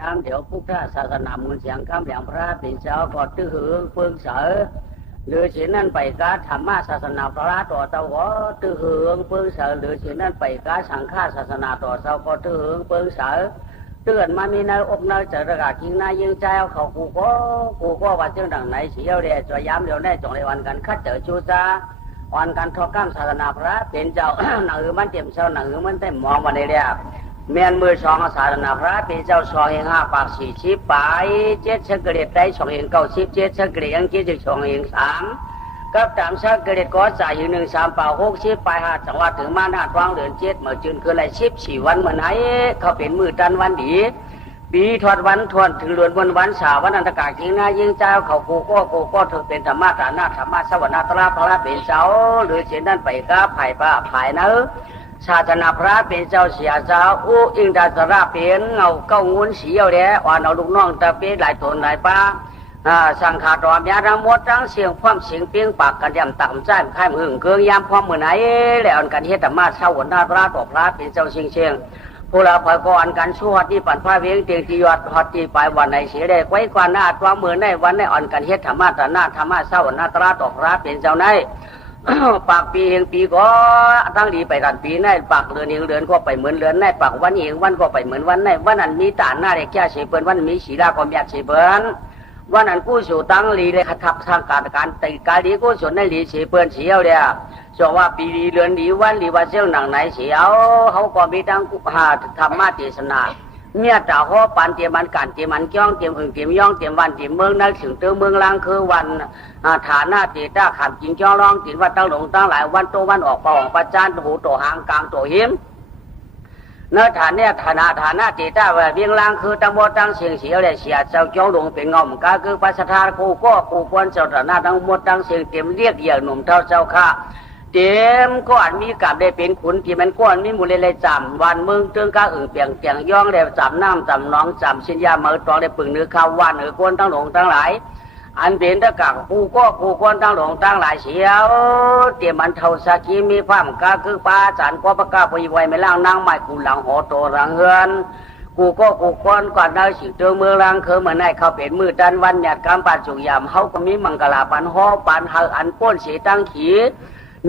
ย้ำเดี๋ยวพุทธศาสนามุนเสียงคำอย่างพระเป็นเจ้าก็ตื้อหือเปิงเสือหรือสิ่งนั้นไปกาธรรมะศาสนาพระต่อเจ้าก็ตื้อหือเปิงเสือหรือสิ่งนั้นไปกาสังฆาศาสนาต่อเจ้าก็ตื้อหือเปิงเสือเตือนมามีในอกในใจระกาศจริงนายยิงใจเอาเขากูก็ว่าเจ้าดังไหนเสียวเดียจะย้ำเดี๋ยวแน่จงในวันกันคัดเจอชูซาวันกันทอก้ามศาสนาพระเป็นเจ้า หนังมันเต็มเช้าหนังมันเต็มมองมาในเรียบเมียนมือสองศาสนาพระเป็นเจ้าสองเองห้าปากสี่ชิบไปเจ็ดชักเกลียดได้สองเองเก้าสิบเจ็ดชักเกลียดยังเจ็ดสองเองสามกับสามชักเกลียดก็จ่ายอยู่หนึ่งสามเป่าหกชิบไปห้าจังหวัดถึงมาหน้าท้องเดือนเจ็ดเมื่อจืนคืออะไร14 วันเหมือนไหนเขาเป็นมือตันวันดีปีทอดวันทวนถึงเดือนวันสาวันอันตกาจริงนะยิ่งเจ้าเขากูก็ถึงเป็นธรรมะฐานะธรรมะสวรรค์ตระเป็นเจ้าหรือเช่นนั้นไปก็ภายป้าภายเนื้อศาสนาพระเป็นเจ้าเสียเจ้าอู้อิงดาสระเป็นเงาเก้างุ้นเสียวเด้อ่อนเอาลูกน้องตะเป็นหลายตนหลายป้าสังขาตอมยาทั้งหมดทั้งเสียงความเสียงเปียงปากกันยำต่ำใจข้ามหึงเกืองยามพร้อมเหมือนไหนแล้วอันกันเฮ็ดธรรมะสวรรค์ตระต่อพระเป็นเจ้าเชียงผู้ละพอยก่อนกันชั่วที่ปั่นผ้าเวียงเตียงที่ยอดฮอดที่ไปวันไหนเสียได้ไว้กว่าหน้าตัวมือในวันในอ่อนกันเฮ็ดธรรมะตระนาธรรมะสวรรค์ตระต่อพระเป็นเจ้าในปากปีเองปีก็ตั้งดีไปกันปีในปากเดือนเองเดือนก็ไปเหมือนเดือนในปากวันเองวันก็ไปเหมือนวันในวันนั้นมีตาหน้าเด็กแก่เสียเปิ้นวันมีศีลาก็มีเสียเปิ้นวันนั้นกู้สู่ตั้งลีเลยขัดทับทางการติกาลีกู้ส่วนในลีเสียเปิ้นเสียวเดียจว่าปีดีเดือนดีวันดีว่าเจ้าหนังไหนเสียวเขาก็มีตั้งธรรมะเทศนาเมียจ่าข้อปันเตรียมมันการเตรียมมันจ้องเตรียมหึงเตรียมย่องเตรียมวันเตรียมเมืองนักถึงเตือเมืองล่างคือวันฐานะเตต้าขับจริงจ้องร้องจินว่าตั้งหลงตั้งหลายวันโตวันออกปองประจานหูโตหางกลางโตหิมเนื้อฐานเนี่ยฐานะเตต้าว่าเวียงล่างคือตั้งหมดตั้งเสียงเสียวเลยเสียเจ้าจ้องหลงเป็นงอมก็คือปัสสาวะกูควรเจ้าฐานะทั้งหมดตั้งเสียงเตรียมเรียกเหยื่อหนุ่มเท่าเจ้าข้าเต็มก้อนมีกับได้เป็นขุนที่มันก้อนมีมูลเลยจำวันมึงตึงก้าเปียงย่องได้จำน้ำจำน้องจำชินยาเมื่อตอนได้ปึงเนื้อข้าววันก้นตั้งหลงตั้งหลายอันเป็นตะกักกูก้นตั้งหลงตั้งหลายเสียวเตรียมมันเท่าสักขีมีความก้าคือป้าจันก็ประกาศไปไว้ไม่ล่างนั่งไม่กูหลังหอโตรังเฮือนกูก้อนก่อนได้สิเตือเมืองรังเคยเหมือนในเขาเป็นมือดันวันหยัดกำปัดจุยามเขาก็มีมังกรปันห่อปันเฮาอันป้นเสียตั้งขี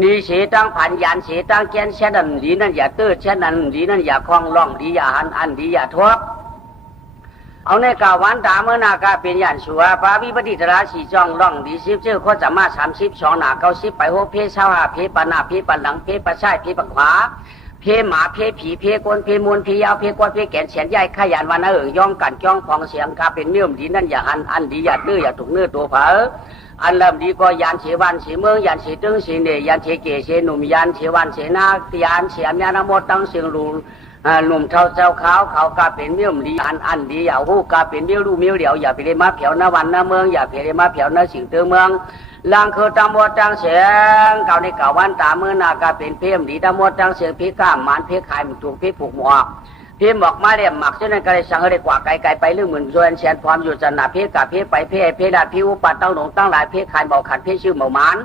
นี่เสียตั้งผันยันเสียตั้งแกนเช่นนั้นดีนั่นอย่าตื้อเช่นนั้นดีนั่นอย่าคล้องล่องดีอย่าอันดีอย่าทบเอาในกาวันตาเมื่อนากาเป็นยันชัวพระวิปติตราสีจ้องล่องดีสิบเจ้าข้อจะมา32หนา90ไป6เพศ25เพศปนาเพศปันหลังเพศปัจฉายเพศปักขวาเพศหมาเพศผีเพศกนเพศมูลเพศยาวเพศกวนเพศแก่นเฉียนใหญ่ขยันวันย่องกันจ้องฟองเสียงกาเป็นเนื่อมดีนั่นอย่าอันดีอย่าตื้ออย่าถูกเนื้อตัวเผออันเริ่มดีก็ยันเสียวันเสียเมืองยันเสียตึงเสียเนยยันเสียเกศเสียหนุ่มยันเสียวันเสียนายันเสียมีนาโมตั้งเสียงรูหนุ่มเท่าเจ้าเขากาเป็นเมี่ยมดีอันดีอย่าหูกาเป็นเมี่ยวรูเมี่ยวเดียวอย่าไปเลยมาเผียวหน้าวันหน้าเมืองอย่าไปเลยมาเผียวหน้าสิงเตือเมืองลางคือตั้งหมดตั้งเสียงเก่าในเก่าวันตาเมื่อนากาเป็นเพี้ยมดีตั้งหมดตั้งเสียงพี่ข้ามมันพี่ขายถูกพี่ผูกหมวกพี่บอกมาเรียมหมักจนนั้นก็เลยสั่งให้กว่าไกลไปเรื่องเหมือนส่วนเชียนพร้อมอยู่จันนาพี่กับพี่ไปพี่ดาพี่อุปตั้งหลงตั้งหลายพี่ขายเบาขันพี่ชื่อเบามัน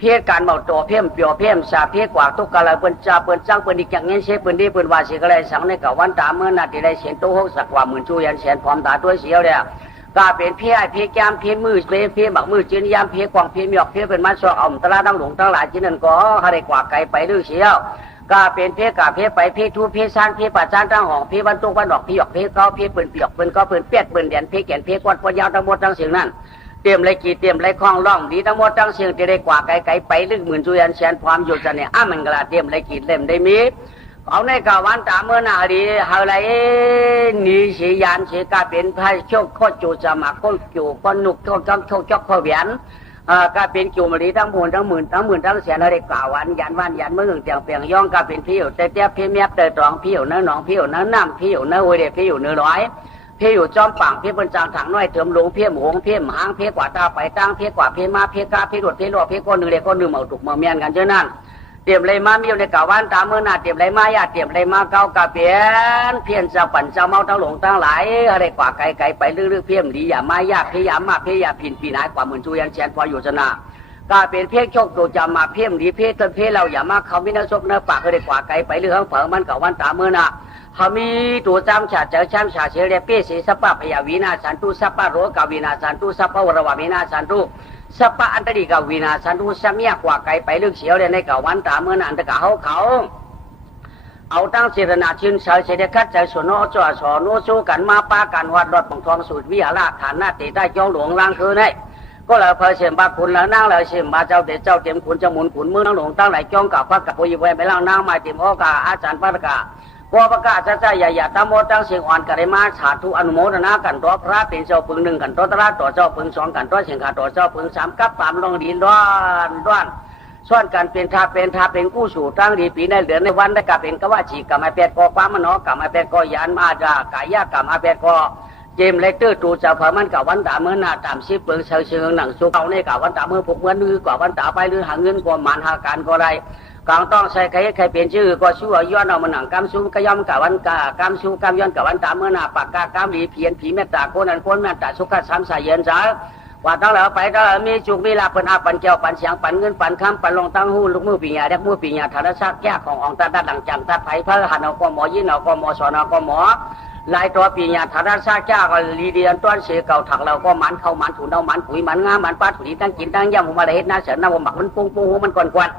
พี่การเบาโตพี่เปียวพี่สาพี่กว่าทุกกะเลยเปิ้นจ่าเปิ้นจ้างเปิ้นอีกอย่างเงี้ยเชฟเปิ้นดีเปิ้นว่าสิก็เลยสั่งในกับวันตาเมื่อนาทีได้เสียนโตหกสักว่าหมื่นชูยันเชียนพร้อมตาตัวเสียวเนี่ยก็เป็นพี่ไอ้พี่แก้มพี่มือพี่บักมือจีนยามพี่กวางพี่หยอกพี่เป็นมันสอกอ่อมตลาตั้งหลงตั้งหลายจีนั่นก็ให้กว่าไกลไปเรื่องเสียวก็เป็นเพกาเพไปเพทูเพซานเพปัจจานตั้งห้องเพวันตุกวันดอกเพหยอกเพเก้าเพปืนเปียกปืนก็ปืนเปียกปืนเดียนเพแก่นเพกวดพอยาวทั้งหมดทั้งเสียงนั้นเตรียมไรกีเตรียมไรคล้องล่องดีทั้งหมดทั้งเสียงจะได้กว่าไกลไปลึกหมื่นจุยันเชียนพร้อมอยู่จะเนี่ยมันกระเตรียมไรกีเล่มได้มีเอาในกาวันตาเมื่อนาดีเฮาไรนี่เสียยันเสียกาเป็นไพ่โชคโคจูจะมาโคจูก้อนนุกโชคจ้องโชคจอกข้อเวียนก็เป็นจุมรีทั้งหมื่นทั้งแสนอะไรกล่าววันยันเมื่อเตียงเปียงย่องก็เป็นพี่อยู่แต่พี่เมียเตยตรองพี่อยู่เนื้อหนองพี่อยู่เนื้อน้ำพี่อยู่เนื้อโวยเดพี่อยู่เนื้อร้อยพี่อยู่จอมปังพี่บนจางถังน้อยเติมหลงพี่หมูพี่หางพี่กว่าตาไปตั้งพี่กว่าพี่มาพี่กาพี่หลดพี่หลวพี่ก้นหนึ่งเด็กก้นหนึ่งเหมาตุกเหมาเมียนกันเจ้านั่นเตรียมเลยมามีอยู่ในกาวันตาเมื่อนาเตรียมเลยมาญาเตรียมเลยมาเก้ากาเปียนเพียนเจ้าปั่นเจ้าเมาทั้งหลงทั้งหลายอะไรกว่าไกลไปเรื่อยๆเพียมดีอย่ามาญาพี่ยามาพี่ยาพินปีนายกว่าหมื่นจูยันเชียนพออยู่ชนะก็เป็นเพศโชคโตจำมาเพียมดีเพศต้นเพศเราอย่ามาเขาไม่น่าชกเนื้อปากอะไรกว่าไกลไปเรื่องเผอมันกับวันตาเมื่อนา เขามีตัวจำฉาเจอจำฉาเฉลียเป้สีสปะพยาวินาสันตุสปะโรกาวินาสันตุสปะวรวาวินาสันตุสปะอันตริกาวินาสันตุสมียกว่าไก่ไปลึกเฉียวเลยในกวันตาเมื่อนานตะกะเขาเอาตั้งเจรณาชื่นเฉยเฉยคัดใจส่วนโนจ่อสอนโนสู้กันมาป้ากันวัดรถบังทองสูตรวิหารฐานหน้าตีได้จ้องหลวงล่างคือไงก็เลยเพอเสียมบาคุณแล้วนั่งเลยเสียมบาเจ้าเต็มขุนจะหมุนขุนมือนั่งหลวงตั้งไหลจ้องกับพระกับปุยไว้ไม่ล่างนั่งมาเต็มโอกาอาจารย์พระกาก็ประกาศจะใหญ่ๆตั้งโมตั้งเสียงอ่อนกันได้มาสาธุอนุโมทนากันตัวพระเป็นเจ้าพึงหนึ่งกันตัวตระต่อเจ้าพึงสองกันตัวเสียงขาต่อเจ้าพึงสามกับปามลงดินด้วนส่วนการเป็นทาเป็นกู้สู่ตั้งดีปีในเดือนในวันได้กับเป็นกว่าจีกับมาเป็ดก็ความมันเนาะกับมาเป็ดก็ยานมาจากายากับมาเป็ดก็เจมเลเตอร์ตูจะพามันกับวันตาเมื่อหน้าตามชิปเปิงเชิงหนังสุเขาในกับวันตาเมื่อพวกเมื่อนือกับวันตาไปหรือหาเงินกว่ามันหาการก็ได้กางต้องใช้ใครเปลี่ยนชื่อก็ชื่อย้อนเอามันหนังกำซูกย่อมกับวันกำซูกำย้อนกับวันตาเมื่อหน้าปากกากำหลีเพียนผีเมตตาคนนั้นคนเมตตาสุขสามสายเย็นจ้าว่าตั้งแล้วไปตั้งมีจุกมีลาปันอาปันเจ้าปันเสียงปันเงินปันคำปันลงตั้งหูลูกมือปีญาเด็กมือปีญาฐานซักแยกขององค์ตาดังจังตาไผ่พระหันเอาก็หมอยินเอาก็หมอสอนเอาก็หมอลายตัวปีญาฐานซักแยกก็ลีเดียนต้นเสียเก่าถักเราก็มันเข้ามันถุนเอามันปุ๋ยมันงามันปลาถุยตั้งกินตั้งย่ำผมมาเลยเห็นหน้าเสือหน้าผมบักมันปุ้งหูมันกวน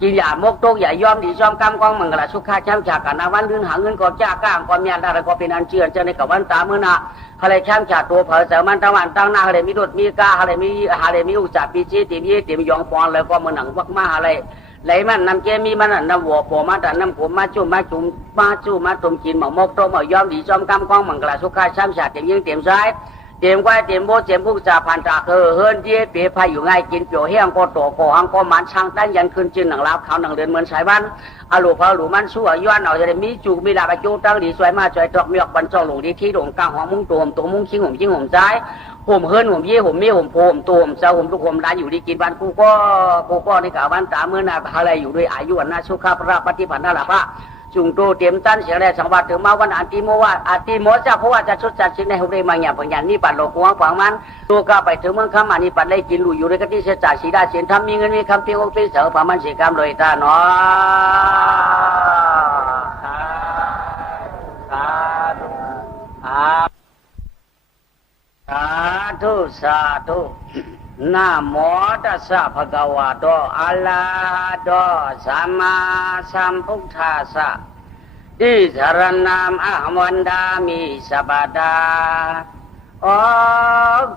กินยามกโตกอย่ายอมดียอมกำกองมังกรสุขาช้ำจากกันนาวันลื่นหาเงินก็จ้าก้างก็มีอันใดก็เป็นอันเชื่อเจ้าในกับวันตาเมื่อน่ะอะไรช้ำจากตัวเผยเสมันตะวันตั้งหน้าอะไรมีรถมีกาอะไรมีอุจจาปีจีติมีติมยองปอนเลยก็มันหนังวักมาอะไรไหลมันน้ำเกมีมันน้ำวัวปอมาแต่น้ำผมมาจุ่มมาตุ่มกินหมกมกโตมายอมดียอมกำกองมังกรสุขาช้ำจากเต็มยิ่งเต็มซ้ายเต็มไว้เต็มโบเต็มผู้จ่าพันตาเฮินเจี๊ยเปียพายอยู่ไงกินเปียวเฮี้ยงก็โตก็หังก็มันช่างตั้งยันขึ้นจินหนังลาบขาวหนังเดินเหมือนสายบ้านอาลูพาลูมันสู้ย้อนเอาจะได้มีจูมีลาบจูตั้งดีสวยมาสวยตอกมีออกบรรจงหลงดีที่หลงกลางหัวมุ้งตัวมุ้งชิงห่มใจห่มเฮินห่มเยี่ยห่มมีห่มโพห่มตัวห่มเจ้าห่มทุกห่มร้านอยู่ดีกินบ้านกูก็ในกาบ้านตาเมื่อนาอะไรอยู่ด้วยอายุวันนาสุขภาพปฏิพันธ์นั่นแหละพระจุงโตเตรียมตั้นเสียงแรงสังวาสถึงมาวันอันติโมว่าอันติโมจะเพราะว่าจะชุดจัดชิ้นในหุบเรมังอย่างบางอย่างนี่ปัดโลกวงฝังมันตัวก็ไปถึงเมืองข้ามานี่ปัดเลยกินลุยอยู่ในกติเสียจ่ายสีดาเสียนทำมีเงินมีคำเพียงอกเป็นเสือฝังมันเสียกรรมเลยตาเนาะสาธุนะโมตัสสะภะคะวะโตอะระหะโตสัมมาสัมพุทธัสสะอิสรณามอะวันดามิสัพดาโอ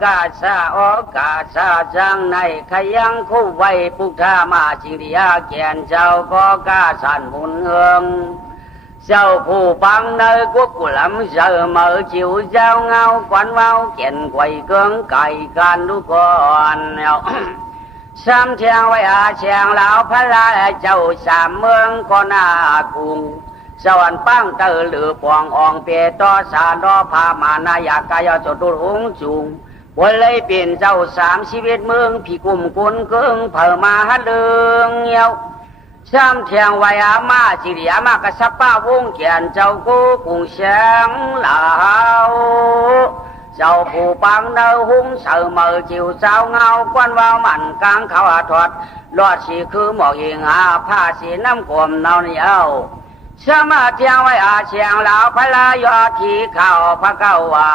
กาสะจังในขยังคู่ไว้พุทธามาจิริยาเกียนเจ้าก็กาสันหุนเฮืองเจ้าผู้ฟังnơi quốc của lắm giờ mở chiều giao ngao quán vào kiện quầy cương cày can đu con sam theo vậy chàng lão phá la châu sàm mương con cùng sao anh băng từ lửa quàng ong bề to xa đó pha mà na ya kaya cho tôi uống chungวันเลยเปลี่ยนเจ้า30เมืองพี่กุ่มคนเกิงเผ่ามาฮัดเลืองเหี่ยวซ้ำเทียงไว้อามาสิริอามากับสัปปะวงเกียนเจ้ากูกุงเสียงเหล่าเจ้าผู้ปังเนื้อหุ้งเสือมือจิ๋วเจ้าเงาควันวาวมันกลางเขาถอดรอดสีคือหมอกหิงหาผ้าสีน้ำกลมเนาเหนียวสมาเทียงไว้อาเชียงเหล่าพลายอทีเข้าพระเก้าวา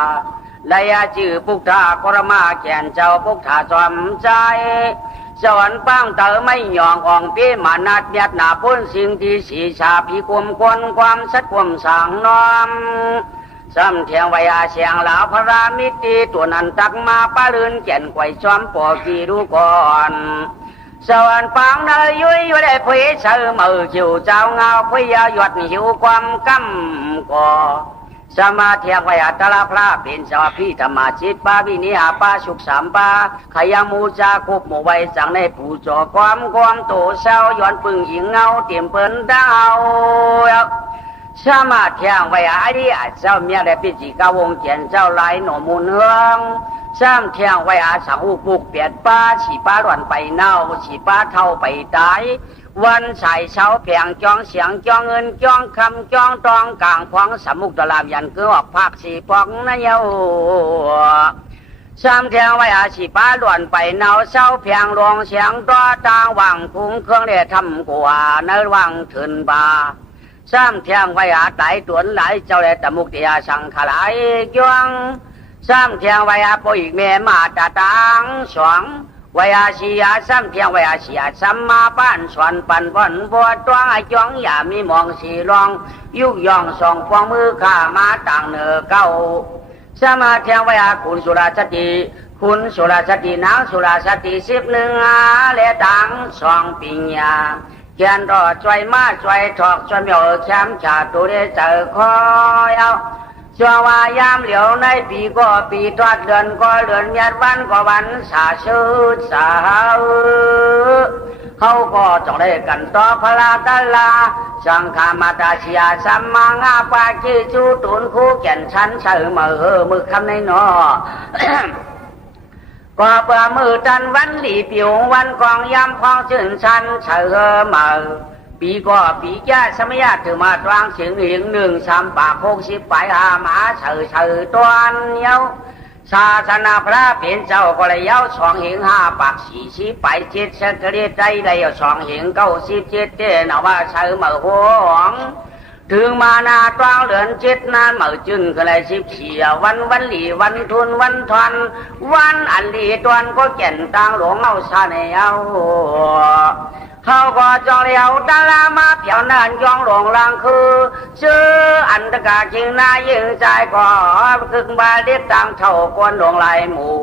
ลายจื่อปุกตากรมาเกียนเจ้าปุกตาจอมใจสวรรค์ปังเตอไม่หยองอ่องปีมานาดเบียดหนาพ้นสิ่งที่สีชาพิกุมคนความสัตย์ความสังน้อมซ้ำเทียงไว้อาเชียงเหล่าพระรามิตีตัวนั้นตักมาปะลืนเกียนไข่จอมปอกีดูก่อนสวรรค์ปังเนยยุยอยู่ได้พุยเสือมือจิ๋วเจ้าเงาพุยหยดหิวความกำก่อสมาเทียงไว้อัตลาพระเป็นสวพิธรรมาจิตปาวินิหาปาสุขสามปาขยังมูจาคุบหมู่ไว้สั่งในผู้จอความโตเศร้าย้อนปึงหิงเงาเตรียมเปิ้นดาวสมาเทียงไว้อาดิอาเจ้าเมียได้ปิจิกาวงเกียนเจ้าไหลหนอมูลเฮืองซ้ำเทียงไว้อาสังอุปุกเปียดป้าฉีป้าหล่อนไปเน่าฉีป้าเท่าไปตายวันใส่เช้าเพียงจ้องเสียงจ้องเงินจ้องคำจ้องตองกลางพองสมุกตะลามยันเกือบภาคสีปองนะเยาซ้ำเทียงไว้อาชีป้าหล่วนไปเน่าเช้าเพียงรองเสียงตัวตางวังคุ้งเครื่องเรียทำกว่าในวังถึนบา三天为啊带顿来就来的目的啊上卡来讲，三天为啊不一面马达当双。为啊是啊三天为啊是啊三马半船半vận波端啊庄呀迷蒙是浪又用双方มือขามาต่างเนื้อเก่าสมาเทียง为啊คุณสุรสติคุณสุรสตินางสุรสติ11และต่างสองปีญาเขียนรอช่วยมาช่วยถอกช่วยเมียวแชมป์ชาตุเรเจอคอยเอาชัววายามเหลียวในปีก็ปีทอดเดือนก็เดือนเมียดวันก็วันสาชืดสาวเขาก็จงได้กันต่อพระตาลาสังฆามาตาเชียสัมมังอาปาจิจูตุนคู่แก่นชั้นเสือมือคำในนอ ก็เปิดมือจันวันหลีผิววันกองยำพองชื่นชั้นเสือมือปีก็ปีแก่สมัยถือมาตรังเสียงเหียง1 3 ปาก60ไปหามาเสือตัวเนี้ยวศาสนาพระเป็นเจ้าก็เลยเย้า2 เหียง5 ปาก40ไป7สักเรียใจได้2 เหียง97เต้นเอาว่าเสือมือห่วงถึงมานาตรังเดือน7นานมือจึงก็เลย14วันหลีวันทุนวันทอนวันอันหลีตวนก็แก่นต่างหลวงเอาซาเนียวเขาก็จองเลี้ยวดารามาเปียวนันยองหลงลังคือชื่ออันตกาจิงนายิงใจก่อคึงบาเด็กต่างเท่ากวนหลวงลายหมู่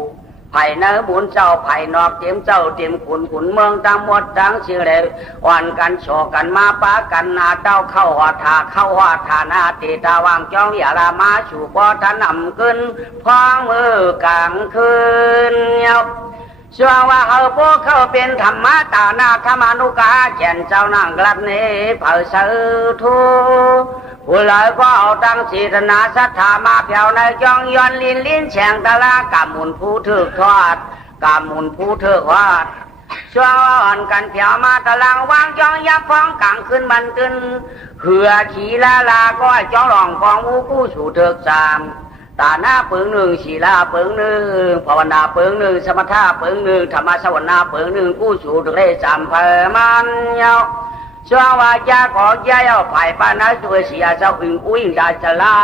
ไผ่เนื้อบุญเจ้าไผ่นอกเตรียมเจ้าเตรียมขุนเมืองต่างหมดทั้งชื่อเลยอ่อนกันโฉกันมาปากันนาเต้าเข้าหัวทานาตีตาวางจ้องอย่าละมาชูปอท่านนำขึ้นพ้องมือกลางคืนเนาะช่วงว่าเขาพวกเขาเป็นธรรมะตานาธรรมานุกาแก่นเจ้านางกลับนี้เผาสือทูผู้เลยก็เอาตั้งศีลนาศรัทธามาเพียวในจองย้อนลิ้นแฉงตะลากามุนผู้ถึกทอดกามุนผู้ถึกวาดช่วงอ่อนกันเพียวมาตะลังวางจองยับฟ้องกลางคืนบันตึนเหือขี่ลาก็จ้องหลองฟองมูกู้สู่เถิกสามตาหน้าเปิง1ศีลาเปิง1ภาวนาเปิง1สมถะเปิง1ธรรมสวนาเปิง1กู้สู่ถึงได้จำเพมันเยาช่วงว่าจะขอใจเอาไผ่ปานาตัวเสียเจ้าอึ่งอุ้ยดาจละ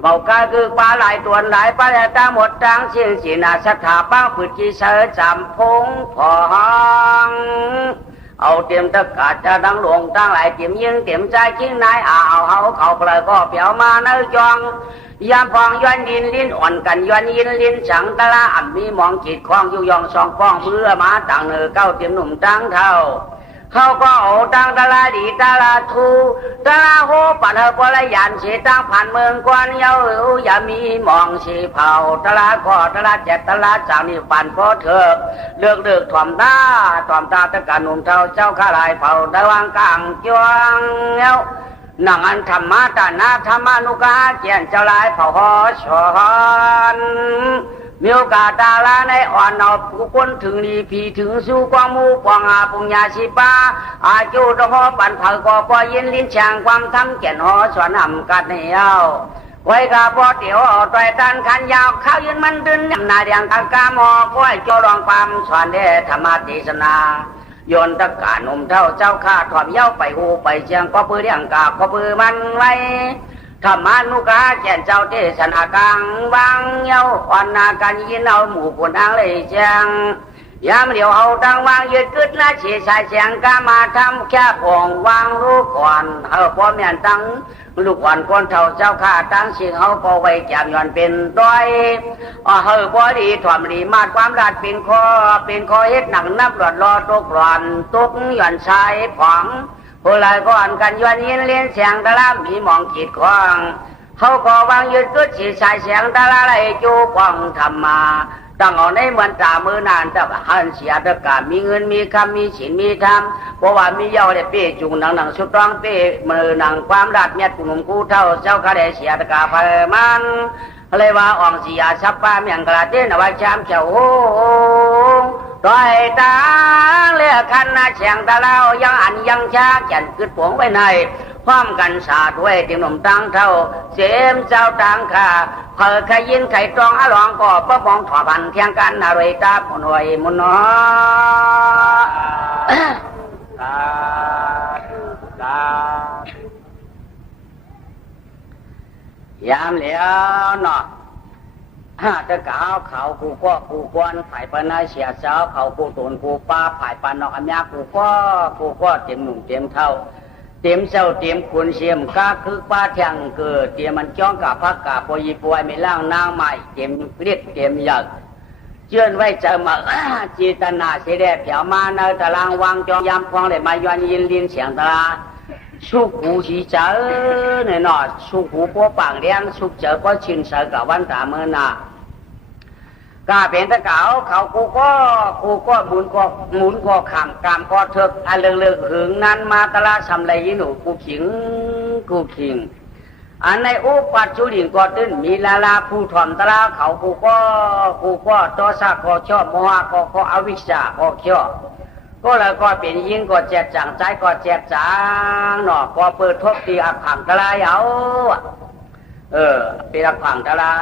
เบากาคือปลาหลายตัวหลายปลาแต่ตาหมดทั้งเสียงสีนาศรัทธาป้างฝึกจีเสือจำพงพองเอาเตรียมตะกาจะดังหลวงตั้งหลายเตรียมยิงเตรียมใจชิ้นนายเอาเขาเปล่าก็เปียวมาเนื้อจองยามพองย้อนดินลิ้นอ่อนกันย้อนยินลิ้นฉังตะละอันมีมองจิตคล้องอยู่ยองสองป้องเพื่อมาต่างเนื้อเก้าเตรียมหนุ่มตั้งเท่าเขาก็เอาตั้งตะละดีตะละทูตะละโหปัดเฮปละยันเสียตั้งผ่านเมืองกวนเย้าอย่ามีมองสีเผาตะละก็ตะละเจ็ดตะละจากนี่ปั่นพอเถอะเลือกถ่อมตาตะการหนุ่มเท่าเจ้าข้าลายเผาตะวางกลางจวงเย้านังอันธรรมะตานาธรรมานุกาเจียนเจ้าลายเผาหอชอนมีโอกาสตาลาในอ่อนเอาผู้คนถึงดีผีถึงสู้กวางมูกวางอาปุญญาสิปาอาจูดหอปันเผาก็ปอยินลิ้นช่างความทำเกียนหอสวนหำกัดเหนียวไว้กาพอเตี๋ยวเอาต่อยตันขันยาวข้าวยืนมันดึนยำนาเดียงตากาหมอกไว้โจรองความสวนเดธรรมเทศนาโยนตะกาหนุ่มเท่าเจ้าข้าถอมเย้าไปหูไปเชียงก็ปือเรียงกาก็ปือมันไว้ธรรมานุกาแก่นเจ้าเทศนากลางวางเย้าอ่อนนากันยินเอาหมู่ปุ่นอังเลยเชียงยามเหลียวเอาดังวางยืดกึดละเฉียชายเสียงกามาทำแค่ผงวางรู้ก่อนเฮาพ่อแม่ตั้งลูกอ่อนคนเท่าเจ้าข้าตั้งเสียงเฮาก็ไว้แก้มย้อนเป็นต้อยเฮาบ่ดีถ่อมดีมาดความรัดเป็นคอเฮ็ดหนังนับหลอดรอตกหลอนตกย้อนชายผังผู้หลายก่อนกันย้อนยินเลี้ยนเสียงตะละมีมองจิตขวางเขาก็วางยืดกึดฉีชายเสียงตะละไหลจูกวางธรรมาตั้งเอาในเหมือนตามือนานแต่หันเสียตะกามีเงินมีคำมีศีลมีธรรมเพราะว่ามีเย้าได้เป้จุงหนังสุดต้องเป้มือหนังความรัดเมียดกุ่มกู้เท่าเจ้าข้าได้เสียตะกาเพมันเลยว่าอ่องเสียชับป้าเมียงกระเต้นเอาไว้ชามเจ้าต่อยตาเลือกขันนาเชียงตะเล่ายังอันยังชาแก่นกึดผงไว้ในพร้อมกันสาด้วยติ่มหนุ่มตั้งเท่าเสียมเจ้าตังขาเผอขยินไข่ตรองอลองก็ประมองถอพันเทียงกันอร่อยตาผนวยมุนน้อ ยามแล้วเนาะตะกาวเขากูก็กูกวนฝ่ายปนายเสียเช้าเขากูตนกูป้าฝ่ายปานนอกอัญญากูก็เต็มหนุ่มเต็มเท่าเต็มเจ้าเต็มคุณเสียมก้าคือป้าแทงเกิดเต็มมันจ้องกับพักกับปอยปวยไม่ล่างนางใหม่เต็มเรียกเต็มหยักเชื่อไว้จะมาจิตนาเสด็จเผียวมาในตารางวางจองยามควงเลยมาย้อนยินลินเสียงตาสุขหูสีเจอเนี่ยเนาะสุขหูพวกปางเลี้ยงสุขเจอก็ชินเสือกับวันตาเมื่อน่ะก็เป็นตะเก่าเขากูก็หมุนก็ขำกามก็เถิกอันเลือกหึงนั้นมาตลาสำไรยิหนูกูขิงอันในอุปัจจุลินก็ตื้นมีลาลาผู้ถ่อมตลาเขากูก็ต่อซาก็ชอบโมหะก็อวิชชาก็เขี้ยวก็เลยก็เป็นยิ่งก็แจกจางใจก็แจกจางเนาะก็เปิดทบตีอักขังตลาเอาเป็นอักขังตลา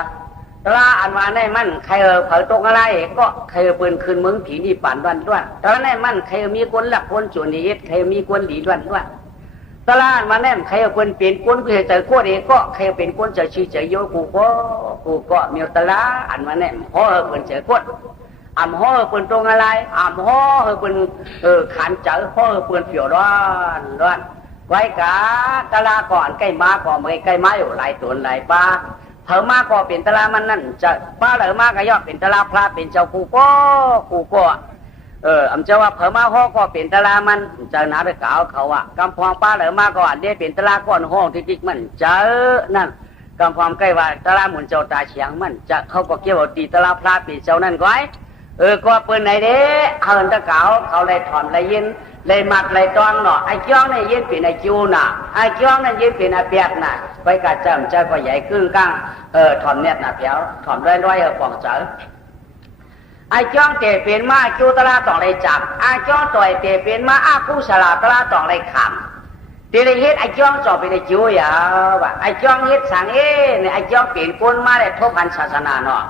อันว่าในมันใครเผยตกอะไรก็ใครปืนคืนมึงผีนี่ปั่นด้วยตลาในมันใครมีคนหลักคนจุนีใครมีคนหลีด้วยตลาอันว่าแน่ใครคนเป็นคนเพื่อใจโคตรเองก็ใครเป็นคนใจชี้ใจโยกูก็มีตลาอันว่าแน่พ่อคนใจโคตรอ่ำห่อเปิ่นตรงอะไรอ่ำห่อเปิ่นขันเจอห่อเปิ่นเปียวร้อนไว้กาตลาก่อนใกล้มาก่อนเมื่อใกล้มาอยู่หลายตัวหลายปลาเผอมาก็เป็นตลามันนั่นจะป้าเหลือมาก็ยอดเป็นตลาพระเป็นเจ้ากูก็อำเจ้าว่าเผอมาห่อก็เป็นตลามันเจ้าหน้าไปกล่าวเขาว่ากำพองป้าเหลือมาก็อันเดียเป็นตลาก้อนห้องที่มันเจอนั่นกำพองใกล้ว่าตลาหมุนเจ้าตาเฉียงมันจะเขาก็เกี่ยวตีตลาพระเป็นเจ้านั่นก้อยก็เปิดไหนเด้เขาตะเก่าเขาเลยถอนเลยยินเลยมัดเลยตองเนาะไอ้จ้องเนี่ยยินเป็นไอ้จูน่ะไอ้จ้องนั่นยินเป็นไอ้เปียกน่ะไปกระจำใจก็ใหญ่ครึ่งก้างถอนเนี่ยน่ะเปียวถอนร้อยปองเจอไอ้จ้องเตะเป็นมาจูตะลาต้องเลยจับไอ้จ้องต่อยเตะเป็นมาอาคู่สลาตะลาต้องเลยขำเตะเลยเฮ็ดไอ้จ้องจอบเป็นไอ้จูอย่าว่ะไอ้จ้องเฮ็ดสั่งเนี่ยไอ้จ้องเปลี่ยนคนมาเลยทบพันศาสนาเนาะ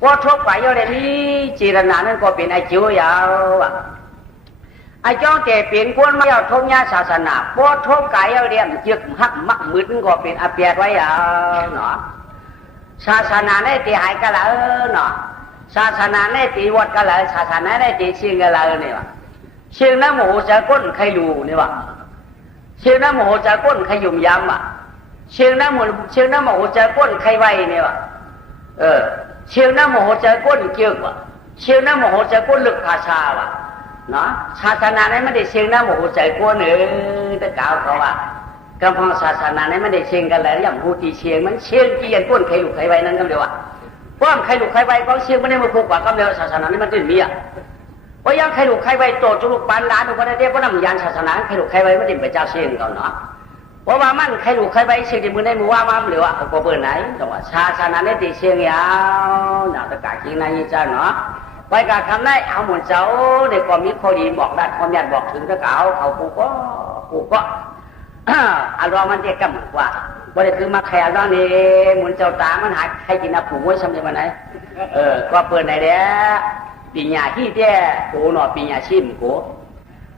พอทบไปยอดนี้จีรนานั่นก็เป็นไอ้จูยาวไอ้จ้องแต่เป็นคนมาเอาทงยาศาสนาพอทบกายเอาเรียมจึกหักมักมืดก็เป็นอาเปียดไว้ยาวเนาะศาสนาในตีหายกันแล้วเนาะศาสนาในตีวัดกันแล้วศาสนาในตีชิงกันแล้วเนี่ยวะชิงน้ำโมโหจะก้นใครดูเนี่ยวะชิงน้ำโมโหจะก้นใครยุ่มยำอ่ะชิงน้ำโมโหจะก้นใครไว้เนี่ยวะเชียวน้ำโมโหใจก้นเกี่ยวกว่าเชียวน้ำโมโหใจก้นลึกภาษาว่ะเนาะศาสนาในไม่ได้เชียวน้ำโมโหใจก้นแต่กล่าวเขาว่ากำพังศาสนาในไม่ได้เชียงกันแล้วอย่างผู้ที่เชียงมันเชียงกี่ยันก้นใครลุกใครไว้นั่นก็เดียวอ่ะเพราะใครลุกใครไว้ก็เชียงไม่ได้มาผูกกว่าก็เดียวศาสนานี่มันตื่นมีอ่ะเพราะยังใครลุกใครไว้โตจุลุกปานล้านอุปนิเดชเพราะนำยานศาสนาใครลุกใครไว้ไม่ได้เป็นเจ้าเชียงเขาเนาะเพราะว่ามันใครลูกใครไปเชียงที่มือในมือว่ามาหรือว่าก็เปิดไหนแต่ว่าศาสนาในตีเชียงยาวหนาตะกาจริงนายเจ้าเนาะไปกับคำได้เอาหมุนเจ้าในความมีข้อดีบอกได้ความยันบอกถึงตะเก่าเขากูก็อารมณ์มันจะกำเหมือนว่าวันนี้คือมาแข่ร้องนี่หมุนเจ้าตามันหายใครกินน้ำผูไว้ซ้ำในวันไหนก็เปิดไหนเด้ปีญาที่เด้โอ้หนอปีญาชิมโก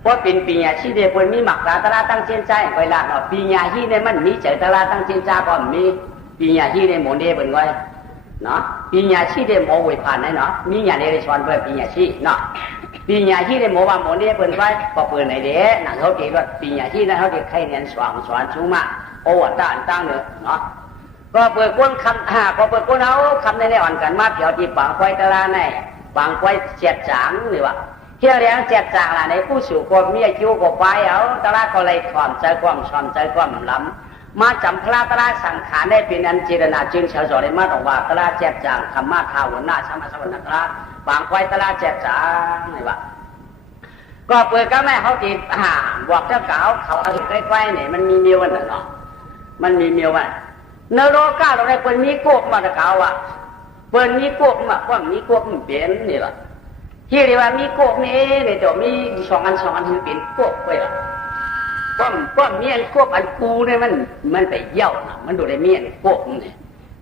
เพราะเป็นปีญาชีเดปนมีหมักตลาตั้งเชียนใจไว้ละเนาะปีญาชีเนี่ยมันมีเจตลาตั้งเชียนใจก็มีปีญาชีเนี่ยโมเดลเป็นไงเนาะปีญาชีเนี่ยโมวิพันธ์เนาะมีญาเนี่ยชวนเพื่อปีญาชีเนาะปีญาชีเนี่ยโมว่าโมเดลเป็นไงก็เปิดไหนเด้หนังเขาตีว่าปีญาชีนั่นเขาตีใครเนี่ยสว่างชุ่มมาโอ้ตั้งเนาะก็เปิดก้นคำก็เปิดก้นเอาคำในอ่อนกันมาเผียวที่ปังไฟตลาในปังไฟเจ็ดจางหรือว่าเที่ยวเลี้ยงแจกจ่างล่ะในผู้สู่คนมีอายุกว่าไปเอาตลาดก็เลยถอนใจความชอนใจความล้ำมาจำพระตลาดสังขารได้เป็นอันเจรนาจึงเฉยๆได้มาตรงว่าตลาดแจกจ่างธรรมะข่าวหัวหน้าชามาสวรรค์ตลาดบางไว้ตลาดแจกจ่างไงวะก็เปิดก็แม่เขาติดบอกเจ้าเก่าเขาเอาใกล้ๆเนี่ยมันมีเมียววันเนาะมันมีเมียววันเนโรก้าเราได้เปิดมีโกกมาตะเก่าอ่ะเปิดมีโกกมาว่ามีโกกมันเปลี่ยนนี่แหละที่เรียกว่ามีโกกนี่เนี่ยจะมีสองอันคือเป็นโกกไปละป้อมเมียนโกกอันกูเนี่ยมันไปเย่านะมันดูได้เมียนโกกนี่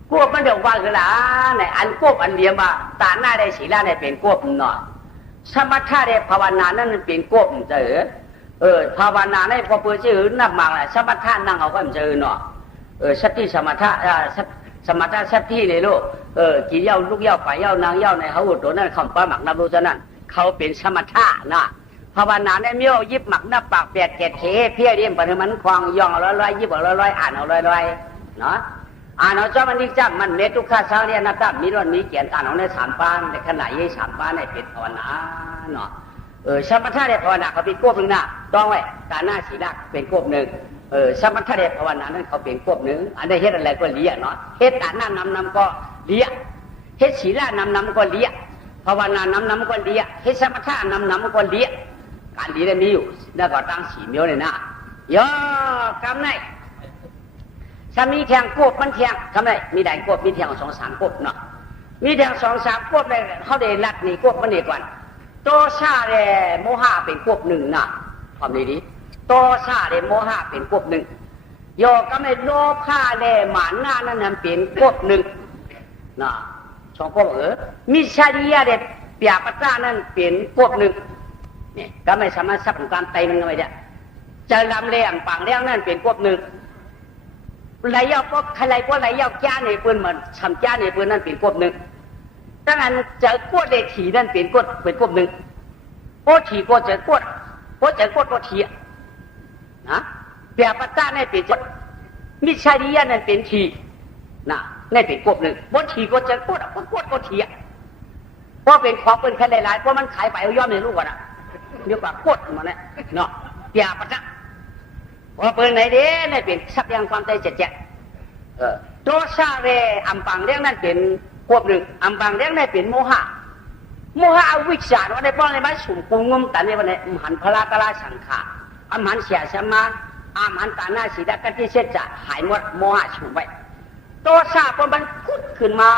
โกกมันเดี๋ยวว่าคือละเนี่ยอันโกกอันเดียวมาตาหน้าได้ศีลาได้เป็นโกกหน่อยสมถะได้ภาวนานั่นมันเป็นโกกเจอภาวนาได้พอเปิดชื่อนับมังแหละสมถะนั่งเอาก็เจอเนาะสติสมถะ สมถะสัตที่ในโลกกี่เย้าลูกเย้าฝ่ายเย้านางเย้าในเขาอุดตัวนั้นคำปาหมักนับรู้ซะนั่นเขาเป็นสมถะนะภาวนาในเมี้ยวยิบหมักนับปากแปดเกศเทเพี้ยเรียมปฏิมันควางย่องร้อยยิบร้อยอ่านเอาร้อยเนาะอ่านเอาจ้ามันนิจังมันเมตุข้าสร้างเรียนนับมีร้อนมีเกียรติอ่านเอาในสามปานในขณะยี่สามปานในเป็นภาวนาเนาะสมถะเดชภาวนาเขาเป็นกบหนึ่งนะต้องไว้ตาหน้าสีดักเป็นกบหนึ่งสมถะเดชภาวนานั้นเขาเป็นกบหนึ่งอันใดเฮ็ดอะไรก็เลี้ยเนาะเฮ็ดตาหน้านำก็เลี้ยเฮ็ดศีลานำก็เลี้ยภาวนานำก็เลี้ยเฮ็ดสมถะนำก็เลี้ยการเลี้ยมีอยู่แล้วก็ตั้งสีเมียวเลยนะย่อกำไรถ้ามีแทงกบมันแทงกำไรมีได้กบมีแทง2-3กบเนาะมีแทง2-3กบเลยเขาได้รัดนี่กบมันนี่ก่อนโตชาเรโมหะเป็นกบหนึ่งนะทำดีโตชาเรโมหะเป็นกบหนึ่งโยก็ไม่โลภะเรหมาหน้านั้นเป็นกบหนึ่งนะ2กบมิชาริยะเรเปียปตานั้นเป็นกบหนึ่งนี่ก็ไม่สามารถสับของการไตมันก็ไม่ได้จะลำเลียงปังเลี้ยงนั่นเป็นกบหนึ่งไหลยาวก็ใครไหลก็ไหลยาวจ้าในปืนเหมือนทำจ้าในปืนนั่นเป็นกบหนึ่งดังนั้นจะกวดเดถีนั่นเป็นกบหนึ่งโอถีก็จะกวดก็ถีนะเปียปตาในเป็นกดมิชาริยะนั่นเป็นถีนะนี่เป็นกบหนึ่งบนถีก็จะกวดก็ถีเพราะเป็นของเป็นแค่หลายๆเพราะมันขายไปเอาย่อมในลูกอ่ะเดี๋ยวปากกดมาเนี่ยเนาะเปียปตาพอเปิดไหนเด้นี่เป็นทรัพยากรความใจเจ็ดโตชาเรอัมปังเรื่องนั้นเป็นกบหนึ่งอัมปังเรื่องนั้นเป็นโมหะวิชาว่าในป้อนในบ้านสุ่มกุงงมแต่ในวันนี้หันพลากราสังขาอัมหันเสียสมาอัมหันตาหน้าสีดากันที่เสจะหายหมดโมหะสุ่มไปโตชาพอมันพุทธขึ้นมา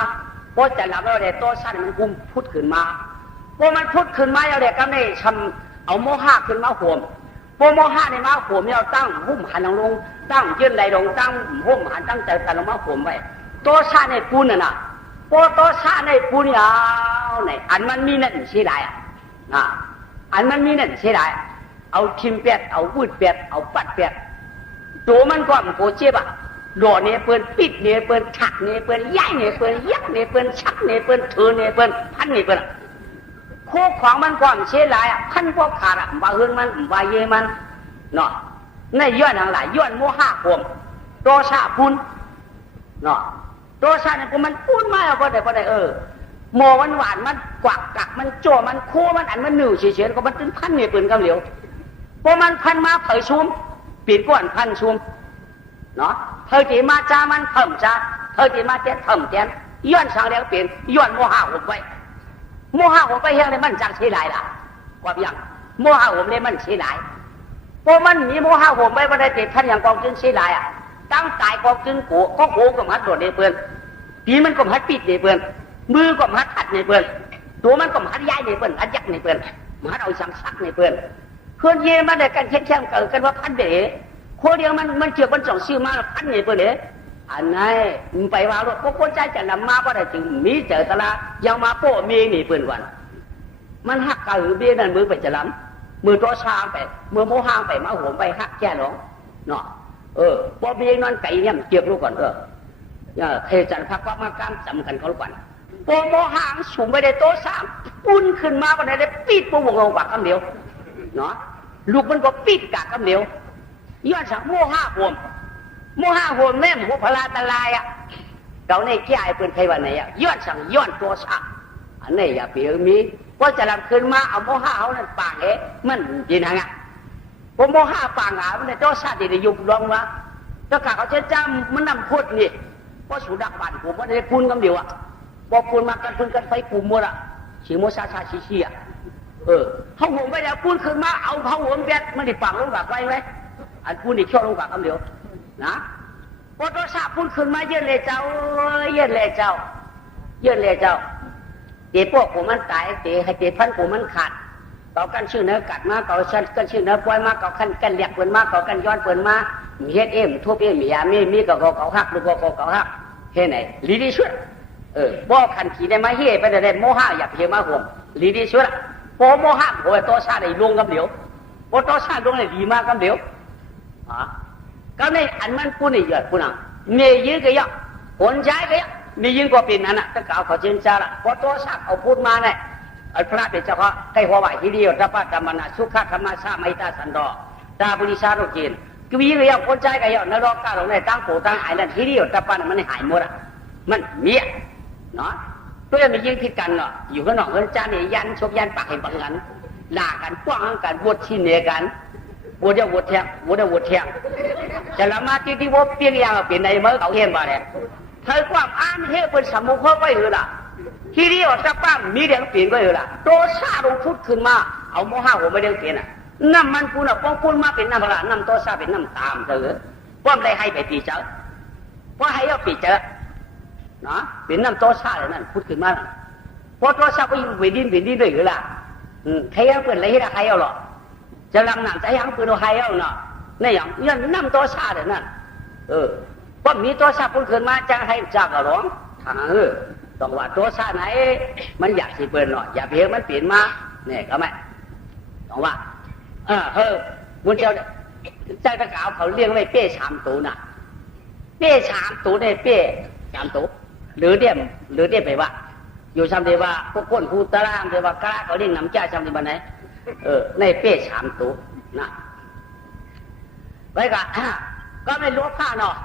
พอจะหลับแล้วเดี๋ยวโตชามันกุมพุทธขึ้นมาพอมันพุทธขึ้นมาแล้วเดี๋ยวก็ไม่ทำเอาโมหะขึ้นมาห่วงพอโมหะในมาห่วงเราตั้งหุ่มหันลงตั้งยืนไหลลงตั้งหุ่มหันตั้งใจกันลงมาห่วงไว้โตชาในปูนน่ะพอโตชาในปูนยาวไหนอันมันมีนั่นใช่ไหมอันมันมีนั่นใช่ไหมเอาทิมเป็ดเอาวุดเป็ดเอาปัดเป็ดตัวมันก็มันโคเจ็บโดดเนี่ยเปิ้นปิดเนี่ยเปิ้นฉักเนี่ยเปิ้นย้ายเนี่ยเปิ้นยักเนี่ยเปิ้นชักเนี่ยเปิ้นเถือเนี่ยเปิ้นพันเนี่ยเปิ้นโคของมันก่อนเชี่ยหลายพันพวกขาดบาเฮือนมันบาเยมันเนาะในย้อนทั้งหลายย้อนโมหะผมโตชาปุนเนาะโตชาเนี่ยมันปุนมาเอาพอได้โมมันหวานมันกวักกักมันโจมันโคมันอันมันหนึ่งเฉียดก็มันตึ้งพันเนี่ยเปิ้นกำเหลียวพอมันพันมาเผยชุมปีนก้อนพันชุมเนาะเธอจีมาจ้ามันเพิ่มจ้าเธอจีมาเตี้ยเพิ่มเตี้ยย้อนสางแล้วเปลี่ยนย้อนโมหะผมไปโมหะผมไปเฮียเลยมันจังเสียหลายล่ะกว่าอย่างโมหะผมเลยมันเสียหลายเพราะมันมีโมหะผมไปว่าได้ติดท่านอย่างกองจึงเสียหลายตั้งกายกองจึงโก็โก็มัดโดดในเปลือนปีมันก็มัดปิดในเปลือนมือก็มัดหัดในเปลือนตัวมันก็มัดย้ายในเปลือนมัดยักในเปลือนมัดเอาซ้ำซักในเปลือนเพื่อนเย่มาเด็กกันแค่เกิดกันว่าพันเด๋โคเดียวมันเกี่ยวกัน2 ชื่อมาพันในเปลือนเด๋อันไหนไปว่ารถพวกคนใจจะนำมาก็ได้จึงมีเจอตลายังมาโป้มีนี่เปลือนวันมันหักกระหือเบี้ยนั่นมือไปจะล้ำมือตัวช้างไปมือโมหางไปมาหัวไปหักแก่หรอเนาะพอเบี้ยนั่นไก่เนี่ยเกี่ยวลูกก่อนเคจันพักว่ามาการสำคัญเขาลูกก่อนพอโมหางสูงไปได้โต๊ะสามปุ้นขึ้นมาก็ได้ปิดปูวงลงปากคำเดียวเนาะลูกมันก็ปิดกากคำเดียวย้อนสั่งโมหะหัวโมหะหัวแม่หัวพลาตลายเราในแก่ไอ้เพื่อนใครวันไหนย้อนสั่งย้อนตัวสามอันนี้อย่าเปลี่ยนมีก็จะรับขึ้นมาเอาโมหะเขานั่นปางมันยินหะพอโมหะปางมันในโต๊ะสามที่ยุบลงวะแล้วกากเขาจะจำมันนำพูดนี่เพราะสุดักบันผมว่าได้พูนคำเดียวบอกพูนมากันพูนกันไฟกลุ่มหมดฉีโมชาชี้เขาหัวไปแล้วพูนขึ้นมาเอาเขาหัวเบ็ดมันได้ฝังลงกับไว้ไหมอันพูนอีกช่อลงกับคำเดียวนะพอโต๊ะสามพูนขึ้นมาเยอะเลยเจ้าเดี๋ยวพวกผมมันตายเดี๋ยวให้เดี๋ยวพันผมมันขาดต่อกันชื่อเนื้อกัดมาต่อกันชื่อเนื้อปล่อยมาต่อกันเรียกเปิดมาต่อกันย้อนเปิดมาเฮ็ดทุบมียามีก็เขาหักลูกก็เขาหักเฮ้ไหนลีดีชุดบ่ขันขี่ได้มาเฮ่ไปได้โมหะอย่าเพียมาห่วงลีดีชุดพอโมหะโอ้ยโตชาได้ลงกับเดียวพอโตชาลงได้ดีมากกับเดียวก็ในอันมันปูนี่เยอะปูนังเมยื้อก็ยะ คนใช้ก็มียิ่งกว่าปีนั้นน่ะถ้าเก่าเขาเชิญชาละพอโตสักเอาพูดมาเนี่ยพระเป็นเจ้าก็ใกล้หัวไหวที่เดียวถ้าป้าธรรมนาสุขธรรมชาไม่ตาสันดอตาบุริชาโรกินก็มีเรื่องคนใจก็ย่อนรกก้าวลงในตั้งโผตั้งหายนั่นที่เดียวถ้าป้ามันหายหมดอ่ะมันเมียเนาะตัวยังมียิ่งที่กันเนาะอยู่ข้างนอกเฮือนจ้าเนี่ยยันชกยันปากให้บังกันด่ากันป้องกันบวชชิ้นเนกันบวชเดียวบวชเทียงบวชเดียวบวชเทียงจะละมาที่ว่าเปลี่ยนอย่างเปลี่ยนในเมื่อเขาเห็นบ่เนี่ยเธอความอ่านเฮ้เป็นสมุขไปเหรอล่ะที่เดียวถ้าป้ามีเรื่องเปลี่ยนก็เหรอล่ะโตซาลงพุทธขึ้นมาเอาโมหะหัวไม่เรื่องเปลี่ยนอ่ะน้ำมันปูน่ะป้องปูนมาเป็นน้ำพระน้ำโตซาเป็นน้ำตามเธอป้อมได้ให้ไปปีเจ้าเพราะให้เอาปีเจ้าเนาะเป็นน้ำโตซาเลยนั่นพุทธขึ้นมาพอโตซาไปอยู่เป็นดินด้วยเหรอล่ะใครเอาเปิดอะไรให้ใครเอาหรอจะลำหนังใจยังเปิดเอาใครเอาเนาะนี่อย่างยันน้ำโตซาเลยนั่นป้อมมีโตซาพุทธขึ้นมาจังให้จากกระร้องทางต้องว่าโตซาไหนมันอยากสิเปิดหน่อยอย่าเพียงมันเปลี่ยนมาเนี่ยก็ไม่ต้องว่ามุนเจ้าใจตะกาวเขาเลี้ยงไว้เป้ชามตูน่ะเป้ชามตูเนี่ยเป้ชามตูหรือเดี่ยไปว่าอยู่ชามเดียว่าพวกคนผู้ตารางเดียว่ากล้าเขาเลี้ยงน้ำจ่าชามเดียวันไหนในเป้ชามตูน่ะไว้ก็ไม่ลบผ้าเนาะ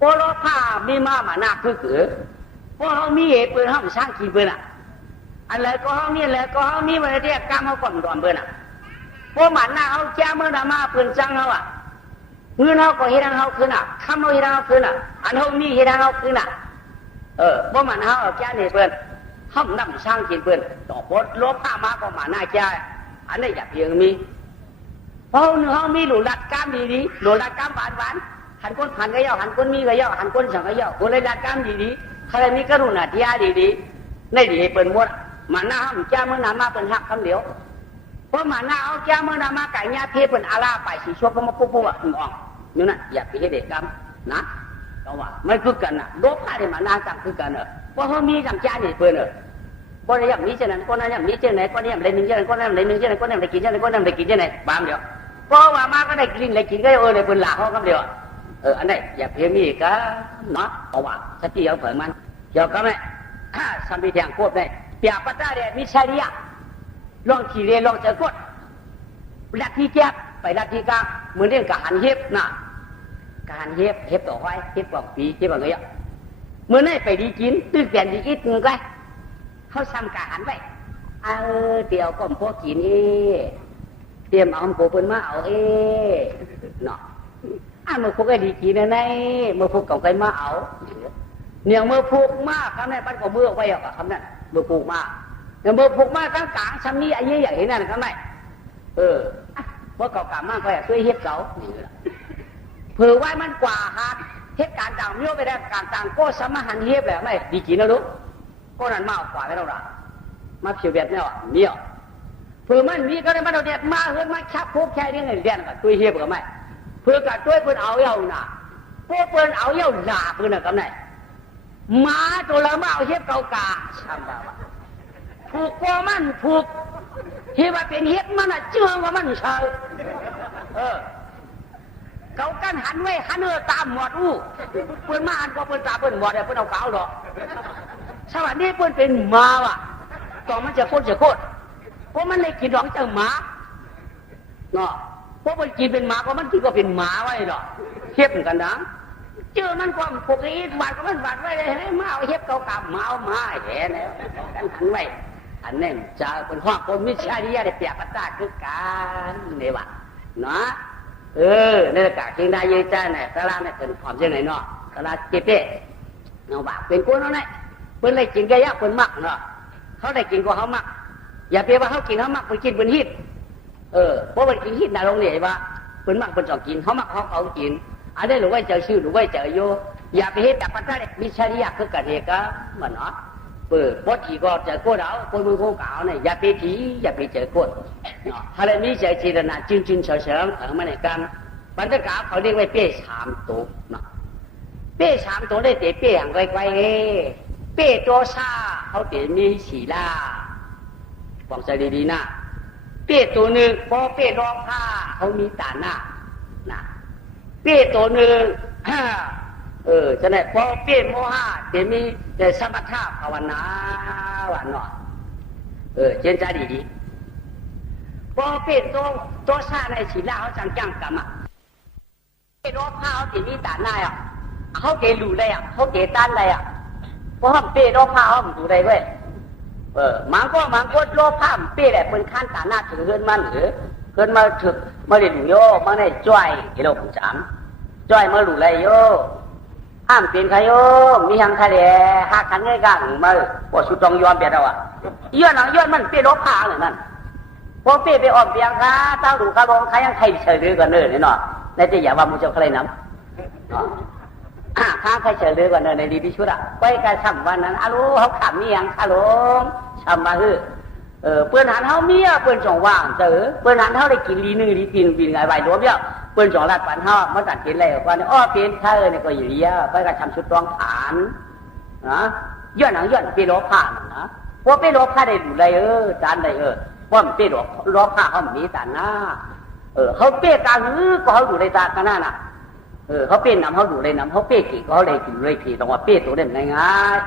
พอลบผ้ามีมาหน้าคือพอเขามีเหตุปืนเขาสร้างขีปืนอ่ะอะไรก็เขามีอะไรก็เขามีมาเรียกกล้ามเขาก่อนดอนปืนอ่ะพวกมันหน้าเขาแจ้เมื่อนามาปืนจังเขาอ่ะเงินเขาก็เฮ็ดให้เขาคืนอ่ะคำเขาเฮ็ดให้เขาคืนอ่ะอันเขามีเฮ็ดให้เขาคืนอ่ะพวกมันเขาแจ้เนี่ยปืนเขานำสร้างขีปืนต่อพดลบผ้ามาก็มาหน้าแจ้อันนี้อย่าเพียงมีเพราะเขามีหลุดลัดกล้ามดีๆหลุดลัดกล้ามหวานหันก้นผ่านก็ย่อหันก้นมีก็ย่อหันก้นสั่งก็ย่อคนเลยลัดกล้ามดีๆใครมีกรุณาที่ดีๆในดีให้เปิดหมดมาหน้าห้องแจ้เมื่อนามาเป็นหักคำเดียวเพราะมาหน้าเอาแจ้เมื่อนามาไก่ญาเทเป็นอาลาไปสีชวบมาปุ๊บอ่ะมองนี่นะอย่าไปให้เด็กกรรมนะต้องว่าไม่คือกันนะโลภะที่มาหน้าจังคือกันเพราะเขามีจังจ้าเนี่ยเปิดก็ได้ยังมีเช่นนั้นก็ได้ยังมีเช่นไหนก็ได้ยังได้หนึ่งเช่นไหนก็ได้ได้หนึ่งเช่นไหนก็ได้ได้กินเช่นไหนก็ได้ได้กินเช่นไหนบางเดียวเพราะว่ามาก็ได้กินได้กินก็เลยเป็นหลักเขาคำเดียวอันนี้อย่าเพียงมีก็เนาะเพราะว่าสติเอาเผยมันเกี่ยวกับไหมสัมผัสอย่างโคตรได้เปียปัตตาเรียมิชัยยะลองขี่เรียนลองเจอกดลัทธิแจ๊บไปลัทธิกาเหมือนเรื่องการหันเฮ็บนะการเฮ็บต่อไว้เฮ็บกว่าปีเฮ็บแบบนี้เมื่อไหร่ไปดีกินตื้อเปลี่ยนดีกินนึงไงเขาทำการหันไว้เดี๋ยวก็พวกกินเตรียมเอาโผล่เป็นมาเอาเนาะเมื่อพวกไอ้ดีกินนะเมื่อพวกเก่าไก่มาเอาเนี่ยเมื่อผูกมากคำนั้นปั้นก็มือไว้ออกคำนั้นเมื่อผูกมากเนี่ยเมื่อผูกมากกลางๆชั้นนี้ไอ้ยี่ใหญ่นั่นคำนั้นเมื่อเก่ากามากไปช่วยเฮ็ดเก่าเผื่อไว้มันกว่าฮาร์ดเหตุการณ์ต่างโยไปได้การต่างก็สมหันเฮ็บแหละไม่ดีกินนะลูกก็นั่นมากกว่าไม่เราละมาเพียวแบบนี้เนี่ยเผื่อมันมีก็ได้มาเราเด็ดมาเฮือนมาชักพวกแค่นี้เงินเดือนกับช่วยเฮ็บกับไม่เผื่อกับช่วยเพื่อนเอาเย้าน่ะพวกเพื่อนเอาเย้าหนาเพื่อนน่ะกับไหนม้าตัวละมาเอาเฮ็บเก่ากาช่างแบบผูกว่ามันผูกที่ว่าเป็นเฮ็บมันอ่ะเชื่อว่ามันเชยเก่ากันหันไว้หันตามหมดเพื่อนมาหันก็เพื่อนตาเพื่อนหมดเพื่อนเอาเก่าหรอกสวัสดีเพื่อนเป็นม้าว่ะต่อมันจะโคตรเพราะมันเลยกินหลงเจ้าม้าเนาะเพราะมันกินเป็นม้าเพราะมันกินก็เป็นม้าไว้หรอกเฮ็บกันนะเจอมันความปกติบาดก็มันบาดไว้เลยให้มาเอาเฮ็บเก่ากำมาเอามาแห่เนี่ยกันขังไว้อันนี้จะเป็นห้องคนมิจฉาริยะได้เปียกปัตตาคือการเนี่ยวะเนาะในกาเชียงได้ยืนใจเนี่ยตลาดเนี่ยเป็นความเช่นไหนเนาะตลาดเจ๊เป๊ะเนาะว่าเป็นคนเอาไหนเพิ่นได้กินกระยะเพิ่นมักเนาะเขาได้กินก็เขามักอย่าเพียงว่าเขากินเขามักเพิ่นกินเพิ่นฮิตเพราะเพิ่นกินฮิตน่ะลงเนี่ยว่าเพิ่นมักเพิ่นชอบกินเขามักเขากินอันนี้หรือว่าเจอชื่อหรือว่าเจอโยอย่าไปเฮ็ดแบบปัตตานีมิชาริยะคือกันเฮกะมันเนาะบดอีก็เจอโคตรเอาคนมือโคกเอาเนี่ยอย่าไปทีอย่าไปเจอโคตรเนาะถ้าเรามีใจจีรนาจึงเฉยๆมันในการบรรดากาเขาเรียกว่าเป้ชามตัวเนาะเป้ชามตัวได้แต่เป้ห่างไกลๆเป้ตัวซาเขาเดี๋ยวมีสีล่าฟังใจดีๆนะเป้ตัวหนึ่งพอเป้รองผ้าเขามีตาหน้านะเป้ตัวหนึ่ง ฉะนั้นพอเปลี่ยนโมหะเดี๋ยวมีแต่สมถะภาวนาวันหน่อยเจนใจดีพอเปลี่ยนตัวชาในศีลเขาจังจังกันอ่ะเปลี่ยนโลภะเขาเดี๋ยวมีตาหน้าอ่ะเขาเกลูเลยอ่ะเขาเกต้านเลยอ่ะเพราะเขาเปลี่ยนโลภะเขาดูได้เว้ยมันก็โลภะเปลี่ยนแหละเป็นขั้นตาหน้าถึงเงินมันหรือเงินมาถึงมาเรียนโยมาในจ้อยที่เราผมจำจ้อยมาหลุดเลยโยห้ามเปลี่ยนใครโยมีทางทะเลหักขันง่ายกันมาพอสุดต้องยอมเปลี่ยนเราอ่ะย้อนมันเปลี่ยนโลภะเลยนั่นพอเปลี่ยนไปออกเบียงค่ะตั้งดูข้าลงใครยังใครเฉยเรือกันเนอเนี่ยเนาะในที่อย่าว่ามุจฉาใครน้ำข้าใครเฉยเรือกันเนอในดีพิชุดอ่ะไปการทำวันนั้นอารู้เขาขับมีอย่างข้าลงทำมาฮือเปิ้นหันเขาเมียเปิ้นจงว่างเจอเปิ้นหันเขาได้กินลีนึงลีปีนไงใบรวมเนี่ยเปิ้นจงรัดปันเขามาตัดกินอะไรกว่าเนี่ยเป็นข้าเนี่ยก็อยู่เยอะไปการทำชุดรองฐานนะย้อนเป็นโลภะนะพอเป็นโลภะได้ดูเลยจานได้ว่ามันเป็นโลภะเขามีแต่หน้าเขาเปี้ยการก็เขาอยู่ในตากันน่ะเขาเปี้ยนำเขาอยู่ในนำเขาเปี้ยกี่เขาเลยกี่เลยกี่ต้องว่าเปี้ยตัวเด่นง่าย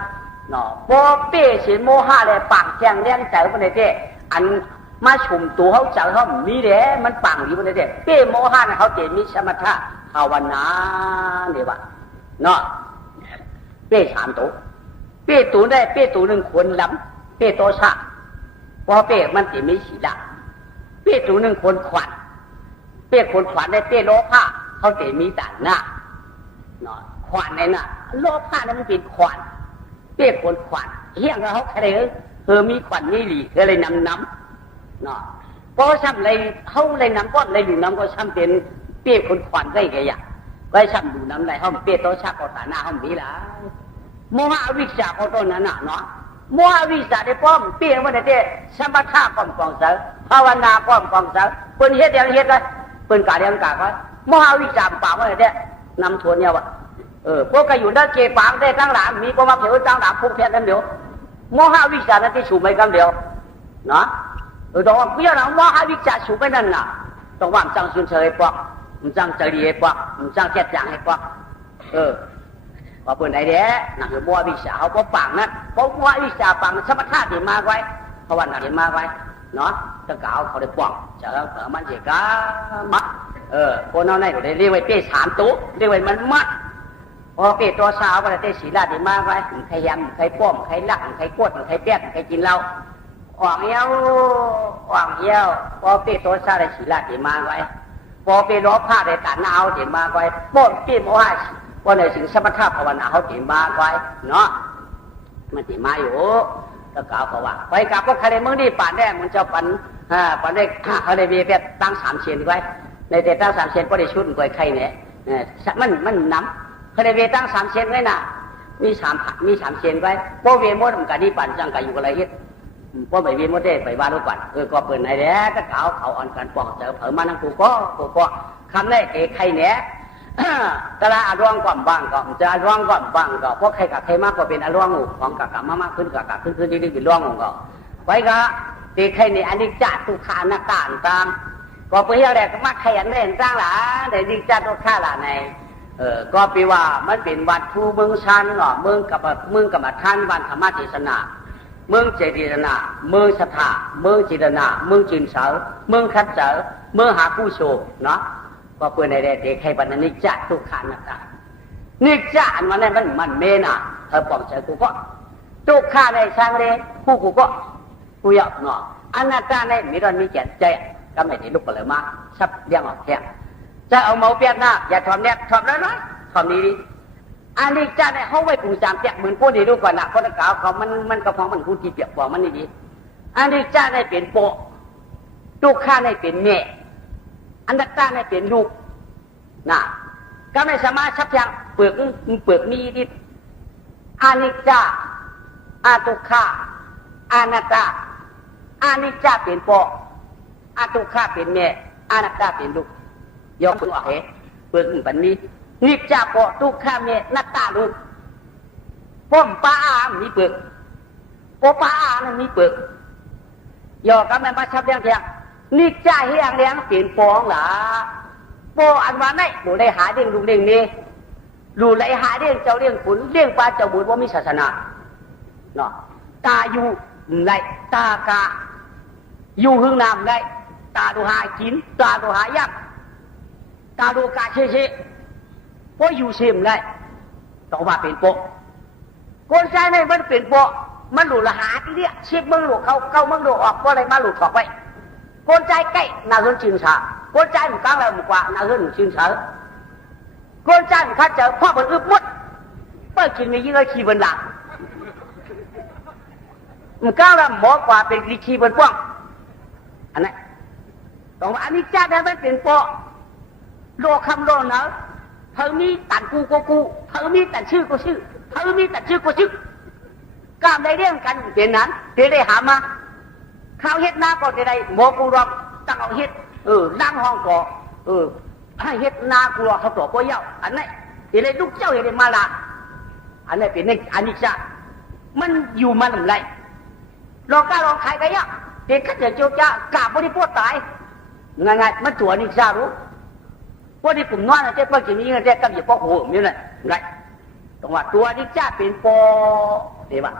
เนาะพอเปี้ยเสียโมหะเลยปากแจ้งเลี้ยงใจคนเด็กอันมาชุมตัวเขาใจเขามีเด้มันปังดีคนเด็กเปี้ยโมหะเขาเจมีสมถะภาวนาเนี่ยว่าเนาะเปี้ย3ตัวเปี้ยตัวได้เปี้ยตัวหนึ่งคนล้ำเปี้ยตัวชะพอเปี้ยมันจะมีศีลละเปี้ยตัวหนึ่งคนขวัญเปี้ยคนขวัญได้เปี้ยโลภะเขาจะมีแต่หน้าเนาะขวัญในน่ะโลภะนั้นมันเป็นขวัญเปี้ยคนขวัญเฮี้ยงเขาใครมีขวัญนี่หลีเลยนำเนาะเพราะซ้ำเลยเขาเลยนำก้อนเลยอยู่น้ำก็ซ้ำเป็นเปี้ยคนขวัญได้ไงอย่างไว้ซ้ำอยู่น้ำไรเขาเปี้ยโตชาโกตาหน้าเขามีละโมหะวิชาเขาต้นนั้นเนาะโมหะวิชาได้ป้อมเปี้ยว่าได้สมถะป้อมกองเสาภาวนาป้อมกองเสาเป็นเฮ็ดอย่างเฮ็ดเลยเป็นกาเรียงกาไว้โมหะวิชาป่าว่าได้นำทวนเนี่ยวะพวกก็อยู่ด้านเกปางได้ตั้งหลังมีก็มาเผยตั้งหลังพุ่งเพี้ยนกันเดียวโมหะวิชานั้นที่สูบไปกันเดียวเนาะต้องว่าเพื่อนเราโมหะวิชาสูบไปนั่นน่ะต้องว่าจังสุนเฉยปอกจังใจดีปอกจังแก่จังให้ปอกว่าเปิดไหนเด้นั่นคือโมหะวิชาเขาปังนั่นเพราะโมหะวิชาปังสมถะที่มาไว้ภาวนาที่มาไว้เนาะตะกาวเขาได้ปอกจะมันเจกามัดคนเอาไหนก็ได้เรียกไว้เป้3ตัวเรียกไว้มันมัดพอเป้ตัวสาวก็ได้ศีลาดีมากไว้ใครยำใครป้อมใครลักใครกวดใครเปี้ยใครกินเหล้าอ่างเยี่ยวพอเป้ตัวสาวได้ศีลาดีมากไว้พอเป้ล้อผ้าได้ตัดหน้าเอาดีมากไว้ป้อมเป้โมหะว่าในสิ่งสมถะภาวนาเขาดีมากไว้เนาะมันดีมาอยู่ตะกาวเขาว่าไปกับพวกใครในเมืองนี่ป่านแรกมันจะปันได้เขาได้มีแบบตั้ง3 เชียนไว้ในแต่ตั้ง3 เชียนก็ได้ชุดกวยไข่เนี่ยมันน้ำเขาได้เวตั้ง3 เชียนไว้น่ะมี3 เชียนไว้พวกเวมดมันก็ดีปั่นจังกันอยู่กับอะไรเฮ็ดพวกไปเวมดได้ไปบ้านรู้ก่อนก็เปิดไหนแหละก็เขาอ่อนกันปองเจอเผอมานั่งกูก็คำแรกไข่เนี่ยแต่ละอารวงก่อนบ้างก็จะอารวงก่อนบ้างก็พวกใครกับใครมากกว่าเป็นอารวงของกับมากขึ้นกับขึ้นยิ่งเป็นร่วงของก็ไว้ก็ตีใครในอันนี้จัดตุขานาการตามก็เพื่ออะไรก็มาขยันเล่นจ้างหล่ะแต่ดิจัดตุขาหล่ะในก็ปีว่ามันเป็นวัดภูเมืองชันเนาะเมืองกับท่านวันธรรมเทศนาเมืองเจดีนาเมืองสถาเมืองจิตนาเมืองจินเสาเมืองคัดเสาเมืองหาผู้โชเนาะก็เพื่อในเด็กใครบันนิจจตุขานาการนิจจาอันมันนั่นมันเมน่ะเธอบอกเจอกูก็ตุขาในช่างเลยผู้กูก็กูอยากเนาะอนัตตาในมีตอนมีแก่ใจก็ไม่ได้ลุกไปเลยมาชับเลี้ยงออกแค่จะเอาเมาเปียกหน้าอย่าทำเนี่ยทำแล้วนะทำนี้ดิอันนี้จะได้เขาไว้ปูจามเปียกเหมือนพวกนี้ดูก่อนนะเพราะตะกาวเขามันกระเพาะมันพูดที่เปียกบอกมันนี่ดีอันนี้จะได้เปลี่ยนโปะตุขาในเปลี่ยนแม่อนัตตาในเปลี่ยนลูกนะก็ไม่สามารถชับยังเปลือกมีดิอานิจจาอาตุขาอานัตตาอานิจจาเปลี่ยนโปะอาตุขาเปลี่ยนแม่อานัตตาเปลี่ยนลูกยกตัวเหเปลือกปันนี้นิจจาโปะตุขาแม่นัตตาลูกป้อมป้าอามีเปลือกโอป้าอานั้นมีเปลือกยกก็ไม่มาชับยังเพียงนิจจาเฮียงเลี้ยงเปลี่ยนฟองหล่ะโปอันว่าไหนโปได้หาเด้งลูกเด้งนี่ รู้ไหลหาเลี้ยงเจ้าเลี้ยงขุนเลี้ยงปลาเจ้าบุญว่ามีศาสนาเนาะตาอยู่ไหลตากะอยู่หึงน้ำไหลตาดูหากินตาดูหายักตาดูกาเช่ๆเพราะอยู่เชื่อมไหลต้องมาเป็นโปะคนใจในมันเป็นโปะมันหลุดละหาที่เนี่ยเช็คเมืองหลวงเขาเมืองหลวงออกเพราะอะไรมาหลุดออกไปคนใจใกล้นาเฮือนชิงชาคนใจหมู่กลางแล้วหมู่กว่านาเฮือนชิงชาคนใจมันคัดเจอพ่อมันอึบมดเปิดกินมียิ่งเลยขี้บนหลังหมู่กลางแล้วหมอกว่าเป็นขี้บนป้องอันนั้นต้องว่าอันนี้จ้าได้มันเป็นโปะโลคำโลเนอะเธอมีตันกูเธอมีตันชื่อเธอมีตันชื่อกล้ามได้เรื่องกันเป็นนั้นได้หามาข้าวเฮ็ดนาก็ได้หมอกูรอกตั้งเอาเฮ็ดนั่งห้องก็ให้เฮ็ดนากูรอเขาตัวป่วยเย้าอันนี้ได้ลูกเจ้าได้มาละอันนี้เป็นอันนี้จ้ะมันอยู่มันอะไรลองกล้าลองขายกันยะเด็กขัดเดือดโจจ้ากาบบริโภคตายง่ายๆมันตัวนี่จ้ารู้ว่าที่กลุ่มน้อยนะเจ้าพ่อกินนี่นะเจ้ากับอย่าพ่อโหมนี่แหละไงตรงว่าตัวนี่จ้าเป็นปอเดี๋ยวว่า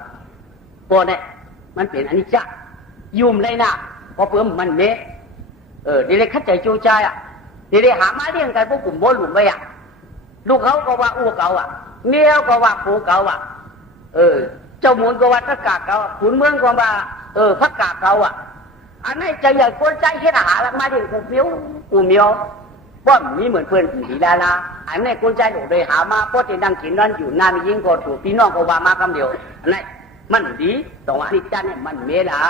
ปอเนี่ยมันเป็นอันนี้จ้ายุ่มเลยนะพอเพิ่มมันเนี้ยเดี๋ยวขัดใจโจจ้าอ่ะเดี๋ยวหามาเลี้ยงกันพวกกลุ่มโบหลุมไปอ่ะลูกเขาก็ว่าอู้เก่าอ่ะเมียก็ว่าปูเก่าอ่ะเจ้าหมุนก็ว่าตะกาเก่าขุนเมืองก็ว่าพักกาเก่าอ่ะอันนี้จะใหญ่คนใจเฮ็ดอาหารมาเลี้ยงกูเมียวป้อมมีเหมือนเพื่อนผีดาราอันนี้คนใจหนูเลยหามาเพราะที่นั่งกินนั่นอยู่นานยิ่งก็ถูกพี่น้องก็ว่ามาคำเดียวอันนี้มันดีตรงอันนี้จ้าเนี่ยมันเมล่า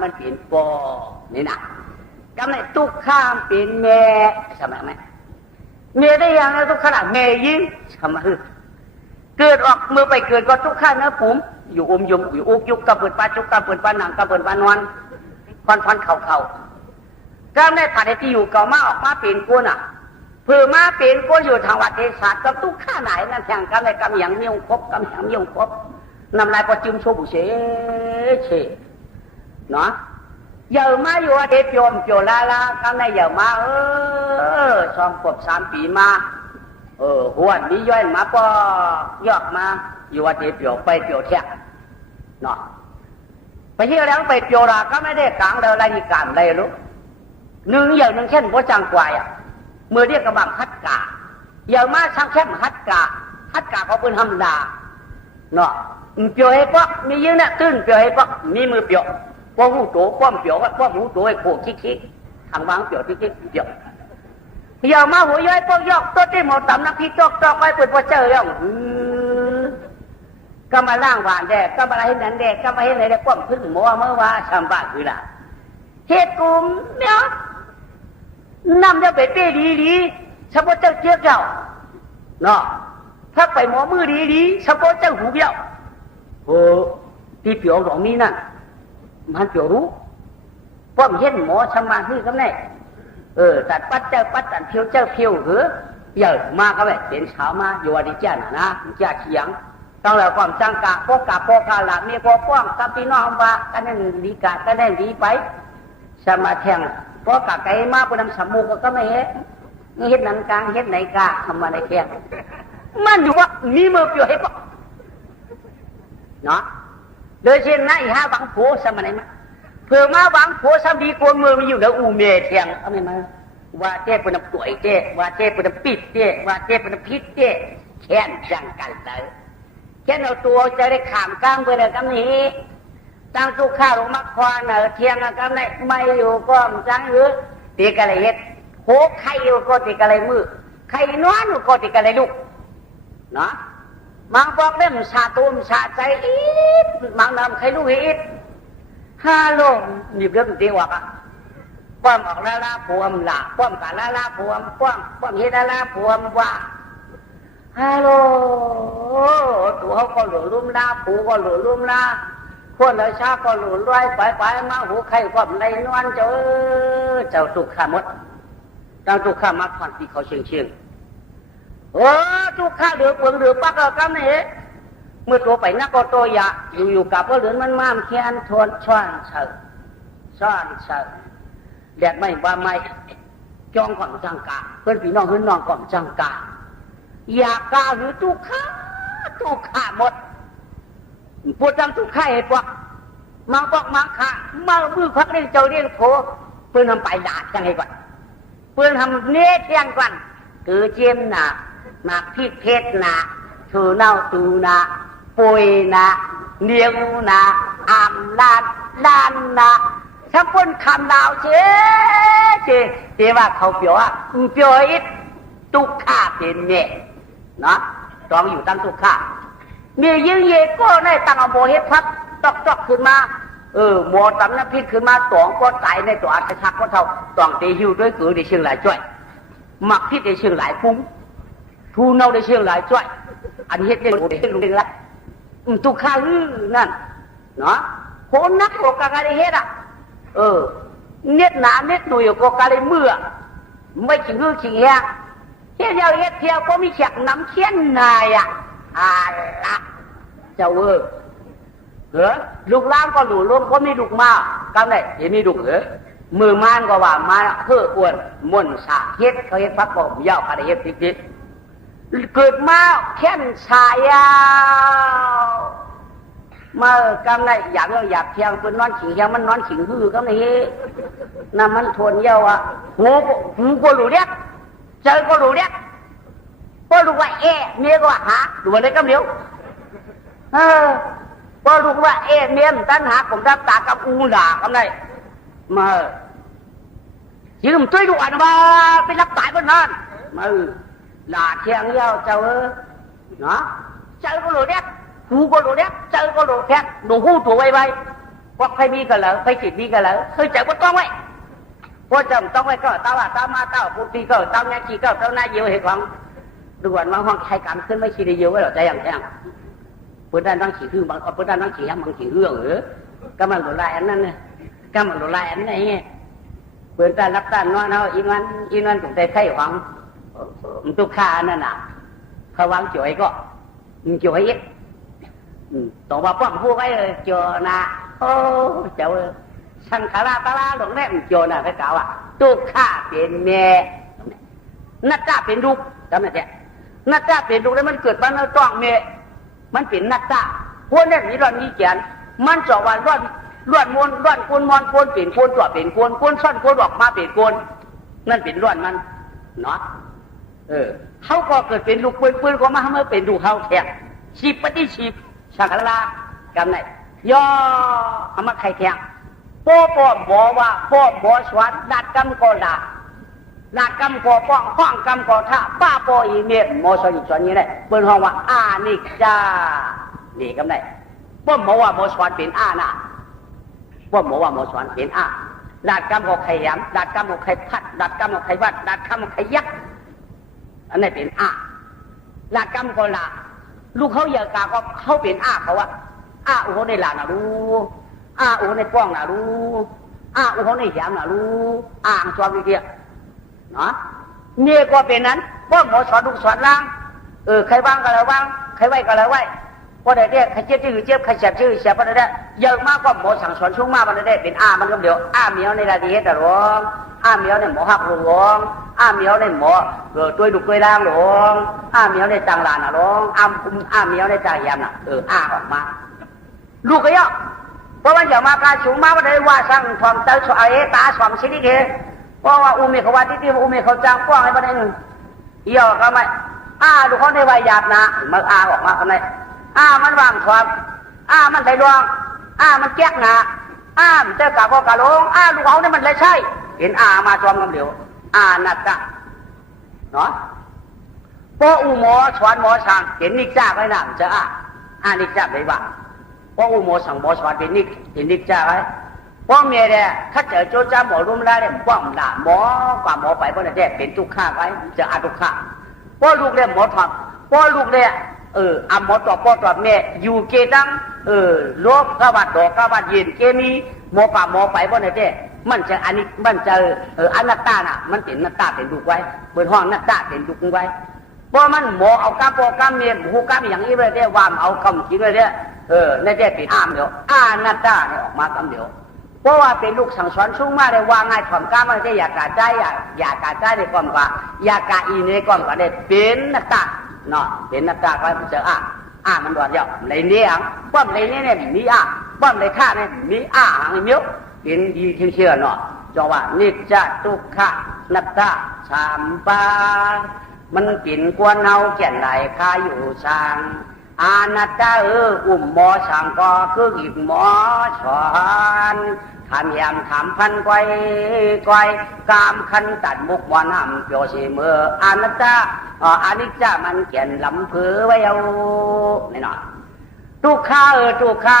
มันเปลี่ยนปอนี่นะกำไรตุกข้ามเป็นแม่ใช่ไหมเมียได้ยังไงทุกขนาดเมยยิ่งใช่ไหมเกิดออกเมื่อไปเกิดก็ทุกข้านะผมอยู่อมยมอยู่อุกยุกกระเปิดปลาจุกกระเปิดปลาหนังกระเปิดปลานวลฟันเข่าก็ได้ผ่านที่อยู่เก่ามาออกมาเป็นก้นอ่ะเพื่อมาเป็นก้นอยู่ทางวัดเทศาสตร์กับทุกข้าไหนนั่นแทงกันเลยกำอย่างมีองครบกำอย่างมีองครบนำลายประจุมโชบุเชเนาะgiờ má vô để piom la cái này giờ má xong cuộc 3 ปีมาหัวนี้ย่อยมาก็ยอกมาอยู่ว่าเดี๋ยวเปียวไปเปียวแท้เนาะไปเที่ยวแล้วไปเปียวละก็ไม่ได้กลางเดินอะไรนี่การเลยลูกหนึ่งอย่างหนึ่งเช่นพระจังกวายอ่ะเมื่อเรียกกระบังฮัดกาอย่ามาช่างแค่ฮัดกาเขาเป็นธรรมดาเนาะเปียวให้ป๊อกมีเยอะเนี่ยตื้นเปียวให้ป๊อกมีมือเปียวป้อหูโตป้อมเปียวป้อมหูโตไอ้โขกคิกทางวางเปียวคิกเปียวอย่ามาหัวย้อยป้อยอกตัวที่หมดต่ำนักพี่จอกไปเปิดพอเจอแล้วก็มาล่างหวานแดกก็มาอะไรนั้นแดกก็มาให้ไหนแดกป้อมพึ่งหมัวเมื่อว่าชำบ้าคือละเหตุกลุ่มเนี่ยนำจะไปเต้ดีเฉพาะเจ้าเจี๊ยบเจ้าเนาะถ้าไปหมอมือดีเฉพาะเจ้าหูเบี้ยวที่เปียวหลงนี้นั่นมันเปียวรู้ป้อมเห็นหมอชำมาที่ก็ได้ตัดปัดเจ้าปัดตัดเพียวเจ้าเพียวหรือเยอะมากก็แบบเป็นเช้ามาอยู่วันที่เจ้านะเจ้าเฉียงต้องแล้วความจังกะพวกกาหลับมีพวกป้องกับพี่น้องว่ากันนั่นดีกะกันนั่นดีไปสมาแทงพวกกะไก่มาเป็นน้ำสมูก็ไม่เฮ็ดนั้นกลางเฮ็ดไหนกะทำมาในแทงมันอยู่ว่ามีมือเปียวให้ปะเนาะโดยเช่นนั้นอีห้าบังโผสมัยไหนมาเพื่อมาบังโผสามีกวนมือมีอยู่เดี๋ยวอูเมเทียงเอาไม่มาว่าเจ้เป็นน้ำตัวเจ้ว่าเจ้เป็นน้ำปิดเจ้ว่าเจ้เป็นน้ำพิษเจ้แค้นจังกันเลยแค่เอาตัวจะได้ขามกลางไปเลยกำนี้ตั้งทุกข้าวลงมาควานเทียงกำนี้ไม่อยู่ก็จังหรือตีกันเลยเฮ็ดโคไข่อยู่ก็ตีกันเลยมือไข่นวลอยู่ก็ตีกันเลยลูกเนาะมังบอกเล่มชาตูมชาใจอีดมังนำใครลูกอีดฮัลโหลมีเรื่องตีวักอ่ะป้อมออกลาพวมละป้อมกะลาพวมป้อมเฮ็ดลาพวมว่าฮัลโหลตัวเขาก็หลุดลุ่มลาผูก็หลุดลุ่มลาคนเลยชาก็หลุดร้อยไปมาหูไข่ก็ในนวลเจ้าตุกขาหมดตั้งตุกขามาผ่อนที่เขาเชียงทุกข้าเหลือเปลืองเหลือปักกันนี่เมื่อตัวไปนักก็ตัวยาอยู่กับก็เหลือมันม่ามแค้นทวนช่อนเชิงแดดไม่บ้าไม่จองก่อนจังกะเพื่อนพี่น้องก่อนจังกะ อยากกล่าวหรือทุกข้าหมดพูดจำทุกข้าเหตุว่ามาบอกมาข้ามามือพักเรียงเจ้าเรียงโถเพื่อนทำไปด่าจังไงก่อนเพื่อนทำเนื้อเที่ยงก่อนคือเจียมหนาหนักพิษเพชรหนาถือเน่าตูนาปุยนาเนียงนาอามลานนาถ้าพ้นคำดาวเจ๊ว่าเขาเปียวอิดทุกข้าเป็นเนี่ยเนาะต้องอยู่ตั้งทุกข้ามียิ่งเย่ก็ได้ตั้งเอาโมเฮ็ดพักตอกขึ้นมาโมตำน้ำพริกขึ้นมาตองก็ตายในตัวอาชักก็เท่าตองตีหิวด้วยกือได้เชียงหลายจ้อยหมักพิษได้เชียงหลายฟุ้งทูเน่าได้เชียงหลายจ้อยอันเฮ็ดยังโมได้ลุงละทุกข้านั่นเนาะคนนักโอกาสได้เฮ็ดเน็ดหนาเน็ดหนุ่ยก็กาเลยเมื่อไม่ขิงหื้อขิงแหงเที่ยวเฮ็ดเที่ยวก็มีแขกน้ำเชี่ยนนายละเจ้าลูกล้างก็หลูล้มก็มีลูกมากำไรยังมีลูกมือมันก็ว่ามาเพื่ออ้วนม่วนสาเฮ็ดเขาเฮ็ดพักบอกยาวคาเฮ็ดติดเกิดมาแค่นชายมากำไรอยากเที่ยงเป็นนอนขิงยังมันนอนขิงหื้อกำไรนั่นมันทวนเยาอ่ะหูก็หลูเรียกเจอก็หลูเรียกก็รู้ว่าเมียก็ว่าหาดูอะไรก็เดียวก็รู้ว่าเมียมันตั้งหาผมรับตากับอูหล่ากำไรมายืมช่วยดูอันมาไปรับสายบนนั้นมาหล่าเที่ยงเยาเจ้าเนาะเจอก็หลูเรียกหูก็หลูเรียกเจอก็หลูแค่ดูหูตัวไวว่าใครมีกันแล้วใครจิตมีกันแล้วเคยใจก็ต้องไว้พอจำต้องไว้ก็ตาว่าตามาตาปุตีก็ตาแง่ขี้ก็ตาหน้าเยี่ยวเหตุของดูวันว่าห้องใครการขึ้นไม่ขี้ได้เยอะไว้หรอใจอย่างแท้เพื่อนด้านน้องขี้คือบางเพื่อนด้านน้องขี้ยังบางขี้เรื่องก็มันหลุดลายอันนั้นเนี่ยก็มันหลุดลายอันนี้ไงเพื่อนด้านรับด้านน้อยเนาะอีนั้นผมได้ไข่หวังตุกขานั่นน่ะเขาวางจ่อยก็จ่อยอีกต่อมาป้อมพูดไว้จ่อนะโอ้เจ้าสังขารตาลาหลงแน่จ่อนะไปกล่าวว่าตุกขาเป็นแม่นัดจ้าเป็นลูกจำได้ไหมนัดจ้าเป็นลูกแล้วมันเกิดมาแล้วต้องเมมันเป็นนัดจ้าพวกนี้มีร้อนมีเกียนมันจ่อวันร้อนมวนคูนมอนคูนเป็นคูนจ่อเป็นคูนซ่อนคูนออกมาเป็นคูนนั่นเป็นร้อนมันเนาะเขาก็เกิดเป็นลูกปืนก็มาเมื่อเป็นลูกเขาแทงชีพปฏิชีพสังขารกำไรย่อเอามาใครแทงพ่อบอกว่าพ่อบอกสวนดัดกำก็ด่าลาดกำก่อป้องห้องกำก่อท่าป้าปออีเมียมอสอนสอนนี้ได้เปิ้นห้องว่าอานิจจานี่กำไรป้อมบอกว่าหมอสอนเป็นอานะป้อมบอกว่าหมอสอนเป็นอาลาดกำก่อไข่ยำลาดกำก่อไข่พัดลาดกำก่อไข่วัดลาดกำก่อไข่ยักษ์อันนี้เป็นอาลาดกำก่อละลูกเขาเยอะกาก็เขาเป็นอาเขาว่าอาอุโหในหลานน่ะรู้อาอุโหในป้องน่ะรู้อาอุโหในยำน่ะรู้อาสอนวิเดียเนาะเมียก็เป็นนั้นพ่อหมอสอนลูกสอนล้างใครว่างก็แล้วว่างใครไหวก็แล้วไหวพอได้เรียกใครเจ็บชื่อเจ็บใครเจ็บชื่อเสียพอได้เยอะมากกว่าหมอสั่งสอนชุ่มมากมันได้เป็นมันก็เดียวเมียวในรายละเอียดแต่ร้องเมียวในหมอหักร้องเมียวในหมอตัวดุตัวล่างร้องเมียวในจางลานร้องเมียวในจางยำน่ะออกมาลูกก็เยอะเพราะว่าอย่ามาการชุ่มมากมันได้ว่าสั่งความเจ้าสวยตาสวมชิลิเกเพราะว่าอุเมเขาว่าที่อุเมเขาจ้างกว้างให้บ้านหนึ่งเอี่ยวเขาไม่ดูเขาในวัยหยาบนะมันออกมาทำไมมันวางความมันใส่ดวงมันแก๊กนะมันเจ้ากะก็กะลงดูเขาเนี่ยมันเลยใช่เห็นมาจอมกำเดียวนัดจ้ะเนาะพออุโมสอนหมอสั่งเห็นนิกจ้าไว้หนักจะนิกจ้าไว้บ้างพออุโมสั่งหมอสอนเป็นนิกเห็นนิกจ้าไว้พ่อเมียเนี่ยถ้าเจอโจจ้าหมอรุมได้เนี่ยป้อมด่าหมอกว่าหมอไปเพราะเนี่ยเป็นทุกข้าไว้จะทุกข้าพ่อลูกเนี่ยหมอทำพ่อลูกเนี่ยหมอตอบพ่อตอบแม่อยู่เกตังโลกกบัดดอกกบัดเย็นเกมีหมอป่าหมอไปเพราะเนี่ยมันจะอันนี้มันจะอนัตตาน่ะมันเป็นนัตตาเป็นดุกไว้เปิดห้องนัตตาเป็นดุกไว้เพราะมันหมอเอากาโปกาเมียหูกาอย่างนี้เลยเนี่ยว่าเอาคำคิดเลยเนี่ยในเนี่ยเป็นเดียวนัตตาเนี่ยออกมาคำเดียวเพราะว่าเป็นลูกสั่งสอนชุ่มมากเลยว่าง่ายความกล้ามันจะอยากกาใจอยากกาใจในความว่าอยากกาอีในความว่าได้เป็นนัตตา เนาะเป็นนักตาไว้เจอมันดอดเดียวเลยเนี้ยป้อมเลยเนี่ยมีป้อมเลยท่าเนี่ยมีหังมิ้วเป็นดีที่เชื่อเนาะจังว่านิจจทุกขะนัตตาสามปามันกินกวนเฮาแก่นไหลคาอยู่ช่างอานัตตาอุ้มหมอช่างก็คืออีกหมอสอนทำยำทำพันไกวกามขันตัดมุกวันห้ำโยชีเมื่ออานัตตาอานิจจามันเขียนลำเผือไว้เอาแน่นอนทุกข้า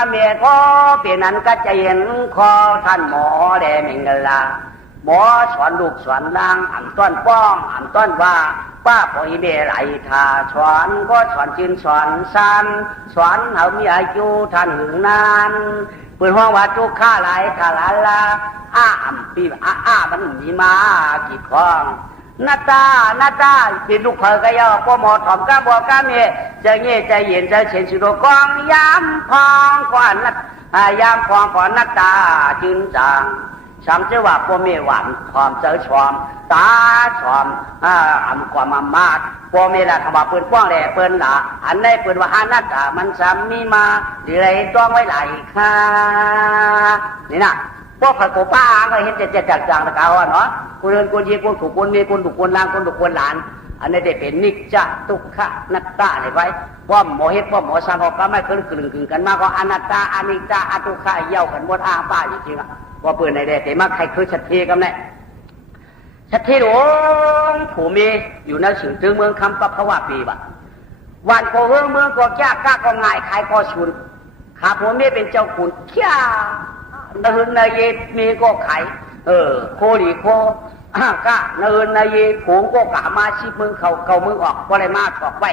เมียก็เปลี่ยนนั้นก็จะเห็นคอท่านหมอแดมิงกลาหมอสอนลูกสอนนางอ่ำต้นป้องอ่ำต้นว่าป้าพออีเมไหลทาสอนก็สอนจินสอนซันสอนเอามีอายุท่านหึงนานเปิดห้องว่าทุกข้าไหลทาลาลาปีมันมีมากี่คล้องนาตาเป็นลูกเผยก็ย่อพ่อหมอถอมก้าบอกก้าเมียจะเงี้ยใจเย็นใจเฉียนสุดกองยามพองก่อนยามพองก่อนนาตาจืนจางฉันจะว่าพ่อเมียหวานหอมเจอชอมตาชอมความมาดพ่อเมียละทว่าเปิ้นป้องแหล่เปิ้นละอันได้เปิ้นว่าอานาตามันซ้ำมีมาดีไรต้องไว้ไหลค่ะนี่นะพวกเขาป้าก็เห็นจะจังตะกาวเนาะคนเดินคนยีคนถูกคนมีคนถูกคนลางคนถูกคนหลานอันนี้ได้เป็นนิจจทุกขะนัตตาเลยไว้ว่าหมอเฮ็ดว่าหมอสร้างออกก็ไม่กลึงกันมากก็อนัตตาอนิจจาอทุกขะเย่ากันหมดป้าจริงๆว่าเปิดในได้แต่มาใครคือชัดเทกันแน่ชัดเทหลวงผู้มีอยู่ในสื่อถึงเมืองคำปะพะว่าปีบะวันโกเมืองก็แก่กล้าก็ง่ายใครก็ชุนขาผู้มีเป็นเจ้าขุนแก่นเฮินนายเยมีก็ไขโคดีโคก็นเฮินนายเยผูงก็กะมาชิมือเขามือออกก็เลยมาถอกไว้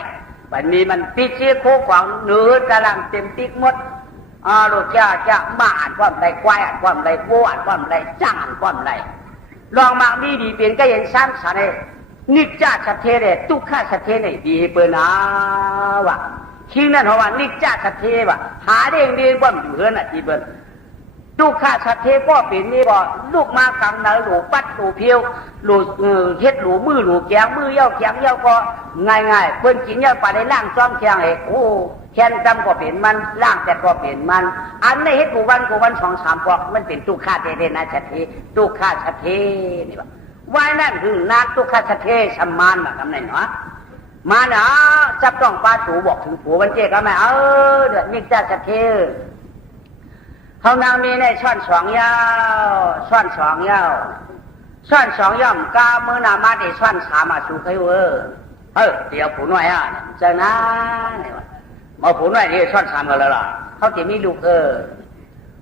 แบบนี้มันติดเชื้อโคกวางเนื้อกำลังเต็มติ๊กหมดรถจะมาอ่านความใดควายอ่านความใดโบอ่านความใดจ้างอ่านความใดลองมาดีเปลี่ยนก็ยังสร้างสรรค์นิจจาสัตเทเดทุกข้าสัตเทเนดีเปิดนะวะคิงนั่นเพราะว่านิจจาสัตเทวะหาเด้งบ่มอยู่เฮือนที่เปิดลูกข้าสัตเทก็เป็นนี่บ่ลูกมาขังเนอหลูปัดหลูเพียวหลูเฮ็ดหลูมือหลูแกงมือเย้าแกงเย้าก็ง่ายเพิ่นกินเย้าปลาได้ล่างซ้อมแข็งโอ้แค่นจำก็เป็นมันล่างแต่ก็เป็นมันอันนี้เฮ็ดกูวัน2-3 ปอกมันเป็นทุกข้าเทเดนะสัตเททุกข้าสัตเทนี่บ่ว่านั่นคือนักทุกข้าสัตเทสมานแบบนั้นเนาะมาเนาะจับต้องป้าตูบอกถึงผัววันเจ๊ก็ไม่เดือดนิจจาสัตเทเขานางมีในช่อนสองยาวช่อนสองยาวช่อนสองย่อมกามือนามาได้ช่อนสามมาสู่ใครเดี๋ยวผู้น้อยเจ้านะเนี่ยมาผู้น้อยนี่ช่อนสามกันแล้วล่ะเขาจะมีลูก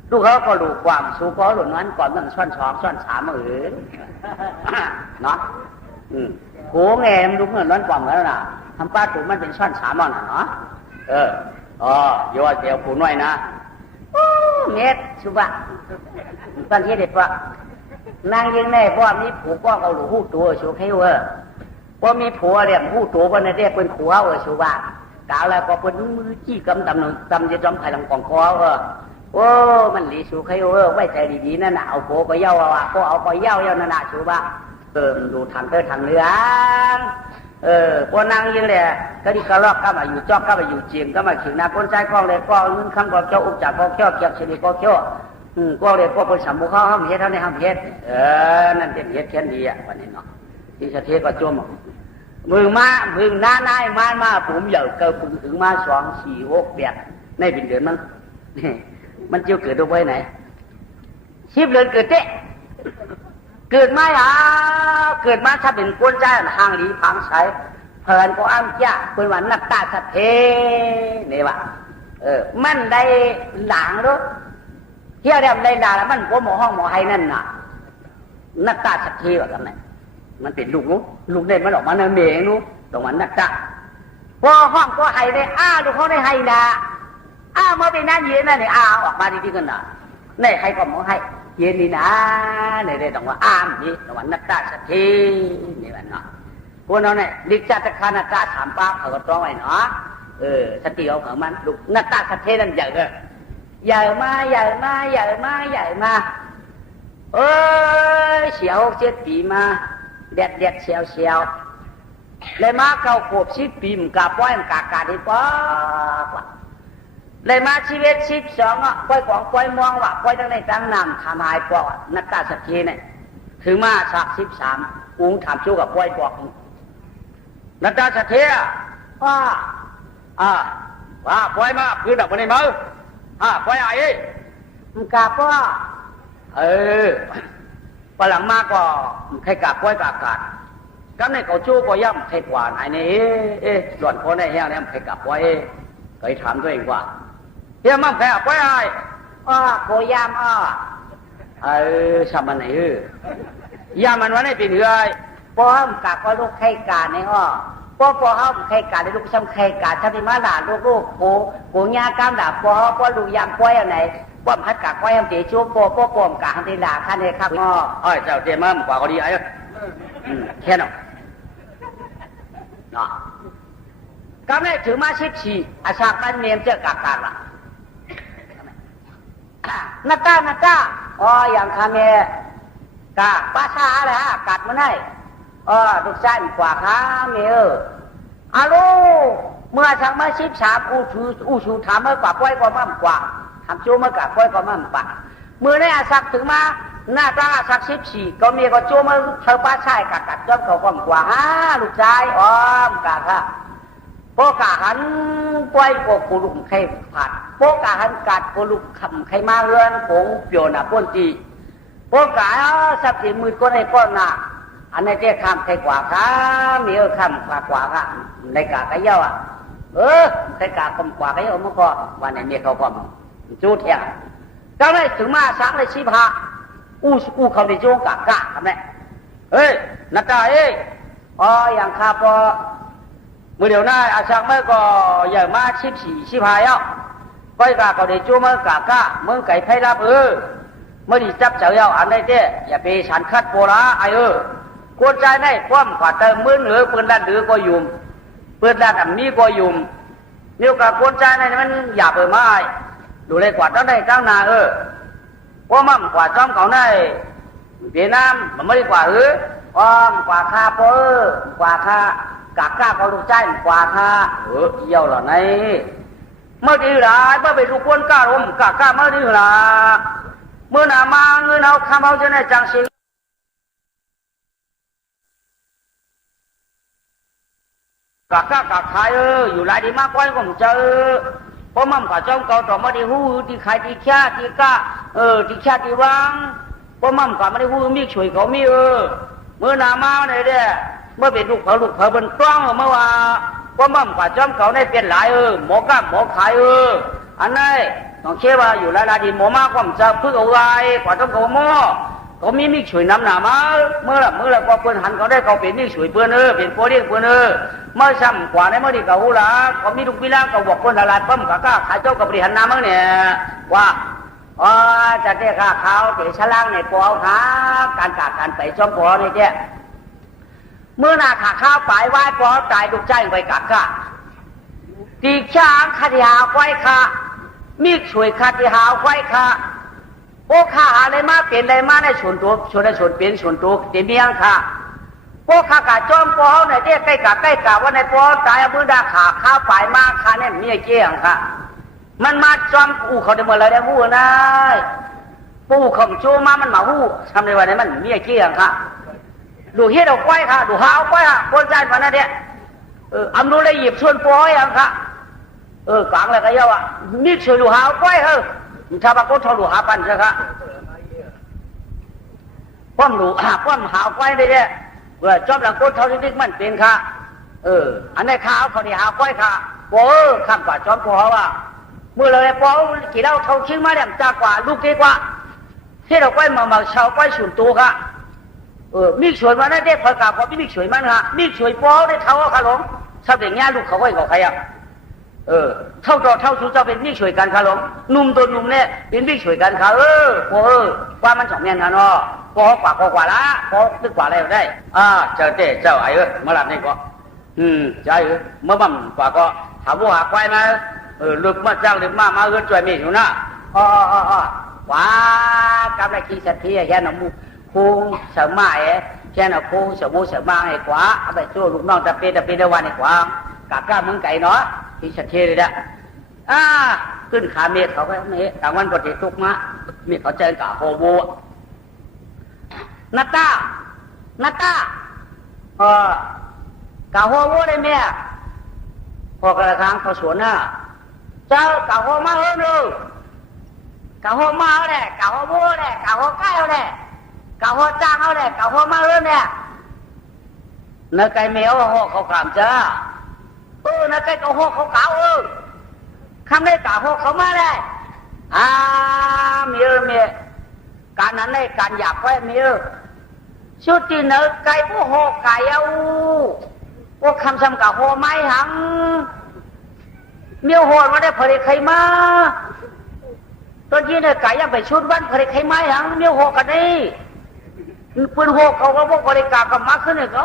ลูกเขาก็ลูกความสู่ก็หลุดนั้นก่อนมันช่อนสองช่อนสามเนาะโหแง่มันลูกเงินนั้นความแล้วน่ะทำป้าถูกมันเป็นช่อนสามมันเนาะเดี๋ยวผู้น้อยนะเม็ดชุบะตอนที่เด็กว่านางยังแน่เพราะมีผัวก็เอาหลูหูตัวชูให้เพราะมีผัวเรียกหูตัวคนนั้นเรียกเป็นผัวชูบะกล่าวแล้วก็เป็นมือจี้กำตำจะจอมไข่ลำกองคอโอ้มันหลีชูให้ไว้ใจดีๆนั่นน่ะเอาผัวไปเย้าก็เอาไปเย้านั่นน่ะชูบะดูทางทางเรือพอนางยังเลยก็ที่กระลอกก็มาอยู่จอกก็มาอยู่เจียงก็มาขิงนาคนใจกล้องเลยก็มึงคำก็เจ้าอุจจาระก็เจ้าเกียบเฉลี่ยก็เจ้าก็เลยก็เป็นสามบุคคลห้ามเฮ็ดเท่านี้ห้ามเฮ็ดนั่นเป็นเฮ็ดแค่นี้วันนี้เนาะที่สะเทก็จมมึงน้านายมาผมเหย่อเกิดผมถึงมา2 4 6 8ในเป็นเดือนมันเจียวเกิดด้วยไหน10 เดือนเกิดเจ๊เกิดมาเกิดมาถ้าเป็นก้นใจห่างหลีพังใสเพลินก็อ้ำจ้าเป็นวันนักตาสัตเทนี่วะมันได้หลังรู้เที่ยวเรียมได้ด่าแล้วมันก็หมอห้องหมอไห้นั่นน่ะนักตาสัตเทวะกันไหนมันเป็นลูกเด่นมันออกมาในเมงนู้ตรงวันนักตาพอห้องก็ไห้ได้ลูกเขาได้ไห้นะเมื่อเป็นนั่นเย็นนั่นเนี่ยออกมาดีๆกันน่ะนี่ใครก็หมอไห้เย็นนี่นะเนี่ยได้ต้องว่านี่ตรงวันนักตาสัตเทนี่วันเนาะพวกเราเนี่ยดิจัตคานาตาถามป้าเขาก็ต้องไว้เนาะสติเอาของมันลูกนักตาสัตเทนั่นใหญ่เลยใหญ่มาเสียว7 ปีมาแดดเสียว เลยมาเก่าขวบ10 ปีมกะป้อยมกะกาที่ป๊อกเลยมาชีวิต12อ่ะป้อยของป้อยมองว่าป้อยตั้งในตั้งนำทำหายปอกนักตาสักทีเนี่ยถึงมาสัก13อุ้งถามชู้กับป้อยบอกนักตาสักทีว่าป้อยมาคือดับมันในมือป้อยไอ้กาป้อพอหลังมาก็ใครกาป้อยกากาดก็ในเขาชู้ก็ย่ำใครกว่าไหนนี่หล่อนคนในแห้งเนี่ยใครกาป้อยเคยถามตัวเองว่าเฮียมั่งแพ้ป้อยไอ้โกย่ำชามันไหนย่ามันวันไหนปีนเหือยป้อมกาก็ลูกใครกาในป้อห้อมใครกาในลูกซ้ำใครกาชาติมาด่าลูกโกย่ากามด่าป้อลูกยำป้อยอะไรป้อมพัดกาป้อยทำตีชู้ป้อมกาทำตีด่าข้าในครับเจ้าเตรียมมั่งกว่าก็ดีไอ้แค่นั้นเนาะก็ไม่ถือมา14อาชาการเมียนเจ้ากาละนักก้าอย่างคาเมกาป้าชาอะไรกัดมันได้ลูกชายกว่าคาเมอาลูเมื่อชักมา13อูชูถามเมื่อกว่าป้อยก็มั่มกว่าทำชูเมื่อกว่าป้อยก็มั่มปะเมื่อในอาศักถึงมาหน้าตาอาศัก14ก็มีก็ชูเมื่อเธอป้าชายกัดจอมเขาก้มกว่าลูกชายกาค่ะโปกาหันป้อยโปกุลุมไข่ผัดโปกาหันกัดกุลุมคำไข่มาเรือนผงเปียวน่ะป้นจีโปกาสับสีมือก็ในก้อนน่ะอันนี้เจ้าคำไข่กว่าค่ะมีคำกว่าค่ะในกาไก่เย้าไข่กากำกว่าไก่เย้าเมื่อก่อนวันนี้มีเขาพร้อมจูดเที่ยงก็เลยถึงมาสักเลย15อู้เขาในโจงกากะทำไมนักกาอย่างข้าพอเมื่อเดี๋ยวหน้าอาชักเมื่อก็ใหญ่มา15ก้อยกาเขาได้จู้เมื่อกากะเมื่อไก่ไพ่รับเมื่อดีจับเจ้าเย้าอันได้เจ้อย่าไปฉันคัดโบราไอกวนใจได้ป้อมกว่าเติมมือเหนือปืนด้านดื้อก็ยุ่มปืนด้านอันนี้ก็ยุ่มนิ้วกับกวนใจได้มันหยาบไม้ดูเลยกว่าต้องได้ตั้งนาเพราะมั่มกว่าจอมเขาได้เวียดนามมันไม่ได้กว่าป้อมกว่าข้ากว่าข้ากากาเขาลูกใจกว่าข้าเยี่ยวเหล่านี้เมื่อดีหลายเมื่อไปดูกวนก้าลมกากาเมื่อดีหลาเมื่อหนามาเงินเอาคำเอาจะได้จังสิกากขายอยู่หลายดีมากกว่าก็ผมเจอเพราะมั่มกับจอมเก่าต่อมาได้หู้ที่ขายที่แค่ที่ก้าที่แค่ที่วางเพราะมั่มกับมาได้หู้มีช่วยเขามีเมื่อหนามาเนี่ยเด้เมื่อเป็นลูกเขาเป็นกล้องเมื่อว่าเพราะมั่มกับจอมเขาได้เป็นหลายหมอก้าหมอขายอันนี้ต้องเชื่อว่าอยู่หลายดีหมอมากกว่าผมจะพึ่งเอาไว้กว่าจอมเขาหม้อเขามีช่วยน้ำหนามาเมื่อละกว่าเพื่อนหันเขาได้เขาเป็นมีช่วยเพื่อนเป็นโปรเลี้ยงเพื่อนเมื่อซ้ำกว่าในเมื่อดีเขาหูละเขามีลูกวิลาเขาบอกคนละลายปั้มกะขายเจ้ากับบริหารน้ำมั้งเนี่ยว่าจะได้ค่าเขาเตะฉลางในปอขาการไปจอมปอนี่เจ้เมื่อนาขาข้าวไปไหว้ปอตายลูกใจไปกะตีช้างคดีหาไว้ค่ะมีช่วยคดีหาไว้ค่ะโอ้ข้าอะไรมาเปลี่ยนอะไรมาในชนตัวชนเปลี่ยนชนตัวเดี๋ยวเมียงค่ะโอ้ข้ากะจอมปอในเจ้ใกล้กะว่าในปอตายมือดาขาข้าวไปมาค่ะเนี่ยเมียเกี้ยงค่ะมันมาจอมปูเขาได้เมื่อไรได้หู้นะปูข่มชูมามันมาหู้ทำในวันนี้มันเมียเกี้ยงค่ะดูเฮ็ดเอาไว้ค่ะดูหาเอาไว้ค่ะคนใจมันนั่นเนี่ยอำนูได้หยิบชวนปอยอย่างค่ะกลางอะไรก็เยอะนี่ช่วยดูหาเอาไว้ชาวบ้านก็ทอดูหาปันใช่ค่ะป้อมดูป้อมหาไว้ได้เนี่ยเพื่อจอบหลังก้นเท่าที่มันเป็นค่ะอันนี้ข้าวเขาดีหาไว้ค่ะโอ้ข้ามกว่าจอมปอว่าเมื่อเลยปอกี่เราเท่าชิ้นมาเนี่ยจากกว่าลูกดีกว่าที่เราไว้มาชาวไว้ส่วนตัวค่ะมีช่วยมาได้เด็กพอกาพอมีช่วยมันค่ะมีช่วยปอได้เท่าค่ะหลงชอบอย่างเงี้ยลูกเขาไว้กับใครเท่าต่อเท่าสู้เจ้าเป็นมีช่วยกันค่ะหลงนุ่มตัวนุ่มเนี่ยเป็นมีช่วยกันค่ะว่ามันสองเงี้ยนะเนาะปอกว่าละปอตึกกว่าอะไรได้เจ้าเต้เจ้าไอ้มาหลับนี่ก็ใจเมื่อบ่มกว่าก็ถามว่าควายมาลึกมาจ้างลึกมาช่วยมีอยู่นะว้ากำลังขี่สัตย์ที่แค่หนุ่ม khu sợ mãi cho nó khu sợ bố sợ ma hay quá phải chua lúc non tập đi đâu này quá cả ca mướn cày nó thì sẽ thế đấy àขึ้นขาเมียเขาก็ไม่ต่างวันปฏิทุกมะเมียเขาเจอกับโฮโบนาตากับโฮโบได้เมียพอกระทางเขาสวนน่ะเจ้ากับโฮมาเฮ้ยดูกับโฮมาเฮ้ยเนี่ยกับโฮโบเนี่ยกับโฮใกล้เฮ้ยเนี่ยกับโฮจ้างเฮ้ยเนี่ยกับโฮมาเฮ้ยเนี่ยนักไก่เมียวโฮเขาขามจ้านักไก่เขาโฮเขาเก่าคำได้กล่าวเขามาได้มีการนั้นได้การอยากไว้มีชุดที่เนื้อไก่พวกโหไก่เอาพวกคำซ้ำกับโหไม้หังมีโหมาได้ผลิตใครมาตอนที่เนื้อไก่ยังไปชุดวันผลิตใครไม้หังมีโหกันนี่ปืนโหเขาก็พวกผลิตกากับมาขึ้นเลยเขา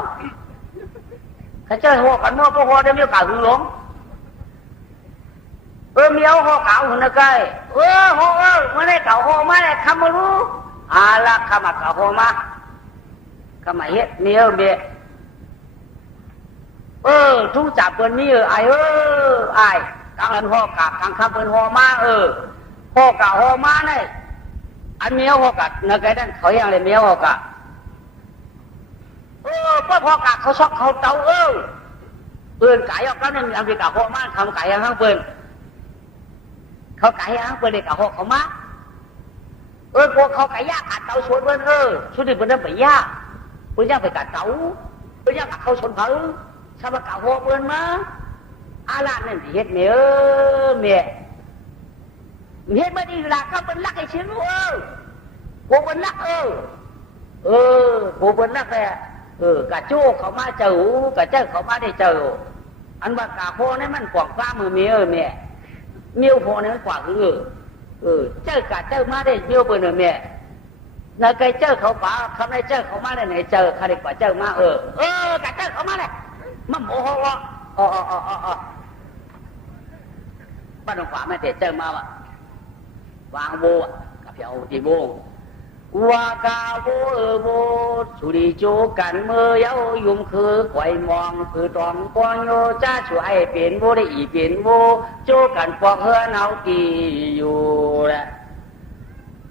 เขาเจอโหกันมั่วพวกโหได้มีโอกาสหึงหลงเมียวโหเก่าหุ่นไก่โหไม่ได้เก่าโหมาเลยคำมารู้ละคำมาเก่าโหมาคำมาเฮ็ดเมียวเมียทุกจับเปิ้นมีไอ้กลางอันโหกับกลางคำเปิ้นโหมาโหเก่าโหมาเนี่ยอันเมียวโหกัดนักไก่นั่นเขาอย่างเลยเมียวโหกัดพ่อโหกัดเขาช็อกเขาเตาเปิ้นไก่ออกแล้วเนี่ยอันที่เก่าโหมาทำไก่ยังทั้งเปิ้นเขาไก่ย่างเปิดเด็กกับหกเขามาพวกเขาไก่ย่างกัดเตาชนเปิ้นชุดนี้เปิ้นนั่นไปย่างเปิ้นย่างไปกัดเตาเปิ้นย่างกัดเขาชนเขาชาวบ้านกับหกเปิ้นมาอาลานั่นเฮ็ดเมียเฮ็ดไม่ดีละก็เปิ้นรักไอ้ชิ้นพวกเปิ้นรักพวกเปิ้นรักแหละกะโจ้เขามาเจอกะเจ้าเขามาได้เจออันว่ากะโพนี่มันกว่างฟ้ามือเมียเมียวพอเนี่ยกว่าเจ้ากะเจ้ามาได้เมียวเปิ้นเมียนายไก่เจ้าเขาป่าคำนายเจ้าเขามาได้ไหนเจอใครกว่าเจ้ามากะเจ้าเขามาได้มันโมโหบ้านหลวงป่าไม่เตะเจ้ามาว่ะวางโบกับเพียวตีโบว่ากาโบโบสุริโจกันเมื่อเย้ายุ่มคือไข่มองคือตองปองโยจ้าช่วยเปลี่ยนโบได้อีเปลี่ยนโบโจกันปอกเฮือเนากี่อยู่แหละ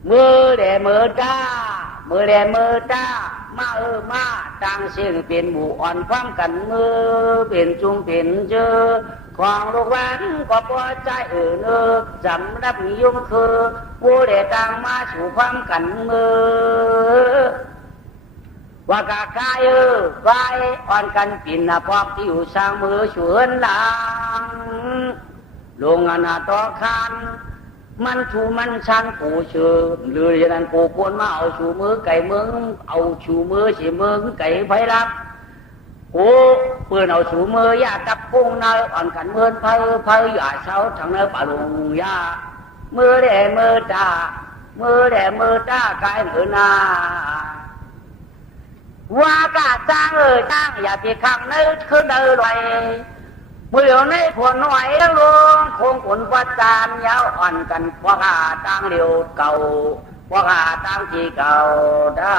มือแดมือตามามาต่างเสียงเป็นหมู่อ่อนความกันมือเป็นจุงเป็นเจอความโลกแหวนก็พอใจจำรับนิยมคือผู้ใดต่างมาสู่ความกันมือว่ากากายไว้อ่อนกันปิ่นพอกที่อยู่สร้างมือชวนหลังลงอนาต่อคันมันชูมันชันกูเชื่อหรืออย่างนั้นกูควรมาเอาชูมือไก่เมืองเอาชูมือสิเมืองไก่ไฟรับกูเปื่อนเอาชูมือยาตับปุ้งเนื้ออ่อนกันเมือนเพออย่าเช้าทางเนื้อป่าลุงยามือแดมือตากายมือนาว่ากาจ้างจ้างอย่าตีข้างเนื้อขึ้นเนื้อลอยเมื่อในผลหน่อยลงคงผลประจานยาวอ่อนกันพวกขาตั้งเดียวเก่าพวกขาตั้งที่เก่าได้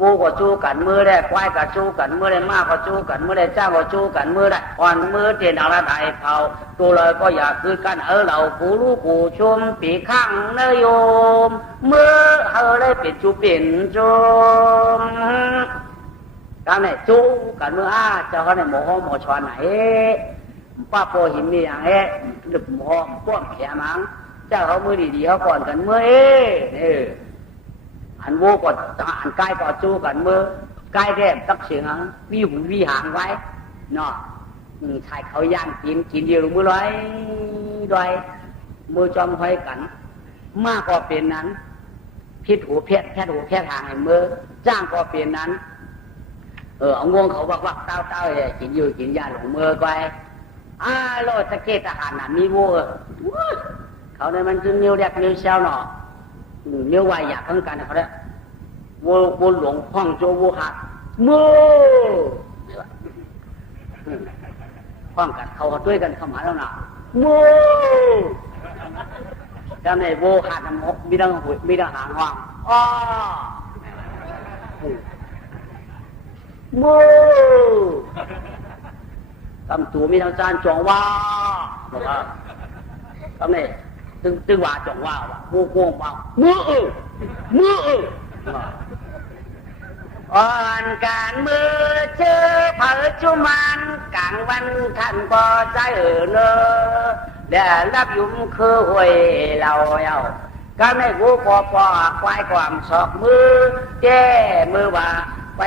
วูก็จู้กันมือได้ควายก็จู้กันมือได้มากก็จู้กันมือได้จ้างก็จู้กันมือได้อ่อนมือเตียนอะไรไทยเผาตัวเลยก็อยากคือกันเราผู้รู้ผู้ชมปีข้างเนยโยมมือเลยปิดจูเป็นจมการไหนจู้กันมือเจ้าเขาในหมอห้องหมอชอนไหนป้าโปหิมนี่อย่างหลึกหมอป้อนแขมังเจ้าเขามือดีๆเขาก่อนกันมือนี่อันโวก็อันใกล้ก็จู้กันมือใกล้แรบตักเสียงวิหูวิหางไว้เนาะชายเขาย่างกินเดียวมือร้อยมือจอมไฟกันมากก็เป็นนั้นพิษหูเพชรหูแค่ทางมือจ้างก็เป็นนั้นเอางวงเขาวักเต้ากินอยู่กินยาหลงมือไปโลดสะเก็ดทหารมีโวเขาเนี่ยมันจึงนิ้วแดกนิ้วเช้าเนาะเลี้ยววายอยากทั้งกันเขาเนี่ยวัวหลงห้องโจวัวหักมือห้องกันเขาด้วยกันเข้ามาแล้วนะมือแล้วในวัวหักน้ำมกมีดังหางห้อง ปู่มือกำตัวมีทางจานจองว่าบอกว่าคำนี้ตึงว่าจองว่าโง่โง่ว่ามืออ่อนการมือเชื่อเผยจุมันกลางวันท่านพอใจเนอเดี๋ยวรับยุ่มคือหวยเราก็ไม่รู้พอควายความสอกมือแจ้มือว่าไป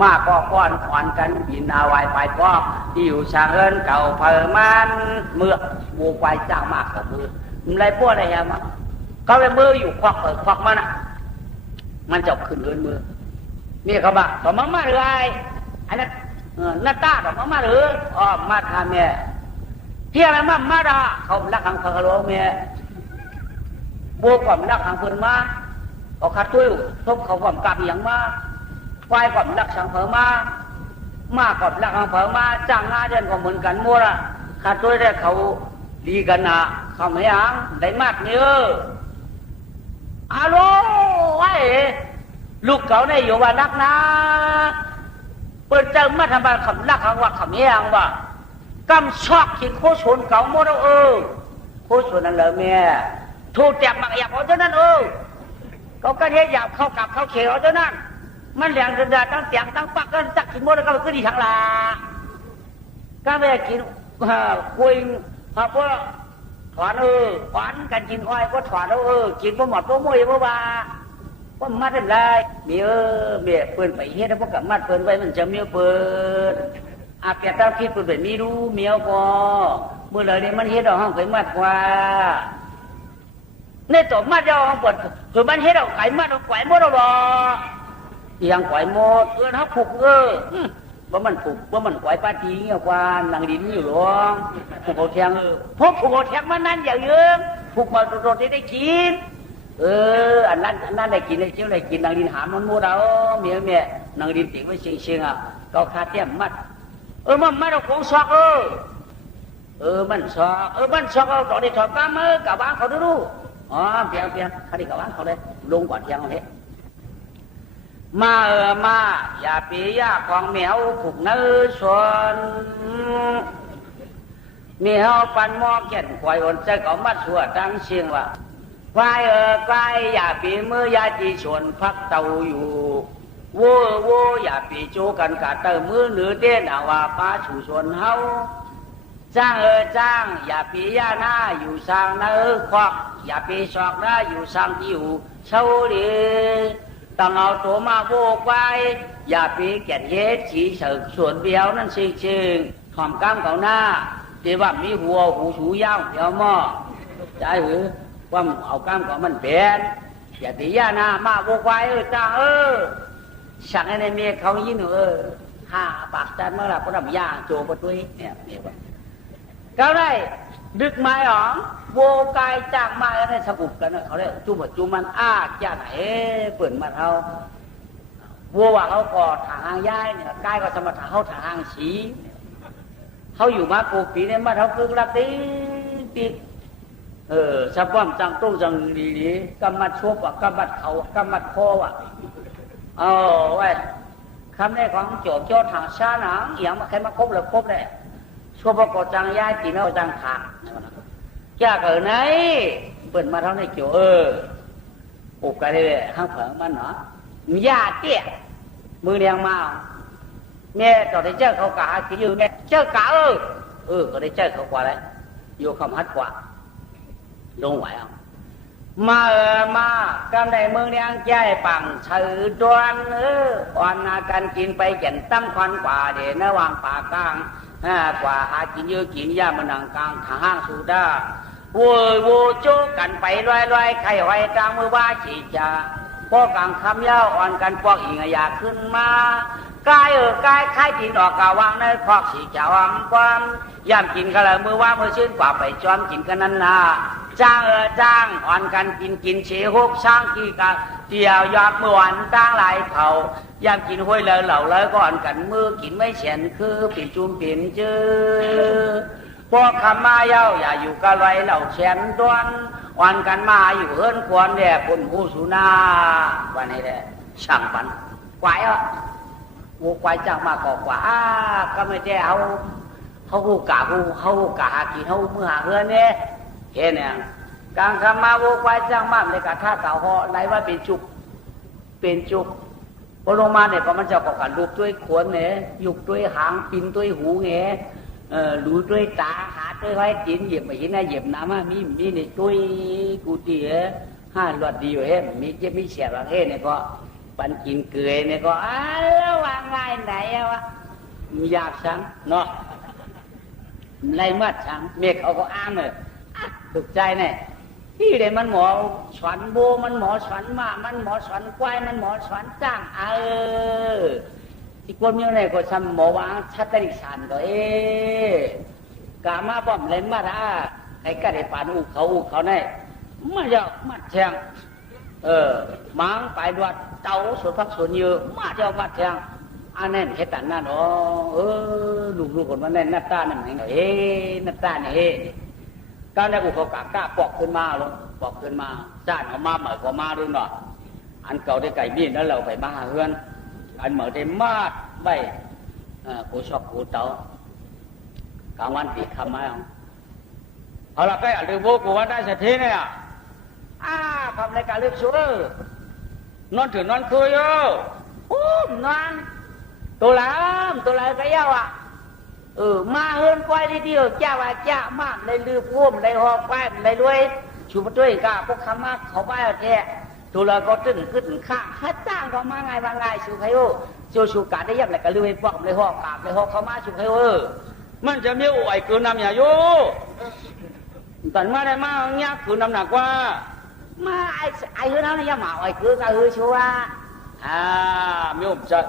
มาก็ก้อนอ่อนกันบินเอาไว้ไปก็ที่อยู่ช่างเอินเก่าเผยมันเมื่อบูควายจ้างมากกับมืออะไรพวกอะไรอย่างมั้งก็เลยมืออยู่ควักมันอ่ะมันจะขึ้นเอินมือนี่เขาบอกต่อมาเลยอันนั้นหน้าตาต่อมาหรืออ๋อมาทำเนี่ยเที่ยอะไรมาด่าเขาลักขังเขาโลเมียบัวความลักขังคนมาเขาคัดตุ้ยทุบเขาความกลับอย่างมาควายความลักสังเผอมาความลักสังเผอมาจ้างงานเดินก็เหมือนกันมั่วละคัดตุ้ยได้เขาดีกันนะเขาไม่ยังได้มากเนื้อฮัลโหลไอ้ลูกเขาเนี่ยอยู่ว่ารักนะเปิดเจอมาทำบ้านคำรักคำว่าคำเฮียงว่ากำชอกที่โคชนเก่าโมดโคชนนั่นเลยเมียถูกแจกมักอยากเอาเท่านั้นเขาก็เฮียอยากเข้ากับเข้าเขียวเท่านั้นมันแหลงเดือดตั้งเสียงตั้งปักกันจักกินโมดก็ขึ้นดีทางลาก็ไม่กินคุยพวกถอนถอนกันกินอ้อยก็ถอนกินพวกหมดพวกมวยพวกว่ามัดอะไรเมียเปิดไปเฮ็ดแล้วพวกกับมัดเปิดไว้มันจะเมียเปิดอาเปียตาคิดเปิดแบบนี้รู้เมียพอเมื่อไรเนี่ยมันเฮ็ดเอาห้องไปมัดกว่าในตัวมัดเอาห้องเปิดส่วนมันเฮ็ดเอาไก่มัดเอาไก่หมดเอาบ่ยังไก่หมดเขาผูกว่ามันผูกว่ามันไก่ปาทีเงี้ยกว่านางดินอยู่หรอผูกเอาแทงพบผูกเอาแทงมันนั่นอย่างเยอะผูกมาโดดได้กินอันนั้นได้กินได้เชี่ยวได้กินนางดินหามมันมูดเอาเมียนางดินติ่งไว้เชียงก็คาเทียมมัดมันเอาของซอกมันซอกเอาต่อได้ถอดก้ามกับบ้านเขาดูอ๋อเพียงเขาได้กับบ้านเขาเลยลงกว่าเทียงเอาเลยมาอย่าปียาของเหมียวผูกเนื้อชวนเหมียวปันหม้อเก็นควายอ่อนใจก็มัดชัวตั้งเชียงว่าควายอย่าปีมืออย่าจีชวนพักเตาอยู่วัวอย่าปีโจกันกะเตอมือหรือเต้นอาว่าป้าชูชวนเฮาจ้างจ้างอย่าปีย่าหน้าอยู่สร้างเนื้อควักอย่าปีชอกหน้าอยู่สร้างที่อยู่เช่าดีต้องเอาตัวมาโบกไว้อย่าปีแก่นเฮ็ดฉีเฉิกส่วนเดียวนั่นชิงถอมก้ามเขาหน้าที่ว่ามีหัวหูสูยาวเดียวหม้อใจหรือว่าเอาก้ามของมันเป็นอย่าตีย่าหน้ามาโบกไว้จ้าสั่งให้ในเมียเขายินห้าปากจันเมื่อไรพอดำย่าโจประตุยเนี่ยว่าก็ได้ดึกไม้หรอโวกายจากไม้แล้วได้สกุบกันเขาได้จุมันย่าไหนเปิดมาเขาวัวว่าเขาก่อถางย้ายเนี่ยกายก็สมถะเขาถางสีเขาอยู่มาโกปีเนี่ยมาเขาคือรักตีสะบ้อมจังตู้จังดีกำมัดชบกำมัดเขากำมัดคอไว้คำนี้ของโจทย์ทางชาหนังอย่างมาใครมาครบเลยครบเลยชั่วประกอบจังย้ายจีนเอาจังขาดแก่เกิดไหนเปิดมาเท่านี้เกี่ยวอุกกันเลยข้างเผิงมันเนาะยาเตี้ยมือเดียงมาแม่ต่อได้เจ้าเขากาที่อยู่แม่เจ้ากาก็ได้เจ้าเขากว่าเลยอยู่คำฮัดกว่าลงไหวเอามากำได้เมืองเลี้ยงใจปังชื่อดวนอ่อนนาการกินไปแก่นตั้มควันกว่าเดี๋ยวระหว่างป่ากลางกว่าหากินเยอะกินยามันนังกลางทางห้างสุดาวัวโจกันไปลอยไข่ไว้กลางมือว่าจีจ่าพวกกลางคำยาวอ่อนกันพวกอิงอยากขึ้นมากายไข่กินออกกาวางในคอกสีจ่าวำความย่ำกินกันเลยมือว่ามือชื่นกว่าไปจอมกินกันนั่นนาจ้างอ่อนกันกินเชี่ยหกช่างกี่กะเดี่ยวยอดเมื่อวันตั้งหลายเขาย่ำกินห้วยเลยเหล่าเลยก่อนกันมือกินไม่เฉียนคือปีจุ่มปีนเจอพวกคำมาเย้าอย่าอยู่กะไรเหล่าเฉียนดวนอ่อนกันมาอยู่เฮิรนควรแด่คนผู้สุนาวันนี้แหละ ช่างปันกวายอ่ะวัวกวายจ้างมาก่อกว่าก็ไม่ได้เขาหูกะหากินเขาเมื่อหาเฮือนเนี่ยเห็นเนี่ยกลางคำมาวัวกวายจ้างมาในกะท่าเก่าห่อไหนว่าเป็นจุกพอลงมาเนี่ยก็มันจะก่อกันลูกด้วยขวนเนี่ยยุกด้วยหางปินด้วยหูเงี้ยหลูด้วยตาหาด้วยไว้จินเหยียบไปหินนะเหยียบน้ำมีในด้วยกูตีห้าหลอดดีอยู่เฮ้มีเจ็บมีเสียบางเฮ้เนี่ยก็ปันกินเกลือเนี่ยก็แล้ววางไงไหนวะอยากชังเนาะไรเมื่อชังเมฆเขาก็อ้ามเลยถูกใจเนี่ยที่เดี๋ยวมันหมอสวนโบมันหมอสวนมามันหมอสวนควายมันหมอสวนจ้างที่คนมีอะไรก็ทำหมอวางชัดตริสันก็กามาบ่มเล่นมาท่าไอ้กระเดปานอุเขาเนี่ยมาเยอะมาแทงมังไปดวดเต่าสุดพักส่วนเยอะมาเยอะมาแทงอันนั้นเฮ็ดแต่นั่นลูกคนมันนั่นนัตตานั่นไงนัตตาเนี่ยก็ได้อุเขากล้าปอกขึ้นมาลงปอกขึ้นมาจ้านเขามาเหมือนเขามาด้วยเนาะอันเก่าได้ไก่บี้แล้วเราไปมาเฮือนอันเหมือนได้มาดใบกูชอบกูเต่ากลางวันตีคำมาเอาละก็ลืมโบกูว่าได้เสร็จทีเนี่ยทำรายการเลือกชัวนอนถึงนอนคุยนอนตัวหลามก็ยาวมาเฮือนควายทีเดียวจ้าว่าจ้ามากเลยลืมพ่วมเลยหอบควายเลยด้วยชูมาด้วยกาพวกคำมาเขาไปเอาแท้ตัวเราก็ตึ้งขึ้นข้างฮัตจ้างเขามาไงบางไงชูไคโอชูกาได้ยับเลยก็ลืมไปปอกเลยหอบกาเลยหอบเขามาชูไคโอมันจะมีอ่อยคืนน้ำอย่าโย่ตอนมาได้มาเงี้ยคืนน้ำหนักว่ามาไอ้คืนน้ำเนี่ยมาอ่อยคืนก็ชัวมีอุปจัด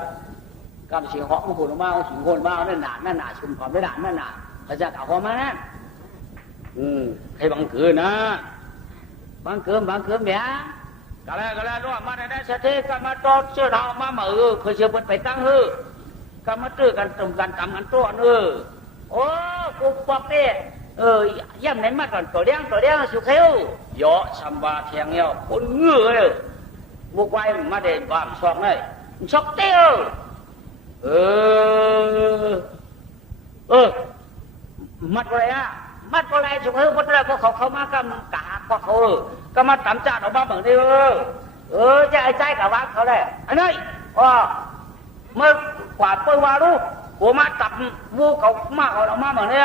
กำเสียงเหาะหุ่นมาถึงคนมานั่นหนาชุมความได้นั่นหนาเขาจะเอาความมานั่นให้บังเกินนะบังเกินเนี่ยก็แล้วด้วยมาได้เสถียรกันมาโตเชื่อเรามาเคยเชื่อไปตั้งกันมาตื้อกันตรงกันตำกันตัวโอ้กูปอกย่ำไหนมาก่อนตัวเลี้ยงสุขเขียวเยอะสัมบาเทียงเยอะคนเงื้อเลยบุกไว้มาเด่นความสองเลยชกเตี้ยวมัดอะไรสุขเขียวมัดอะไรก็เขามากำกาก็เขาก็มาตำจ่าเอาบ้าเหมือนนี้จะไอ้ใจกับว่าเขาได้อันนี้เมื่อกวาดปืนวารุหัวมาตับวูเขามาเขาเอามาเหมือนนี้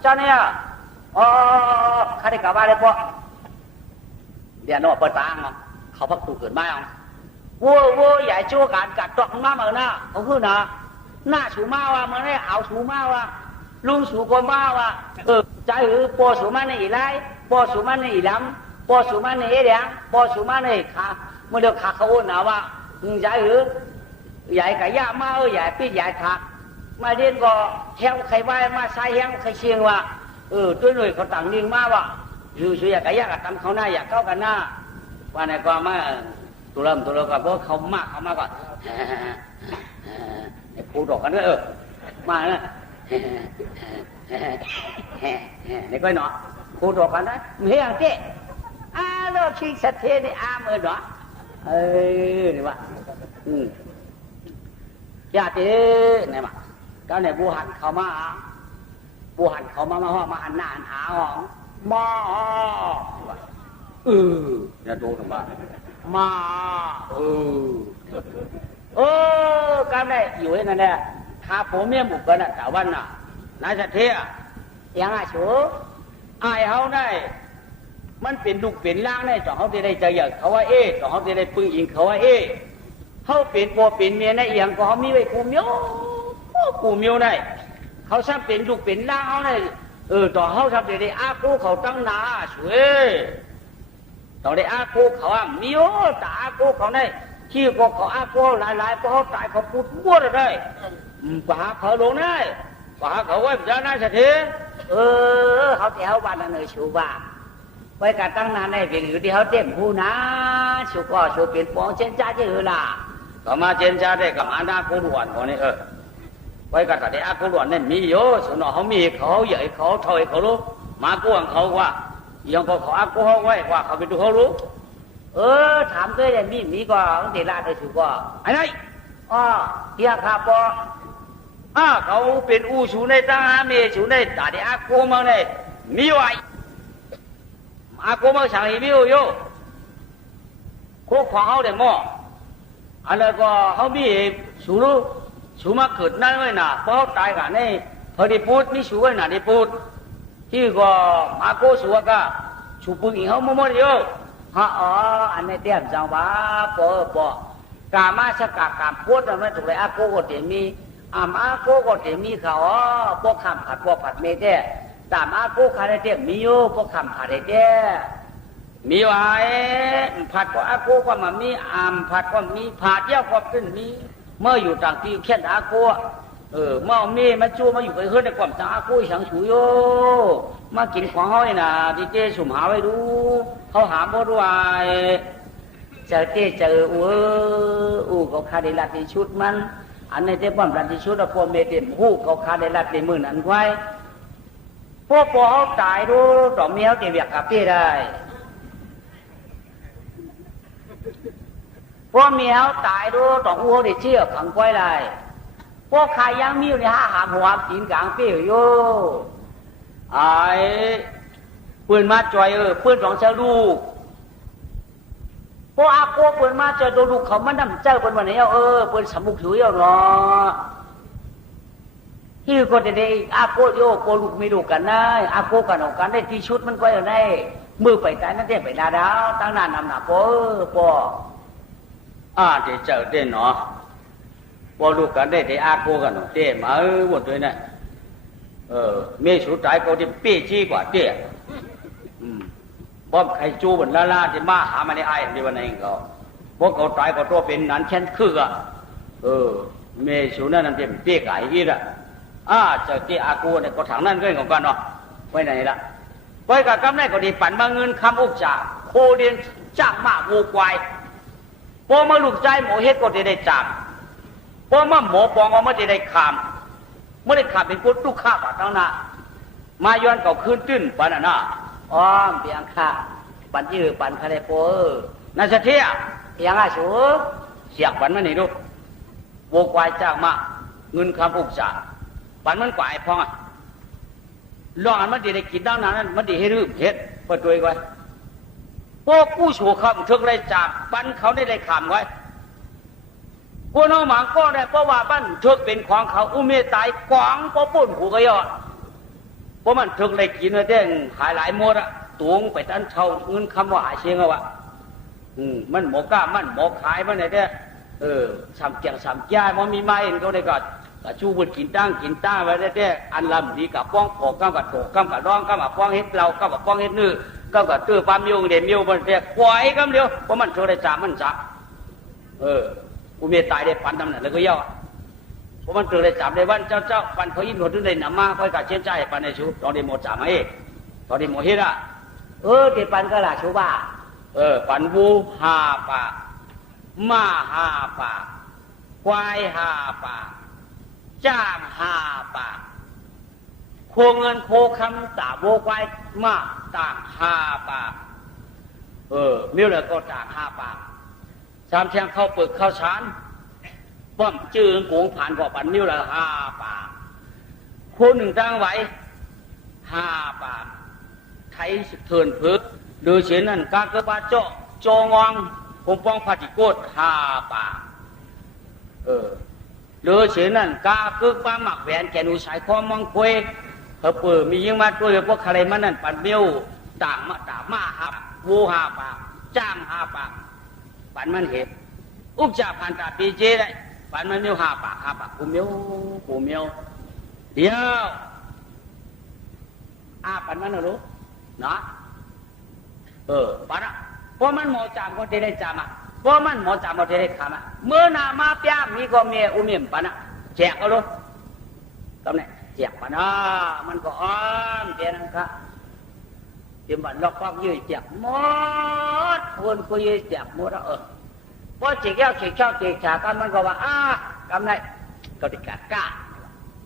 เจ้าเนี่ยข้าได้กล่าวว่าเลยพ่อเดี๋ยวน้องเปิดตางเขาพักตูเกิดมาวัวใหญ่ชั่วการกัดตัวของน้าเหมือนน่ะเขาคือน่ะหน้าสูมาว่ะเหมือนนี่เอาสูมาว่ะลุงสูคนมาว่ะใจหือปอสูมาในอีไรปอสูมาในอีลำปอสูมาในเอเดียงปอสูมาในขาเมื่อเดือดขาเขาอ้วนนะว่าใจหือใหญ่กับย่ามาใหญ่ปีใหญ่ขามาเรียนก็แหวใครไหวมาใส่แหวใครเชียงว่ะตัวหน่วยเขาต่างนิ่งมาว่ะอยู่ช่วยอยากอยากทำเขาหน้าอยากเข้ากันหน้าว่าในความมาตัวเริ่มกับพวกเขามากก่อนพูดดอกกันด้วยมาเนี่ยนี่ก็เนาะพูดดอกกันนะเฮียงเจ๊โลกชิงสัตย์เทนี่เมื่อเนาะนี่ว่าญาติเนี่ยมาก็เนี่ยบูหันเขามาห้องมาหันหน้าหันหาห้องมาเนี่ยดูถึงว่ามาการได้อยู่นั่นแหละข้าผมเมียบุกกันแต่วันน่ะนายสัตย์เทยังชูอายเขาได้มันเป็นลูกเป็นล่างได้จ่อเขาจะได้ใจอยากเขาว่าจ่อเขาจะได้ปึ้งอิงเขาว่าเขาเป็นปัวเป็นเมียในเอียงก็เขามีไว้กูเมียวได้เขาซ้ำเป็นลูกเป็นล่างเขาได้ต่อเขาทำได้อากูเขาตั้งนาสวยต่อได้อากูเขาเมียวแต่อากูเขาได้ขี้ก็เขาอากูหลายๆก็เขาตายเขาพูดบ้วนได้ป่าเขาลงได้ป่าเขาไว้จะน่าจะเทเขาแถวบ้านนั่นเลยชูบ้าไว้การตั้งนานได้เป็นอยู่ที่เขาเต็มผู้นะชูก็ชูเป็นปองเชนจ้าเจอละก็มาเชนจ้าได้กับอาณาโกดวนคนนี้ไว้การได้อาโกดวนเนี่ยมีเยอะส่วนเขามีเขาใหญ่เขาถอยเขารู้มากวงเขาว่ายังก็เขาอากูเขาไว้ว่าเขาไปดูเขารู้ ถามเคยได้มีก็เดลาได้สุก็ไอ้ไหนเทียครับปอเขาเป็นอูชูในตาเมชูในตาเดียอาโกมังในมีไว้อาโกมังสั่งให้มีอยู่โคของเขาเดี๋ยวมั่วอะไรก็เขามีชูมาเกิดนั่นไว้น่ะเพราะตายกันในพอดีพูดมีชูไว้น่ะดีพูดที่ก็อาโกชัวก็ชูปุ่นอีเขามั่วเยอะอันนี้เตรียมจังหวะปอกามาสกากามพูดมันถูกเลยอาโกก็เตมีอาโกก็เตมีเขาพวกคำผัดพวกผัดเมเต้ตามอาโกขาได้เตมีอยู่พวกคำผัดได้เต้มีไว้ผัดก็อาโกก็มามีผัดก็มีผัดเยี่ยวก็เป็นมีเมื่ออยู่ต่างที่แค่อาโกเมื่อมีมาจู้มาอยู่ไปเฮือนในความสังอาโกสังชูโยมากินของเขาเนี่ยนะที่เจ้สุ่มหาไว้ดูเขาหาบ่ด้วยเจอเขาคาได้ลัดในชุดมันอันนี้เจ้าป้อมลัดในชุดแล้วพวกเมเต็มหูเขาคาได้ลัดในมือนั้นไว้พวกเขาตายดูต่อเมียวเตียกกับพี่ได้พวกเมียวตายดูต่อหูเขาได้เชี่ยวขังไว้ได้พวกใครยังมีอยู่ในหามหัวกินกลางพี่อยู่ไอ้ปืนมาจ่อยปืนสองเจ้าลูกพวกอาโกปืนมาเจอดูลูกเขามันนำเจ้าปืนวันนี้ปืนสมุกถือเอาเนาะที่ก็จะได้อาโกโยโกลูกไม่ดูกันนะอาโกกันออกกันได้ที่ชุดมันก็อย่างไรมือไปแต่นั่นเด้ไปนาดาวตั้งนานนำหนาปเดี๋ยวเจ้าเด่นเนาะพอลูกกันได้แต่อาโกกันเต้มาหมดเลยนะเมื่อสุดท้ายเขาจะเปี้ยจี้กว่าเต้บ่ใครจูบนลาที่มาหามาในไอ้ที่วันไหนเขาพวกเขาตายก็ตัวเป็นนั้นเช่นคือเมื่อสุดนั้นเป็นเปี้ยไก่อีละเจ้าที่อาโกเนี่ยก็ถังนั่นก็ของกันเนาะไว้ไหนล่ะไว้กับกำไรก็ดีปั่นมาเงินคำอุกจ่าโคเดียนจ้างมาวูควายพอมาลูกใจหมูเฮ็ดก็จะได้จับพอมาหมูปองก็ไม่ได้ขามไม่ได้ขามเป็นกุตุข้าบทั้งนั้นมาย้อนเก่าคืนตื้นปานน่ะเปียงข้าปันยื้อปันคาเดโปน่าจะเที่ยเปียงสูเสียกปันมันนี่ดูโวควายจ้างมาเงินคำอุกจ่าปันมันกว่าไอ้พองลองอันมันดีได้กินด้านนั้นมันดีให้รื้อเฮ็ดเปิดตัวไว้พวกกู้โฉคำเถิกเลยจับปันเขาได้ขามไว้พวกน้องหมาก็ได้เพราะว่าบ้านเถิกเป็นของเขาอุเมตายกวางเพราะปุ่นหูกระยอดเพราะมันเถิกเลยกินเลยเด้งหายหลายหมดตวงไปตั้นเช่าเงินคำว่าหายเชียงเอาวะมันหมอกล้ามันหมอขายมันไหนเด้สามเกียงสามแย่มันมีไม้เขาได้ก่อนชูบุญกินตั้งไว้ได้อันลำดีกับป้องปอกกับโถกับร้องกับป้องเฮ็ดเรากับป้องเฮ็ดนื้อกับตื้อความยุ่งเดี๋ยวมิวมันเรียกควายกับเดียวเพราะมันเท่าไรจ่ามันจับอุเมตายได้ปันทำนั่นแล้วก็ย่อเพราะมันเท่าไรจับได้วันเจ้าปันเขายิ่งหนวดถึงได้หนามาค่อยกัดเชี่ยใจปันในชูตอนนี้หมดจ่ามาตอนนี้หมดเฮ็ดที่ปันก็ละชูบ้าปันวู5 ปากม้า5 ปากควาย5 ปากจ้าง5 ปากโคเงินโคคำตาโวควายมาต่าง5 ปากมิ้วเลยก็ต่าง5 ปากสามเชียงเข้าปึกเข้าชานป้อมจื้อโกงผ่านพอปันมิ้วเลย5 ปากคนหนึ่งตั้งไว้5 ปากไทยเถินพึกดูเช่นนั้นกากระบาโจงองผมป้องพัติโกด5 ปากหรือเช่นนั้นกาคือป้าหมักแหวนแกนูสายคอมองคุยมียิ่งมาตัวพวกใครมันนั่นปันเบี้ยวต่างมาหับวู5 ปากจ้าง5 ปากปันมันเห็บอุบจ่าพันตาปีเจได้ปันมันเบี้ยว5 ปากกูเมียวเดียวปันมันรู้เนาะปันเพราะมันหมอจามก็ได้จามเพราะมันหมอจามก็ได้ขามเมื่อนามาเปียมีก็เมียอุเมียมปันแจกก็รู้ตำแหน่งแจกปันมันก็อ้อมเจนังค่ะเดี๋ยวมันล็อกฟักยืดแจกหมดคนคุยแจกหมดพอเจีกแก้วเจีกเช่าเจีกฉากันมันก็ว่ากำไรก็ติดกาก้า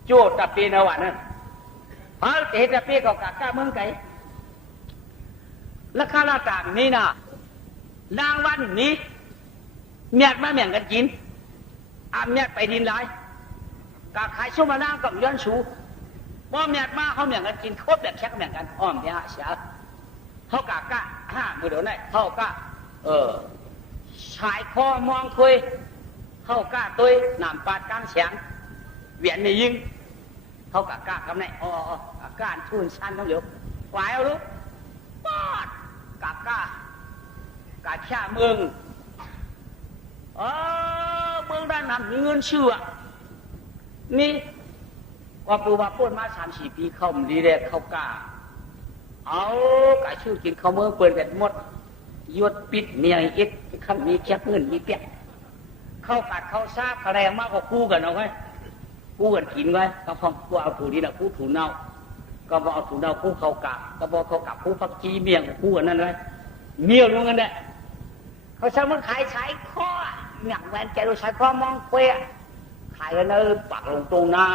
โจ้ตะปีนวันนั้นพอเห็นตะปีก็กาก้าเมืองไก่ราคาต่างนี้นะ นางวันนี้เมียดมาเมียนกันกินเมียดไปดินหลายกะขายชุ่มมานางกับย้อนสูบ่เมียดมาเขาเมียนกันกินครบแบบแค่เมียนกันอ้อมเนี่ยเสียเขากะมือเดี๋ยวนี้เขากะชายคอมองคุยเขากะตุยน้ำปาดกลางเสียงเวียนนี่ยิงเขากะกำไหนการทุนชันต้องอยู่ไหวเอาลูกปอดกะแค่เมืองเมืองด้านนั้นมีเงินเชื่อนี่ว่าปูว่าพูดมา3-4 ปีเข้าดีแรกเขากะเอากะชื่อกินเขาเมืองเปิดแบบหมดยศปิดเมียอีกคำมีแค่เงินมีเปียกเข้ากัดเข้าซาแรงมากกว่าคู่กันเอาไว้คู่กันกินไว้ก็พอคู่เอาถูดีนะคู่ถูเน่าก็บอกเอาถูเน่าคู่เขากะก็บอกเขากับคู่พักจีเมียงคู่กันนั่นเลยเมียรู้กันได้เขาใช้มันขายใช้ข้อหนักแวนแกดูใช้ข้อมองเปี้ยขายกันเลยปักลงตรงหน้า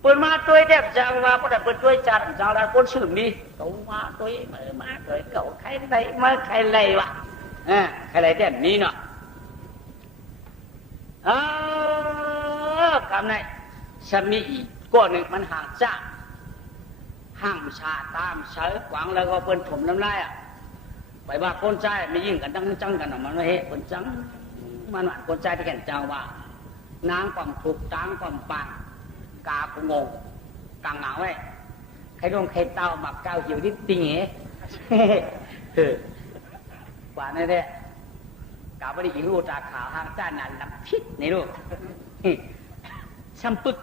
เปิดมาตัวเด็บจังว่าพอได้เปิดตัวจัดจังแล้วคนชื่อนี้เขามาตัวมาตัวเก่าใครไรมาใครไรวะใครไรแบบนี้เนาะคำไหนจะมีอีกก้อนหนึ่งมันห่างจ้าห่างชาตามเสือขวางแล้วก็เปิ้นถมน้ำลายไปว่าคนใจไม่ยิ่งกันตั้งจังกันมันไม่เห็นคนจังมันว่าคนใจที่แก่นเจ้าว่านางความถูกตางความปางกาปูงงกางเหงาไว้ใครดวงใครเต้าหมักเก้าหิวนิดติงเหกว่านั่นแหละกาบริยิรูตาขาวห้างจ้านันดับพิษในลูกช้ำปึก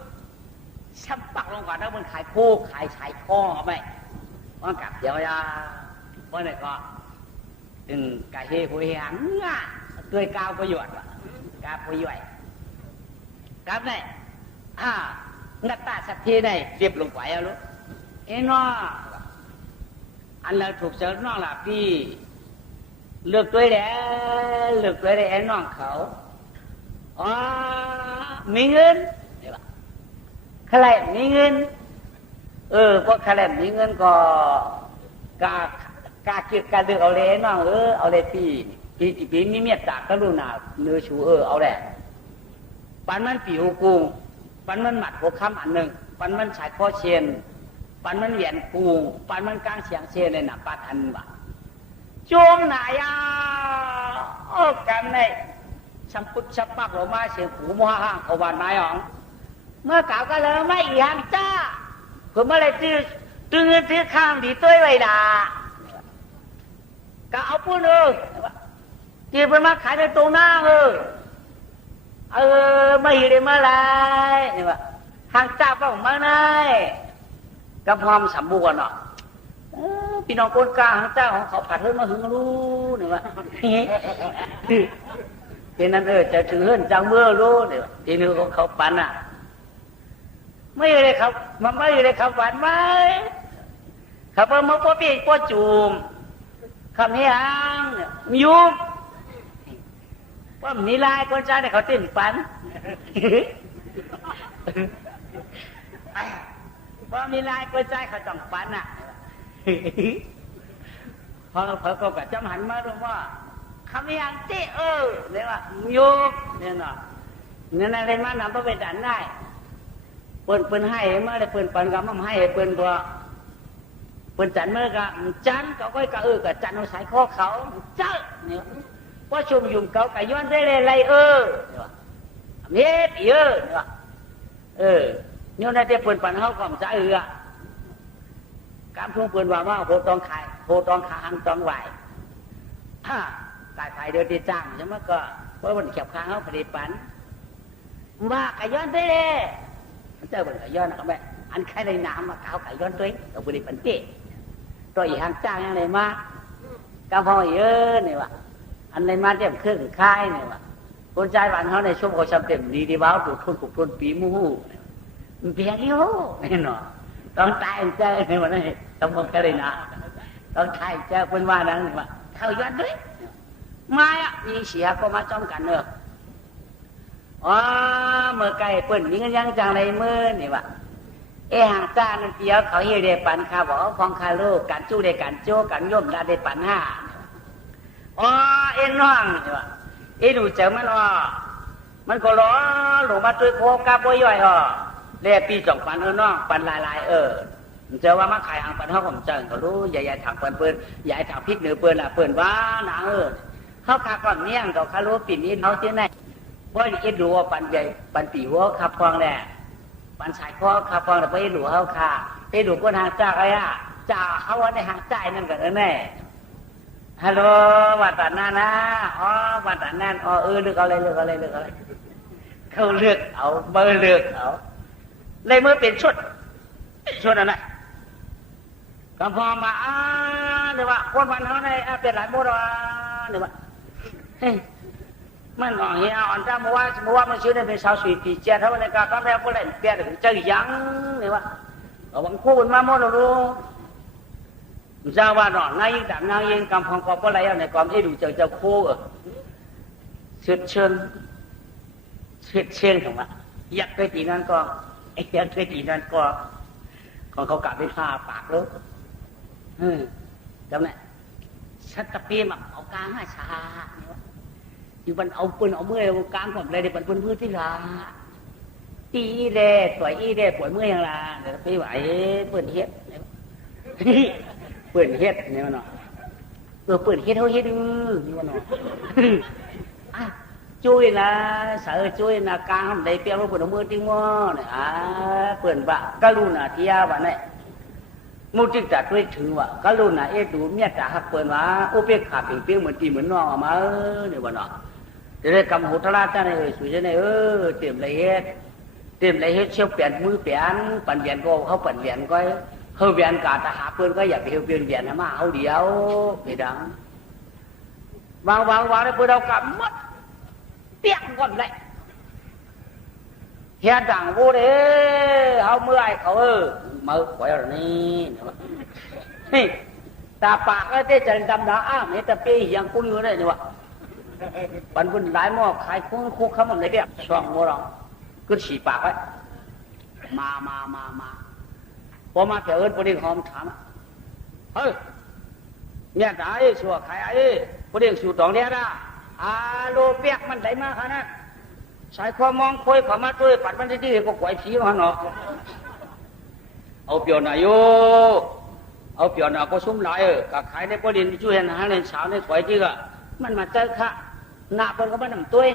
ช้ำปักลงก่อนแล้วมันขายโค้ขายชายข้อเอาไหมว่ากับเดี๋ยวยาว่าไหนก็ตึงกาเฮหุยหังง่ะเกยกาวประโยชน์ว่ะกาประโยชน์กับไหนนัตตาสักทีไหนเรียบลงไปเอาลูกน้ออันเราถูกเจอน้องหลับที่เลือกตัวได้น้องเขามีเงินใครมีเงินเพราะใครมีเงินก็กาคิดการเลือกเอาเลยน้องเอาเลยพี่มีเมียตากรุณาเนื้อชูเอาแหละปันมันปีหูกูปันมันหมัดหัวคำอันหนึ่งปันมันฉายข้อเชียนปันมันเหวียนกูปันมันกลางเสียงเชียนในหนับปัดอันบ่โจมหนายกันในชัมปุชับปักเรามาเสียงหูมัวห้างเขาวันนายอ๋องเมื่อกล่าวกันแล้วไม่อีหังจ้าผมเมื่อไรตื้อเงินตื้อข้างดีตัวไว้ด่าก็เอาพูดจีบไปมาขายในตรงหน้าไม่อยู่ได้เมื่อไรนี่วะทางเจ้าก็ของมันเลยกับพร้อมสมบูรณ์เนาะพี่น้องคนกลางทางเจ้าของเขาผัดเฮิรนมาหึงรู้นี่วะทีนั้นจะถือเฮิรนจังเมื่อรู้นี่วะทีนี้ของเขาปันไม่อยู่เลยครับมันไม่อยู่เลยครับหวานไหมขับเพิ่มมาป้อปีป้อจูมคำนี้มียุบว่ามีลายคนใจเนี่ยเขาเต้นปันว่ามีลายคนใจเขาจ้องปันพอก็แบบจำหันมาดูว่าคำนี้เจ๊เนี่ยว่ายุบเนี่ยเนาะเนี่ยอะไรมานำไปเป็นดันได้เปิ้นให้เมื่อไรเปิ้นปันก็มั่มให้เปิ้นตัวเปิ้นจันเมื่อก็จันก็ค่อยกะกับจันเอาสายข้อเขาเจ้าเนี่ยพอชุมยุมเขากะย้อนได้เลยไรเม็ดเนี่ยเนี่ยนั่นเดี๋ยวเปิ้นปันเขาก็จะการพุ่งเปิ้นว่าโหตองขายโหตองขาหังตองไหวกายไฟเดือดจ้างใช่ไหมก็เพราะมันเขียบค้างเขาผลิตปันว่ากะย้อนได้เลยเจ้าบนกะย้อนนะครับแม่อันใครในน้ำมาเขากะย้อนตัวเราผลิตปันเจ๊ตัวอีหังจ้างยังไงมากำพอเนี่ยวะอันในมาเต็มเครื่องค่ายเนี่ยวะคนใจหวานเขาในช่วงเขาชำเต็มดีดีบ้าถูกทุนปลุกทุนปีมูมันเพียงเดียวนี่เนาะต้องตายเจ้าในวันนี้ต้องมองกันเลยนะต้องตายเจ้าเป็นว่านั้นว่าเขาย้อนด้วยมามีเสียก็มาจ้องกันเนอะเมื่อไก่เปิ่นมีเงินยังจังไรเมื่อนี่วะหางจ้านั่นเปียเขาเฮียเดปันข้าบอกของข้าลูกการจู้เดการโจ้การย่อมได้ปัน5 อ๋อเอ็นน้องใช่ป่ะเอ็ดูเจอมันอ๋อมันก็ล้อหลงมาตัวโคกาบย่อยอ๋อเรียปีจ่องปันน้องปันลายเจอว่ามาขายหางปันเขาผมเจอก็รู้ใหญ่ๆถังเปิ้นใหญ่ถังพริกเหนือเปิ้นเปิ้นว่าหนาเขาขาก่อนเนี้ยเขาคารู้ปิ่นนี้เขาเจ้าไหนเพราะเอ็ดดูว่าปันใหญ่ปันปีหัวขับฟองแหละปันสายคอขับฟองแต่ไปเอ็ดดูเขาขาเอ็ดดูก้นหางจากอะไรจ่าเขาว่าในหางใจนั่นกันแน่ฮัลโหลวัดตานานะอ๋อวัดตานั่นอ๋อเลือกอะไรเขาเลือกเอาเบอร์เลือกเอาเลยเมื่อเป็นชุดอะไรกำพองมาเดี๋ยวว่าคนวันเขาเนี่ยเป็นหลายโมดเดี๋ยวว่ามันอ่อนเหี้ยอ่อนจ้าเมื่อว่ามันชื่อเนี่ยเป็นสาวสวยปีเจ้าเท่าในการก็แล้วก็เล่นเปียถึงเจ้ายังเดี๋ยวว่าบางคู่มันมาโมดรู้เจ้าว่าหนอนนายยิ่งแต่นายยิ่งกำพองก็เพราะอะไรในความที่ดูเจ้าคู่เชิญของว่ายักษ์ไปตีนั่นก็ไอ้ยักษ์ไปตีนั่นก็ของเขากลับไปฆ่าปากแล้วจำไหมชัดตะเปียมเอากลางให้ชาอยู่บนเอาปืนเอาเมื่อยเอากลางผมเลยเดี๋ยวบนพื้นที่ละอีเด้ปล่อยอีเด้ปล่อยเมื่อยอย่างละเดี๋ยวไปไหวเปิดเฮ็ดเปิดเฮ็ดนี่มันเนาะเปิดเฮ็ดเขาเฮ็ดนี่มันเนาะช่วยนะสาวช่วยนะกลางทำได้เปียกเปิดเอามือติ้งม้อเนี่ยเปิดบะกะลุน่ะที่ยาบะเนี่ยมุจิตาด้วยถึงว่ากะลุน่ะดูเมียตาหักเปิดว่าโอเปียกขาเปียกเหมือนตีเหมือนน้องออกมาเนี่ยวันเนาะเดี๋ยวได้กำหัวทลาจ้าเนี่ยสวยจ้าเนี่ยเตรียมไรเฮ็ดเชี่ยวเปลี่ยนมือเปลี่ยนปั่นเปลี่ยนก็เขาปั่นเปลี่ยนก็เขาเปลี่ยนกาตาหาเปิดก็อย่าไปเปลี่ยนนะมาเอาเดียวไปดังวางได้เปิดเอากำมัดเปียกก่อนเลยเฮียดังโว้เด้เขาเมื่อยเขามือไว้แบบนี่ตาปากแล้วเต้จะดำดาเมตตาเปียยังคุ้นอยู่ได้เนี่ยวะปันคุณหลายหม้อขายคุ้นคุกเขาหมดเลยเดียช่วงโมรองก็ฉีปากไว้มาพอมาแถวอื่นพอดีหอมถามเนี่ยตายชัวขายพอดีสูตรตองเนี้ยนะโลเปียกมันได้มาขนาดสายความมองคุยขอมาด้วยปัดมันที่ก็ไหวผีมันเนาะเอาเปียวหน่อยโยเอาเปียวหน่อยก็ซุ้มหลายกับขายในพอดีช่วยหาเงินสาวในไหวที่ก็มันมาเจอค่ะหน้าคนก็มันนำตัว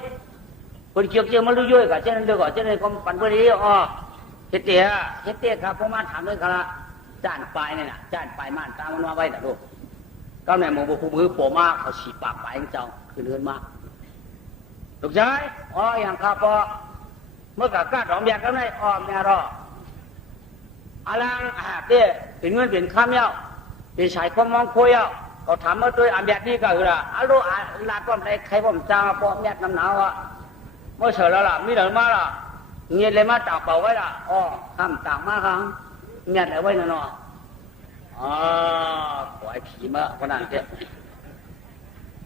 คนเกี่ยวมาลุ้ยกับเจ้านั่นเดียวกับเจ้านั่นก็ปั่นพอดีเฮ็ดเตี้ยครับพอมาถามด้วยกันละจ้านปลายเนี่ยนะจ้านปลายม่านตามมันมาไว้แต่ลูกก็ในหมู่บุคคลมือโผล่มาเขาฉีดปากปลายเจ้าคือเลื่อนมาถูกใจอย่างข้าพอเมื่อกากาดหอมแดงก็ได้แม่รออะไรเตี้ยเป็นเงินเป็นข้ามเย้าเป็นสายความมองคุยเย้าก็ถามว่าตัวอันแบบนี้ก็คือละลูลาต้นไรใครผมจ้าพอแม่น้ำหนาวเมื่อเฉยแล้วล่ะมีเดินมาล่ะเงียบเลยมาตากเป่าไว้ล่ะข้ามตากมาครับเงียบเลยไว้เนาะปล่อยผีมาขนาดเนี้ย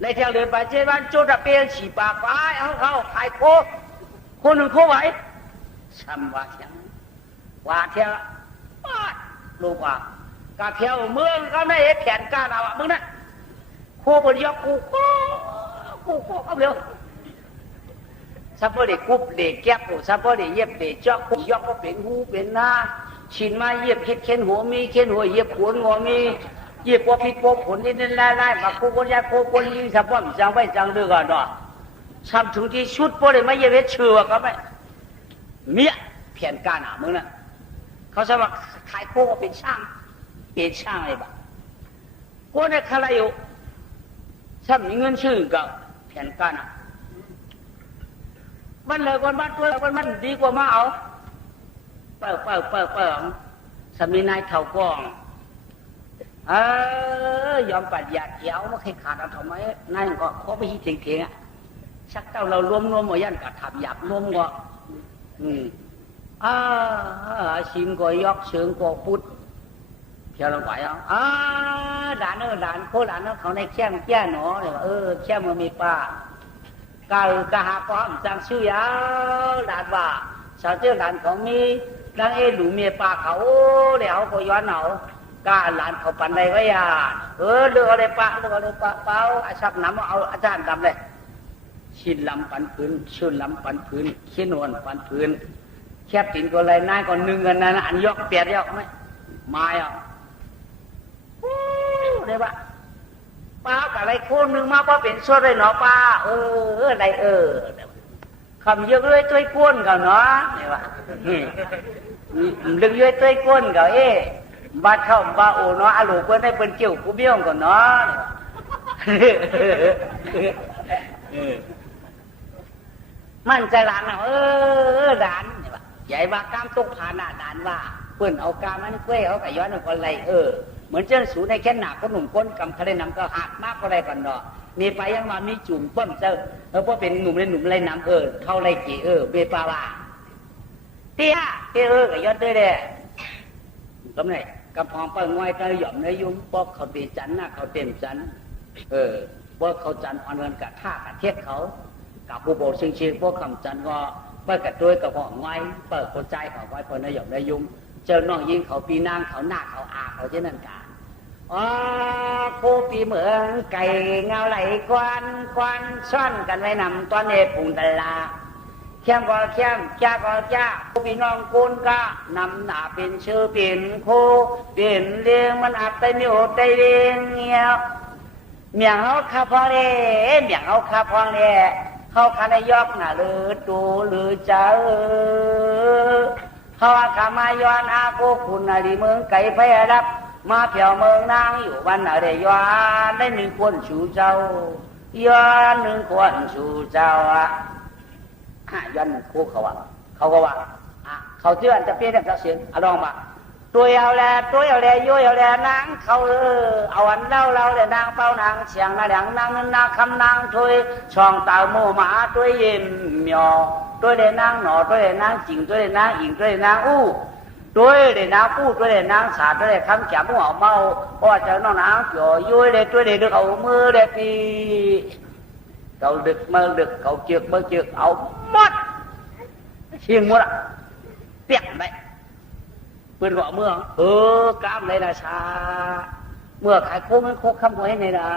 ในแถวเดินไปเจ้าบ้านโจดเปียฉีปากฟ้าเขาขายโคคนหนึ่งโคไหวซ้ำว่าเทียงลูกว่ากาเที่ยวเมืองเขาไม่เห็นแขนก้าเรามึงนะโคบนยกกูเอาเร็วซัพพอร์ตกุบเด็กแก็บซัพพอร์ตเย็บเด็กเจาะยกก็เป็นหูเป็นหน้าชินมาเย็บเข็นหัวมีเข็นหัวเย็บขวนงอมีเย็บพอพิษพอผลที่นั่นไล่มาคนยาคนยิงซัพพอร์ตจังไปจังด้วยกันเนาะซ้ำถึงที่ชุดพอได้มาเย็บเชื่อก็ไม่เมียเพียนก้าหนามึงนะเขาสมัครขายโคก็เป็นช่างอะไรบ้างคนในคาราอยู่ถ้ามีเงินชื่อกับเพียนก้าหนามันเลยคนบ้านตัวมันดีกว่ามาเอาเปิดสามีนายเท่ากองยอมปัดยาเขียวไม่เคยขาดเอาทำไมนายก็ขอไปที่เถียงชักเต้าเรารวมหมดยันกับทับหยาบรวมก็ชิมก็ยกเชิงก็พุดเพียวลงไปด่านโคด่านเขาในแข้งแก่หนอเนี่ยแข้งมันมีป้ากะหาความจังชื่อยาวด่านว่าสาวเจ้าด่านของมีดังหลูเมียป้าเขาเดี๋ยวก็ย้อนเอาก กาหลานเขาปันใดก็ยาเลือกอะไรปะเลือกอะไรปะเปล่าอาชับน้ำเอาอาจารย์ดำเลยชินลำปันพื้นชื่นลำปันพื้นขี้นวลปันพื้นแคบตินก็เลยนายก่อนหนึ่งเงินนั้นอันยกเปียดยกไหมมาอ่ะได้ปะป้ากับอะไรคู่หนึ่งมาป้าเป็นส่วนเลยเนาะป้าอะไรคำเยอะเลยตัวก้นเขาเนาะได้ปะลึกเยอะตัวก้นเขาบ้านเข้าบ้าโอเนาะอาลูกเพื่อนได้เป็นเกี่ยวกูเบี้ยงก่อนเนาะมันใจหลานนะหลานใหญ่ว่ากามตกผ่านหน้าด่านว่าเปิ้นเอากามมันกล้วยเอาไก่ย้อนเอาอะไรเหมือนเจ้าสูในแค่หนาก็หนุ่มก้นกำคะแนนนำก็หักมากก็ได้ก่อนเนาะมีไปยังมามีจุ่มป้อมเจ้าเพราะเป็นหนุ่มเลยหนุ่มเลยน้ำเท่าไรกี่เบปาว่าเตี้ยไก่ย้อนด้วยเด้ก็ไม่กำพองเปิ้งไว้เตยหย่อมเนื้อยุ่งพวกเขาตีจันนะเขาเต็มจันพวกเขาจันอ่อนเงินกับท่ากับเทียบเขากับผู้โบกซึ่งชื่อพวกคำจันก็เปิดกระตุ้ยกับห่องไว้เปิดคนใจเขาไว้เปิดเนื้อหย่อมเนื้อยุ่งเจอน้องยิงเขาปีนางเขาหน้าเขาอาเขาเช่นนั้นกันโคปีเหมืองไก่เงาไหลควันซ่อนกันไว้นำตอนเอปุ่งตลาเข้มก็เข้มจ้าก็จ้าพี่น้องกุนก็นำหน้าเป็นชื่อเป็นโคเป็นเลี้ยงมันอัดได้มีโอดได้เลี้ยงเงี้ยเมียงเขาข้าพองเลยเมียงเขาข้าพองเลยเขาคันยอกหน้าหรือตูหรือเจ้าเขาขามาย้อนอาโกคุณนาดีเมืองไก่ไฟรับมาเผียวเมืองนางอยู่วันอะไรย้อนได้หนึ่งคนชูเจ้าย้อนหนึ่งคนชูเจ้าย้อนคู่เขาว่าเขาก็ว่าเขาเชื่อจะเปลี่ยนแบบเสียงลองมาตัวเอาแลยุ่ยเอาแลนางเขาเอาอันเล่าเลยนางเป้านางเสียงนาแหลงนางนาคำนางถอยช่องตาโมหมาตัวเย็นเมียวตัวเดนางหนอตัวเดนางจิงตัวเดนางอิงตัวเดนางอู้ตัวเดนางอู้ตัวเดนางสาตัวเดคำแก่หัวเมาเพราะจะน้องนางเกี่ยวยุ่ยเลยตัวเดดึกเอามือเดปีเขาดึกมือดึกเขาเจือกมือเจือกเอาหมดเชียงหมดเปียกไปเพื่อนบอกเมื่อกล้ามเลยนะชาเมื่อขายโค้มันโค้คำไว้ในนะ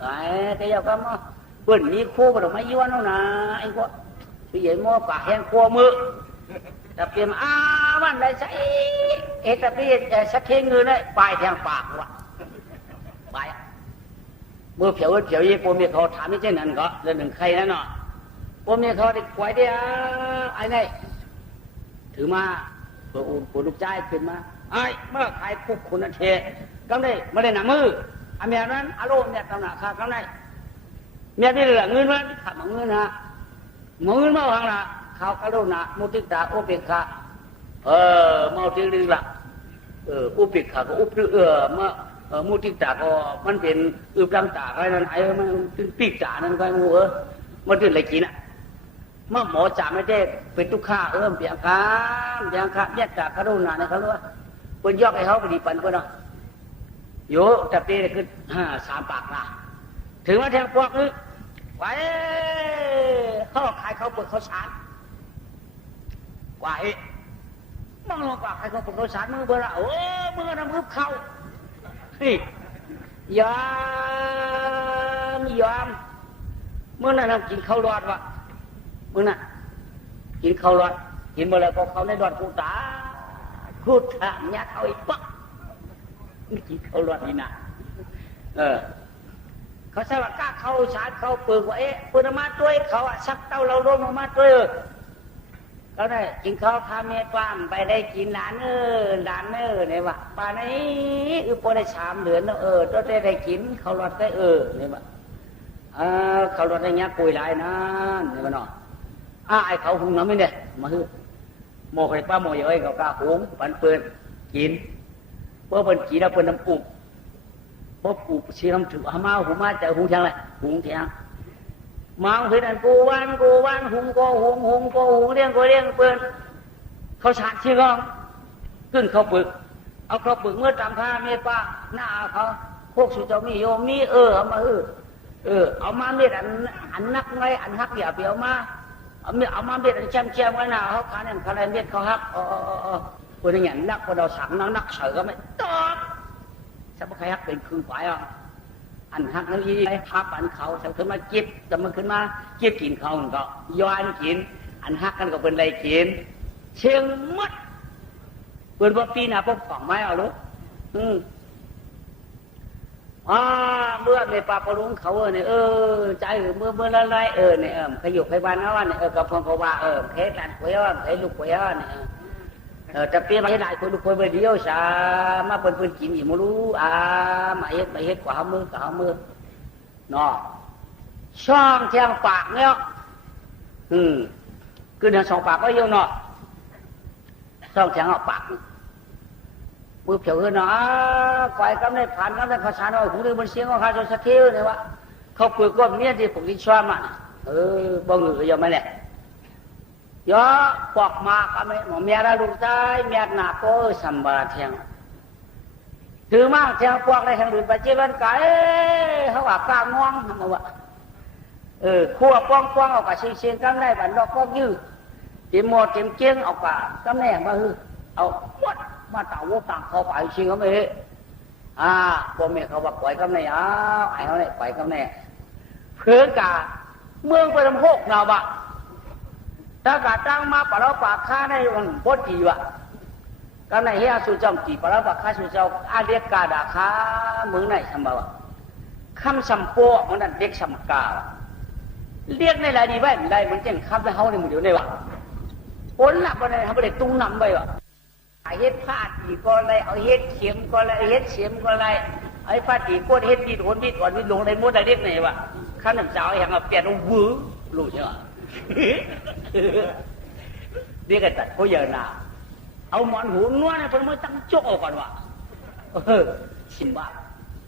ไอ้แต่ยาวก็มาเพื่อนมีโค้มาดอกไม้ย้อนน้องนะไอ้พวกพี่ใหญ่มอปากแห้งครัวมือแต่เปลี่ยนมันได้ใช่แต่พี่จะชักเข่งเงินเลยปลายแทงปากวะปลายเมื่อเผียวยี่ปมมีเขาถามไม่ใช่นั่นก็เรื่องหนึ่งใครนั่นเนาะปมมีเขาได้ไว้ได้ไอ้นี่ถือมาผู้ลูกใจขึ้นมาไอ้เมื่อใครคุกคุณเทกำได้ไม่ได้หนังมืออเมียนั้นอารมณ์เนี่ยตำหนักข้ากำได้เมียนี่เหลือเงินมันขับเงินนะเงินมาหังละเขากระโดดนะมุติตาอุปิกะเมาทิ้งดึงละอุปิกะก็อุปมามุติตาก็มันเป็นอึบดังตาอะไรนั่นไอ้มันเป็นปีกตานั่นก็งูมันเป็นอะไรกินอ่ะเมื่อหมอจ่าไม่ได้เป็นทุกข้าเปียงค้าแยกจากกระโดดนาเนี่ยเขารู้ว่าคนยอกให้เขาไปดีปันก็เนาะโยแต่ปีนี่คือ3 ปากนะถึงว่าแทงพวกนี้ไว้เขาขายเขาเปิดเขาชาร์จกว่ามึงลงกว่าใครเขาเปิดเขาชาร์จมือเบอร์ละมือน้ำมือเข้าเฮ้ยยอมมื่อนั้นกินข้าวรอดวะมื่อนั้นกินข้าวรอดกินเมื่อไรก็เขาในดอนกูตาคูดถามยัดเอาอีกปั๊บกินข้าวรอดนี่นะเขาใช้ว่ากล้าเข้าชาร์จเข้าเปิดว่าปืนมาตัวเขาชักเต้าเราลงมาตัวก็ได้กินข้าวคาเมตามไปได้กินหลานเนี่ยว่ะป่านนี้พอได้3 เดือนแล้วต้องได้กินข้าวรอดได้เนี่ยว่ะข้าวรอดได้เงี้ยกุยหลายนะเนี่ยว่ะเนาะไอ้เขาหุงน้ำไม่เนี่ยมาฮือโมให้ป้าโมยเขากล้าหุงปันเปิดกินเพื่อเป็นกินแล้วเป็นน้ำปุบพบปุบเชี่ยมถือมาหุงมาจะหุงยังไงหุงเถียงมาคือนั่นกูวันหุงเลี้ยงเปิดเขาฉาดเชี่ยงขึ้นเขาปึกเอาเขาปึกเมื่อจำท่าเมียป้าหน้าเขาโคกสุเจ้ามีโยมมีเอามาเอามาเม็ดอันนักไว้อันฮักอย่าเปียวมาเอามาเม็ดอันแช่ไว้หน้าเขาขาเนี่ยขาเม็ดเขาฮักคนอย่างนักคนเราสั่งนักเสือก็ไม่ตอบ สับใครฮักเป็นคืนไปอ่ะอันฮักแล้วยี่ไอ้ฮักอันเขาสับขึ้นมาจิบแต่มันขึ้นมาจิบกินเขาก็ย้อนกินอันฮักกันก็เป็นไรกินเชียงมัดเปิดว่าปีหน้าพวกฝั่งไม้เอาลูกเมื่อในป่าปลุงเขาเนี่ยใจเมื่อละลายเนี่ยขยุกขยานเอาเนี่ยกับพงกว่าเคสนั่นคุยว่าเคสลูกคุยว่าเนี่ยจะเปลี่ยนมาให้ได้คุยลูกคุยไปเดียวสามาเป็นปืนกินอยู่ไม่รู้มาเฮ็ดกว่ามือเนาะช่องแทงปากเนี่ยคือเนี่ยสองปากก็เยอะเนาะช่องแทงเอาปากมือเผียวเนาะก่อยกำเนิดผ่านกำเนิดภาษาหน่อยผมดูมันเสียงของเขาจนสะเทือนเลยวะเขาคุยกับเมียที่ผมที่ชอบมันบ้องหรือยังไม่เนี่ยย่อปอกมาก็ไม่หมอเมียเราดูใจเมียหนาโก้สัมบาเทียงถือมากเทียงปอกในทางอื่นไปเจ็บวันไก่เขาว่ากล้าง่วงทำไมวะขั้วป้องออกกับเชียงกำได้บันดอกก็ยืดเต็มหมดเต็มเจียงออกกับกำแหน่งมาเอาหมดมาต่างวงต่างเขาไปเชียงเขาไม่พ่อแม่เขาว่าปล่อยกำแหน่งไอ้เขาเนี่ยปล่อยกำแหน่งเพื่อกาเมืองไปลำโพกเราบะถ้ากาตั้งมาปะเราปากข้าในวันพุธทีวะก็ในเฮียสุจอมจีปะเราปากข้าสุเจ้าอาเรียกกาดาข้าเมืองไหนทำบ่าวคำสัมโปะมันนั่นเรียกสัมกาเรียกในรายดีไว้ได้มันเจ่งคำแล้วเขาในมือเดียวในวะผลหลับอะไรเขาไม่ได้ตุ้งนำไปวะเฮ็ดผ้าตีก็อะไรเอาเฮ็ดเข็มก็อะไรเฮ็ดเข็มก็อะไรไอ้ผ้าตีก็เฮ็ดบิดโอนลงในมดอะไรเรียกไหนวะข้าหนึ่งเจ้าอย่างเอาเปลี่ยนเอาวื้อรู้ใช่ไหมเรียกกันแต่เขาเยอะนาเอาหมอนหูนวดเนี่ยเพิ่นไม่ตั้งโจ๊กก่อนวะชิมว่า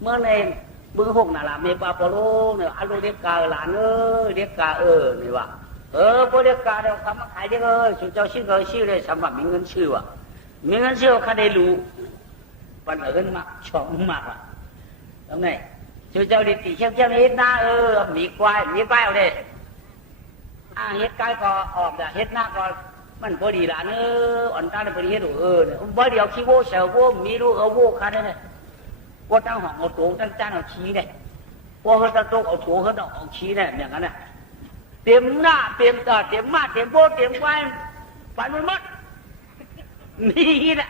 เมื่อในมือหกนาลาเมปาโปโลเนี่ยอาลูเรียกกาหลานเรียกกานี่วะพอเรียกกาเดี๋ยวคำมาขายเรียกสุเจ้าชื่อชื่อเลยสำหรับมีเงินชื่อวะมีเงินชื่อเขาได้รู้ปันมากช่องมากอ่ะตรงไหนสุเจ้าดิติเชี่ยวนี้หน้ามีควายเอาเลยเฮ็ดไก่ก็ออกเฮ็ดหน้าก็มันพอดีหลานอ่อนตาในพอดีเฮ็ดเนี่ยบ่เดียวขี้โว้เสือโว้มีรู้โว้คันเนี่ยว่าตั้งห้องเอาตัวตั้งจานเอาชี้เนี่ยว่าเขาตั้งโต๊ะเอาตัวเขาต้องเอาชี้เนี่ยอย่างนั้นน่ะเต็มหน้าเต็มตาเต็มมาเต็มโบเต็มไฟฝันมันมัดนี่แหละ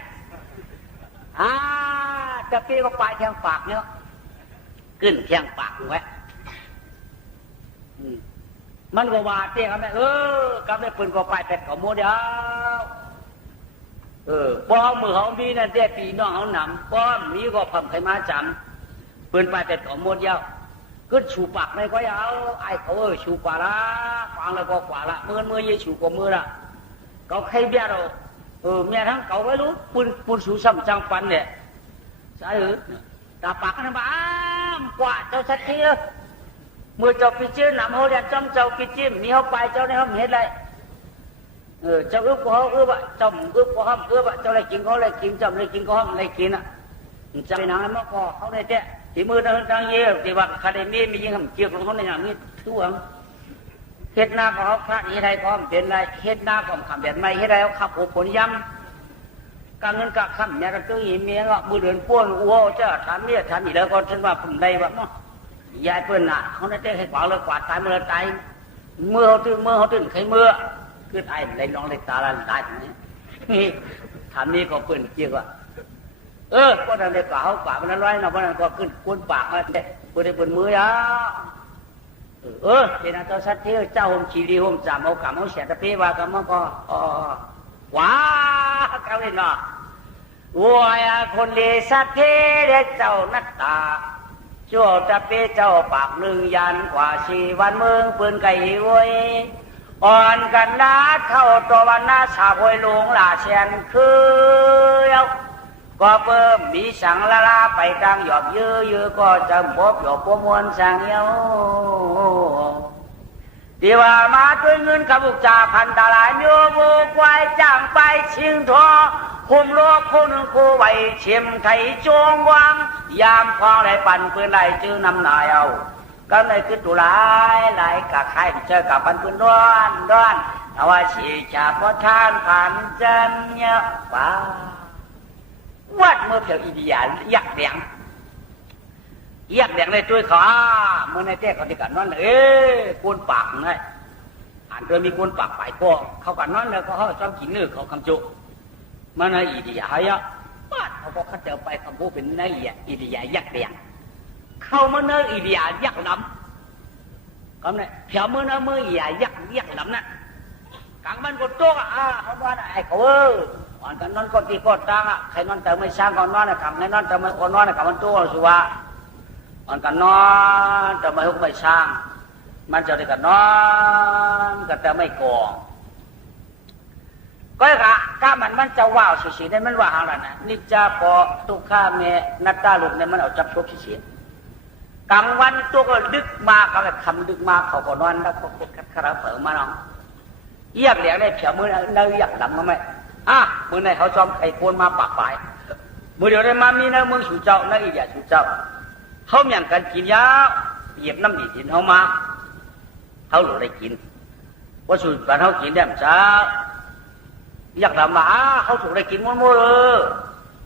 จะเปรี้ยวปลายแทงปากเนี่ยขึ้นแทงปากไว้มันก็ว่าเตี้ยกันไหมกับได้ปืนก็ไปเป็ดก็โมเดียวป้อมือเขามีนั่นเตี้ยปีน้องเขาหนำป้อมีก็พัมไขมาจำปืนไปเป็ดก็โมเดียวก็ชูปากไม่ก็ยาวไอ้เขาชูปากละฟังแล้วก็กว่าละมือเยี่ยชูก็มือละเขาใครเบี้ยเราเมียทั้งเขาไม่รู้ปูนสูซ้ำจังปันเนี่ยใช่ตาปากกันบ้ากว่าเจ้าชัดเจนเมื่อเจ้าพิจิตรนำเขาเรียนจำเจ้าพิจิตรมีเขาไปเจ้าในห้องเห็นไรเจ้าอึบเขาอึบเจ้าอึบเขาห้องอึบเจ้าอะไรกินเขาอะไรกินเจ้าอะไรกินเขาห้องอะไรกินจะไปนางมะกอเขาในเจ้าที่มือทางเยี่ยที่ว่าคาเดมี่มียิงคำเกี่ยวกับเขาในอย่างนี้ทั่วเฮ็ดหน้าของเขาพระนี้ไทยก็เป็นไรเฮ็ดหน้าของคำแบบไม่เฮ็ดไรเขาขับผลย้ำการเงินการคำเนี่ยกันตัวอีเมียก็มือเดือนป้วนอ้วเจ้าถามเนี่ยถามอีกแล้วก็ฉันว่าผมได้แบบมั้งยายเพื่อนเขาได้เต้ให้กวาดเลยกวาดตายเมื่อตายเมื่อเขาตื่นใครเมื่อคือตายเลยน้องเลยตาละตายนี่ถามนี่ก็เพื่อนเกี่ยวว่าก็ทำได้กวาดเขากวาดมันร้อยนะเพราะนั้นก็ขึ้นก้นปากมาเด็กเพื่อนได้เพื่อนมือยาเจ้าหน้าที่สัตว์เที่ยวเจ้าหงชีดีหงจามเอากำเอาเสียตะเพีว่ากันมันก็ว้าเขาเลยเนาะวัวคนเลสัตว์เที่ยวเจ้านัตตาชั่วตะเพีเจ้าปากหนึ่งยันกว่าชีวันเมืองปืนไก่หวยอ่อนกันดาเข้าตัววันนาชาบวยลงหลาเชียนคือก็เพิ่มมีสังลาไปกลางหยอบยื้อก็จะพบหยอบมวลสังเยวดีว่ามาด้วยเงินกับบุกจ่าพันตลาดโยบุกไว้จ้างไปชิงทอคุมโลกคนกูไว้เฉียมไทยจงวางยามพอได้ปั่นปืนได้จื้อนำนายเอาก็เลยคือตุลายไหลกับใครเจอกับปั่นปืนด้วนเอาว่าฉีจ่าพอทานผ่านจันเนี่ยป้าวัดเมื่อเพียวอีเดียยักษ์เดียง เยียกแดงได้ช่วยเขาเมื่อในแท้เขาที่กันนั่นกูนปากไงอ่านโดยมีกูนปากไปก็เขากันนั่นแล้วเขาชอบกินเนื้อเขาคำจุมันอีดียายะบ้านเขาก็เขาเจอไปคำพูดเป็นในอีดียายักแดงเข้ามาเนื้ออีดียายักล้ำก็เนี่ยเพียวเมื่อเนื้อเมื่ออีดียายักล้ำน่ะกลางมันก็โต๊ะเขาว่าไอ้เขาอ่อนกันนอนก็ตีก็ตั้งใครนอนแต่ไม่ช่างก่อนนอนนะครับใครนอนแต่ไม่ก่อนนอนนะครับมันโต๊ะสุวะอ่อนกันนอนแต่ไม่หุบไม่ช่างมันจะได้กันนอนกันแต่ไม่กองก็กะมันจะว่าวสิๆเนี่ยมันว่าหางละนะนิจจาปอทุกข้าเมนัตตาลุกเนี่ยมันเอาจับทุกสิๆกลางวันตัวก็ดึกมาก็เลยคำดึกมาเขาก็นอนแล้วก็กดคาราเปิดมาน้องเยียกเหลียงได้เผียมือเนยอยากดำมาไหมมือในเขาจอมไข่โคนมาปากปลายมือเดียวได้มามีเนยมือสู่เจ้าเนยอีกอย่างสู่เจ้าเขาเหมือนกันกินยาเหยียบน้ำดีดินเขามาเขาหลุดได้กินว่าสู่บ้านเขากินได้มั้ยจ้าอยากทำมาเขาถูกได้กินมั่วเลย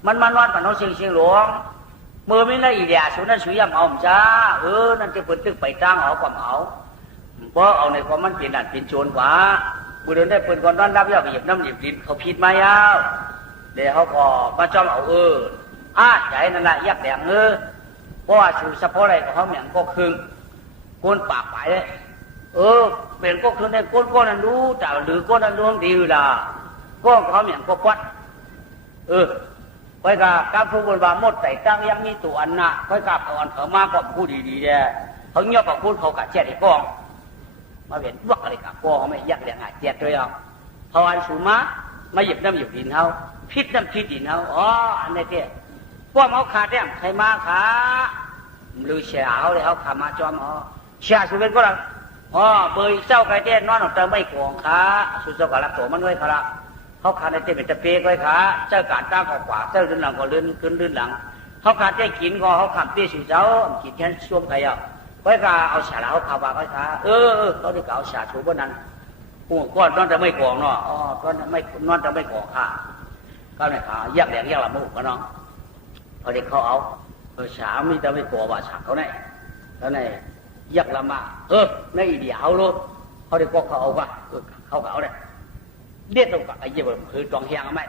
มันนอนบ้านเขาเชียงหลวงมือไม่ได้อีเดียสุนันสุยามเอาจ้านั่นจะเปิดตึกไปจ้างเอาความเอาเพราะเอาในความมันเป็นนั่นเป็นโจรกว่ามือเดินได้เปิดก่อนนอนรับยาเหยียบน้ำเหยียบดินเขาผิดมายาวเดี๋ยวเขาก็มาจอมเอาใหญ่นั่นแหละยักแดงเพราะว่าสู่เฉพาะอะไรของเขาเหมือนก็คืนก้นปากไปเลยเป็นก็คืนในก้นนั้นรู้แต่หรือก้นนั้นรู้ดีอยู่ละก็เขาเหมือนก็ปัดไปกับการพูดบนบาหมดใส่ตั้งยังมีตัวอันน่ะไปกับเอาอันเขามาก็พูดดีๆเนี่ยเขาเงียบกับพูดเขากัดเจ็ดไอ้ก้องมาเห็นวักอะไรกับก้องไม่ยักแดงหายเจ็ดด้วยอ่ะเขาอันสูมาหยิบน้ำหยิบดินเขาพิษน้ำพิษดินเขาอันนี้เจ้พวกเขาขาดเนี่ยใครมาขาหรือเสียเขาเลยเขาขามาจอมเสียสุดเป็นก็แล้วเบยเจ้าไก่เต้นนอนออกจากไม่กวงขาสุดเจ้าก็รักตัวมันไว้เขาละเขาขาดในเต้นเป็นตะเปียกไว้ขาเจ้าการตั้งขวาเจ้าลื่นหลังก็ลื่นขึ้นลื่นหลังเขาขาดได้กินก็เขาขาดเปี้ยสุดเจ้ากินแค่ช่วงไก่ไว้ขาเอาฉาเขาขาบาไว้ขาเขาได้เอาฉาถูบนนั้นหัวก้อนนอนจะไม่กวงเนาะก้อนไม่นอนจะไม่กวงขาก็เลยขาแยกแหลงแยกลำมุกกันเนาะพอเด็กเขาเอาฉามีแต่ไม่กวงว่าฉาเขาเนี่ยแล้วเนี่ยยักละมาในอีเดียเอาลูกเขาได้ก็เขาเอาว่าเขาเอาเนี่ยเรียกตรงกับไอ้เยี่ยมคือจองเฮียงไหม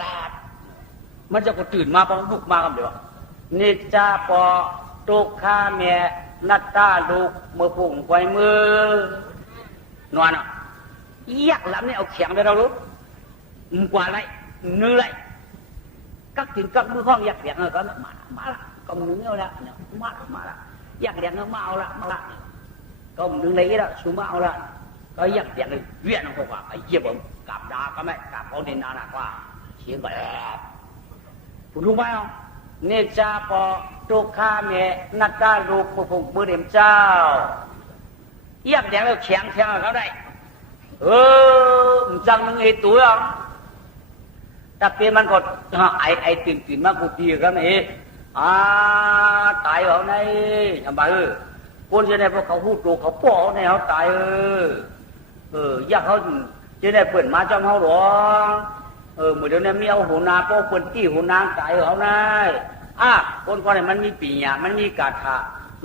ลาดมันจะก็ตื่นมาพอลุกมากันเดี๋ยวนิจจาปอตุกข้าเมียนัตตาลูกมือปุ่งไว้มือนอนยักละนี่เอาแข็งได้เราลูกกว่าไรเนื้อไรกักถึงกักมือห้องยักเสียงก็มาละก็มือเงี้ยแล้วมาละยักเสียงnó mauละก็มึงlấy đó xuống mauละก็ยักเสียงเวียนเขาว่าไอ้เจี๊ยบกลับดาก็ไม่กลับเอาดินนาหนักว่าเสียงแบบคุณรู้ไหมอ่ะเนจาปอตุข้าเมนัตตาลูกผู้มือเดียมเจ้ายักเสียงแล้วแข็งเขาได้จังนึงไอ้ตัวแต่เป็นมันก็ไอ้ตื่นมากูดีกันไอ้ตายở đây nhà bà con trên nàyเขาhút đồเขาbỏ nàyเขาตายgiácเขาtrên này quyển má trongเขาหรอมื่อเดี๋ยวนี้มีเอาหัวนาพวกคนที่หัวนาตายเขาไงคนเนี่ยมันมีปีอ่ะมันมีกาถา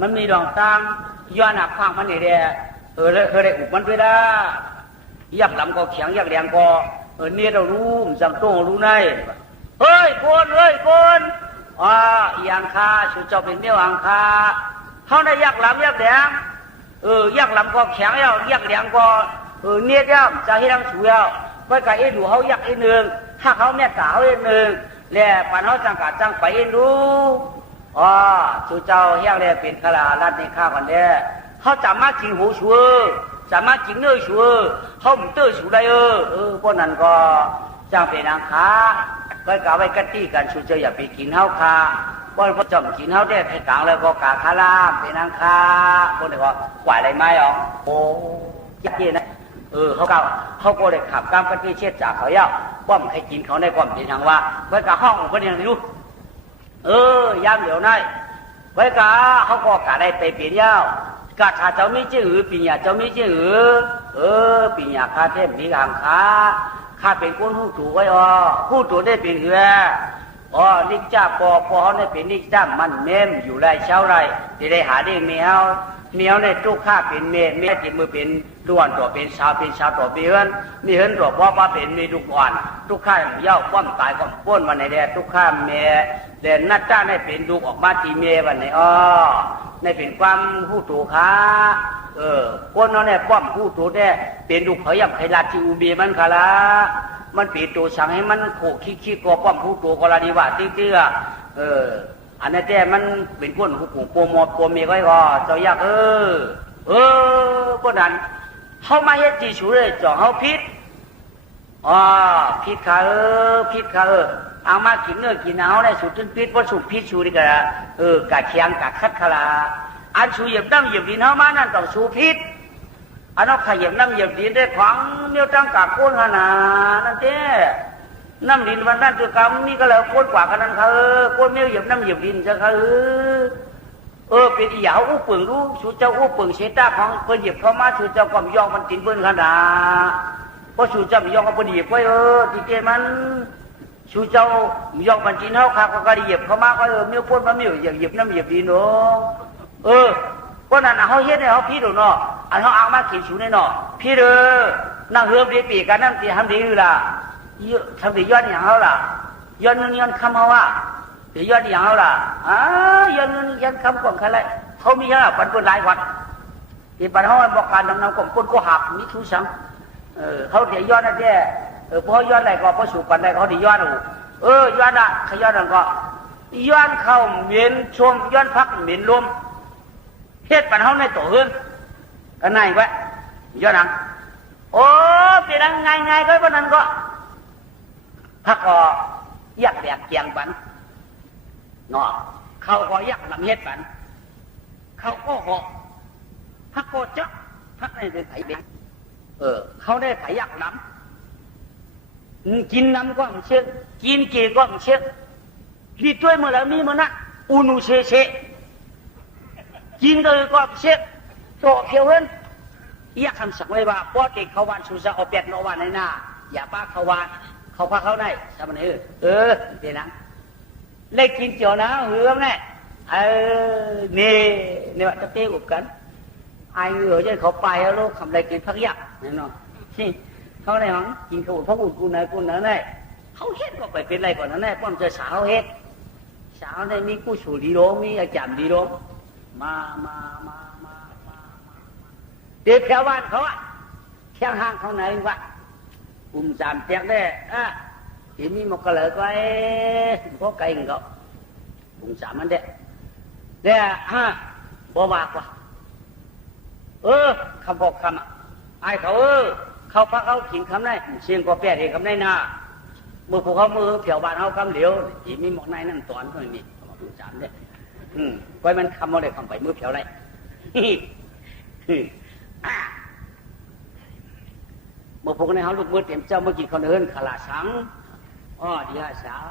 มันมีดองตั้งย้อนหักข้างมันนี่เด้เคยได้อุบมันไปได้ยักลำก็แข็งยักแดงก็เนี่ยเรารู้จังโตรู้ในเฮ้ยคนอย่างคาสุดเจ้าเป็นเมียวอังคาเขาได้ยักลำยักแดงยักลำก็แข็งแล้วยักแดงก็เนี่ยเจ้าจะให้ดังสวยแล้วไปกับไอ้ดูเขายักไอ้หนึ่งถ้าเขาแม่สาวไอ้หนึ่งแล้วปันเขาจังกะจังไปไอ้ดูสุดเจ้าเฮี้ยงเลยเป็นขลาลัดในข้ากันเนี่ยเขาจะมากินหูชัวจะมากินเนื้อชัวเขาไม่เตื้อชัวได้พวกนั้นก็จังเป็นอังคาก็กล่าวไว้กันที่กันสุดเจ้าอย่าไปกินเฮาคาว่าพอจอมกินเฮาได้ให้กลางแล้วก็กาคาลาเป็นอังคาคนนี้ก็กว่าอะไรไหมยักษ์เย็นนะเขาก็เลยขับกล้ามกันที่เช็ดจากเขาเย้าว่ามันให้กินเขาในความเป็นทางว่าไว้กับห้องคนอย่างนี้รู้ยามเดี๋ยวนั้นไว้กับเขาก็กะได้ไปเปลี่ยนเย้ากะชาเจ้ามีชื่อปีญาเจ้ามีชื่อปีญาคาเทพมีหางคาข้าเป็นคนหูถูไว้ผู้ถูได้เป็นเหือ อ๋อนิกจ้าปอเขาเนี่ยเป็นนิกจ้ามันเมมอยู่ไรเช้าไรที่ได้หาได้เมียวเนี่ยทุกข้าเป็นเมียติดมือเป็นล้วนตัวเป็นชาวตัวเบี้ยนมีเห็นตัวพ่อว่าเป็นมีทุกอ่อนทุกข้าเย้าป้อมตายก็ป้นวันไหนแดดทุกข้าเมียเด่นนัดจ้าได้เป็นดูออกมาทีเมียวันไหนอ้อในเป็นความผู้ถูกค้าคนนั้นเนี่ยป้อมผู้ถูกเนี่ยเป็นดูเขายับไขลาที่อุบีมันคาละมันปีตัวสั่งให้มันโขกขี้กลัวป้อมผู้ถูกกรณีว่าเตี้ยอันนั้นแต่มันเป็นคนผู้ผูกโปรโมทโปรเมียก็เจ้าอยากพวกนั้นเขามาเฮ็ดจีชูเลยจ่อเขาพิษพิษขาพิษขาเอามากินเนื้อกินเอาเนี่ยสูตรจนพิษว่าสูตรพิษชูดีกันกะเคียงกะคัดขลาอันชูเหยียบน้ำเหยียบดินเขามานั่นต้องชูพิษอันนั้นขยับน้ำเหยียบดินได้ของเมียวจังกะโค่นขนาดนั่นเจ้น้ำดินวันนั้นคือกรรมนี่ก็เลยโค่นกว่ากันนั่นเขาโค่นเมียวเหยียบน้ำเหยียบดินจะเขาเป็นอีหยาอู้ปึงรู้ชูเจ้าอู้ปึงเชต้าของเปิ้นเหยียบเข้ามาชูเจ้าความยองมันกินเปิ้นขนาดเพราะชูเจ้ามียองก็เปิ้นเหยียบไว้ที่เจมันชูเจ้ามียองมันกินเขาครับก็เหยียบเข้ามาก็เมียวป้นมาเมียวเหยียบน้ำเหยียบดินเนาะเพราะนั้นเขาเฮ็ดให้เขาพี่ดูเนาะอันเขาเอามาขีดชูในเนาะพี่นั่งเฮือบดีปีกันนั่งตีทำดีอยู่ล่ะทำดีย้อนอย่างเขาล่ะย้อนคำเขาว่าเดี๋ยวย้อนอย่างเขาล่ะย้อนคำกล่องใครไรเขามีเยอะปันคนหลายวัดที่ปันเขาบอกการดำน้ำกล่องคนก็หักมิทุสังเขาเดี๋ยวย้อนนั่นแหละพอย้อนอะไรก็พอสูบปันอะไรเขาเดี๋ยวย้อนย้อนขย้อนนั่นก็ย้อนเข้าเหม็นชมย้อนพักเหม็นลมเฮ็ดปันเขาในตัวเฮือนกันไหนวะย้อนหนังเป็นยังไงก็วันนั้นก็พักก็อยากแบกเกียงปันเนาะเขาก็ยักลำเฮ็ดปันเขาก็หอกพักโคจักพักในเป็นไผ่เบ็ดเขาได้ไผ่ยักลำกินน้ำก็เชื่อกินเกก็เชื่อพี่ช่วยเมื่อไรมีมันนะอุนุเชกินเลยก็เชื่อโตเพียวเงินยักคำสั่งไว้ว่าป้อเด็กเขาวันสุสาเอาเป็ดนวันในหน้าอย่าป้าเขาวันเขาพาเขาได้ทำอะไรเดี๋ยวนะเล็กกินเจียวนะเหือมแน่เนี่ยว่าจะเตี้ยกุบกันไอ้เหลือจะเขาไปแล้วลูกทำอะไรกินพักยักแน่นอนนี่เขาได้มั้งกินเขาพักอุ่นกูไหนเนี่ยเขาเฮ็ดก็ไปเป็นไรก่อนนั่นแน่ป้อมจะสาวเฮ็ดสาวได้มีกู้สูดีโรมีอาจารย์ดีโรมาเด็กแถวบ้านเขาอะแค่ห้างเขาไหนวะกลุ่มสามแจกได้ทีนี้มันก็เลยก็พวกไก่เขากลุ่มสามมันเด้บ่มากว่าคำบอกคำไอ้เขาเขาพักเขาขิงคำได้เชียงก็แปดเองคำได้นาเมื่อพวกเขามือเกี่ยวบ้านเขาคำเดียวทีนี้หมอกในนั่นตอนก็มีกลุ่มสามเด้ไว้มันคำอะไรคำไปมือเกี่ยวไรเมื่อพวกนี้เขาลูกมือเต็มเจ้าเมื่อกี้เขาเดินขลาสังดีฮะสาว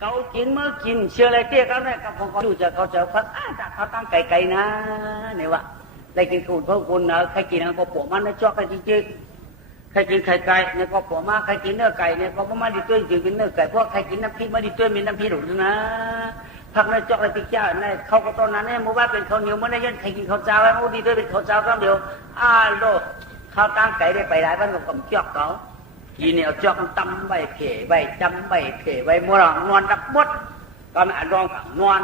เขากินเมื่อกินเชื่ออะไรเตี้ยเขาเนี่ยกับเขาดูจะเขาจะพักจากเขาตั้งไก่นะเนี่ยวะได้กินขูดเพิ่มคุณนะใครกินนะก็ปวดมันนะชอบใครจริงๆใครกินไข่ไก่เนี่ยก็ปวดมากใครกินเนื้อไก่เนี่ยก็ประมาณดีตัวจริงเป็นเนื้อไก่เพราะใครกินน้ำพริกมาดีตัวมีน้ำพริกหรือนะพักในจอกอะไรติ๊กเจ้าเนี่ยเขาก็ตอนนั้นเนี่ยเมื่อว่าเป็นข้าวเหนียวเมื่อได้ยันใครกินข้าวเจ้าแล้วดีตัวเป็นข้าวเจ้าก็เดียวโลข้าวตั้งไก่ได้ไปหลายวันก็กำจอกเขาทีเนี่ยจอกตำใบเข่ใบจำใบเข่ใบมัวงอนดับมดตอนอันรองกับนอน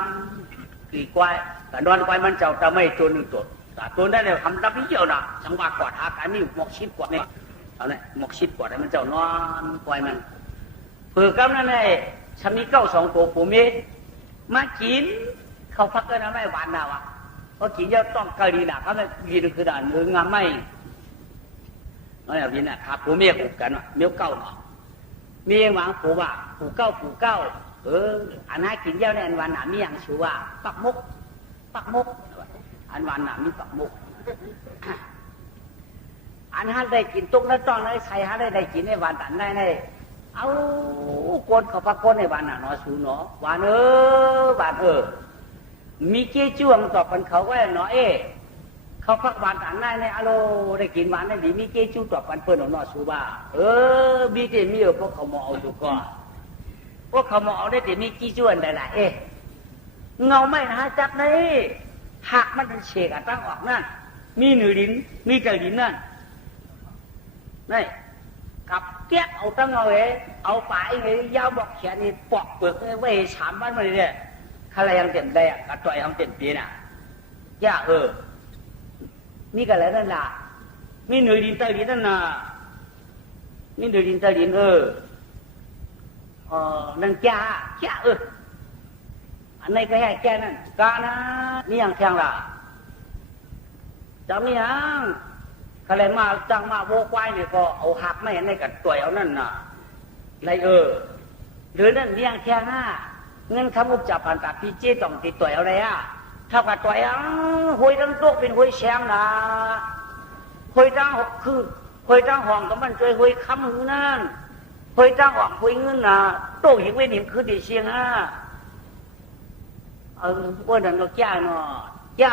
กี่ควายแต่นอนควายมันเจ้าจะไม่ตัวหนึ่งตัวได้เนี่ยทำดับที่เจียวนะจังหวะกอดหาการนี่หมกชิดกอดเนี่ยเอาเนี่ยหมกชิดกอดให้มันเจ้านอนควายมันเผื่อกับนั่นไอ้ชามีเก้าสองตัวผมมีมากินเขาพักกันนะไม่หวานนะวะเพราะกินเยอะต้องกะดีหนักเขาไม่กินคือด่านเนื้องามไม่น้อยแบบนี้นะครับผมเมียกูกันว่ะเมียเก้าเนาะมีหวังผูว่าผูเก้าอันนั้นกินเยอะในอันวันหนามีอย่างชื่อว่าปักมุกอันวันหนามีปักมุกอันนั้นได้กินตุ๊กแล้วต้องได้ใช้ฮะได้กินในวันตันได้เอากวนเขาพักกวนในวันหนาเนาะสูเนาะวันมีเกี้ยจ้วงตอบกันเขาว่าเนาะเขาพักหวานต่างได้ในอโลได้กินหวานได้ดีมีเกี้ยจู้ตอบกันเพื่อนหนอสูบ้ามีเกมีพวกเขามองเอาดูก่อน พวกเขาหมอได้แต่มีกี่ส่วนได้ล่ะเงาไม่นะจับในหักมันเป็นเฉกตั้งออกนั่นมีหนือดินมีใจดินนั่นนี่กับเตี้ยเอาตั้งเอาปลายไงยาวบอกแขนนี่ปอกเปลือกไว้ฉามบ้านมาเลยเนี่ยอะไรยังเต็มได้กระต่อยยังเต็มปีน่ะย่ามีกันแล้วนั่นล่ะมีหนือดินใต้ดินนั่นน่ะมีหนือดินใต้ดินนั่นจ้าอันไหนก็ให้แกนั่นกานะนี่ยังแข็งล่ะจำนี่ยังอะไรมาจังมาโวควายเนี่ยก็เอาหักไม่ในกับตัวเอานั่นน่ะไรหรือนั่นนี่ยังแข็งเงินคำอุปจับผ่านตาพี่เจ๊ต้องติดตัวอะไรถ้ากับตัวหวยทั้งโลกเป็นหวยแฉงนะหวยทั้งคือหวยทั้งห้องก็มันช่วยหวยคำหือนั่นหวยทั้งห้องหวยเงินน่ะโตหิวเวนิมคือดีเชียงว่านั่นก็จ้าเนาะจ้า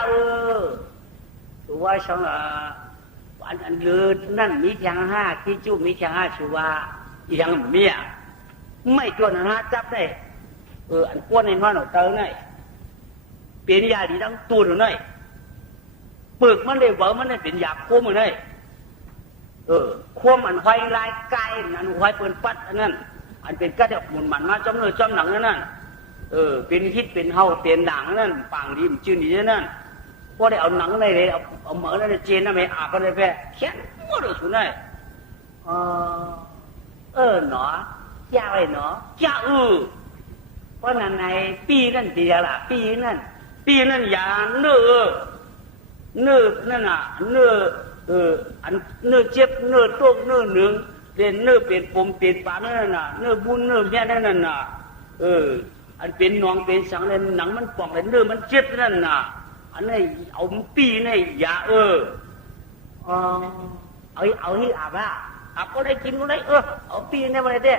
ถือว่าช่างอันเลือนั่นมีเพียง5ที่จู้มีเพียง5ชัวยังเมียไม่จวนนะจับได้อันกวนในน้อยหน่อยเตอไงเปลี่ยนยาดีทั้งตัวหน่อยปึกมันเลยเบอมันได้เป็นยาโค้มเลยควมอันไฟลายไก่อันไฟเปิดปัดอันนั้นอันเป็นกระเดาะหมุนมันมาจำเนื้อจำหนังนั่นเป็นฮิตเป็นเฮาเป็นหนังนั่นปางดีมจืดดีนั่นพอได้เอาหนังในเลยเอาเหมือนนั่นเจนนั่นไม่อาบกันเลยแพ้แข็งหมดเลยสุนัยหนอยาไว้หนอยาเพราะนั่นในปีนั่นปีละปีนั่นยาเนื้อนั่นน่ะเนื้ออันเนื้อเจ็บเนื้อต้มเนื้อหนึ่งเด่นเนื้อเป็นปมเป็นปานนั่นน่ะเนื้อบุญเนื้อแม่นั่นน่ะอันเป็นหนองเป็นสังเลยหนังมันปอกเลยเนื้อมันเจ็บนั่นน่ะอันนี้เอาปีนี่ยาเอาที่อาบอาบก็ได้กินก็ได้เอาปีนี่มาได้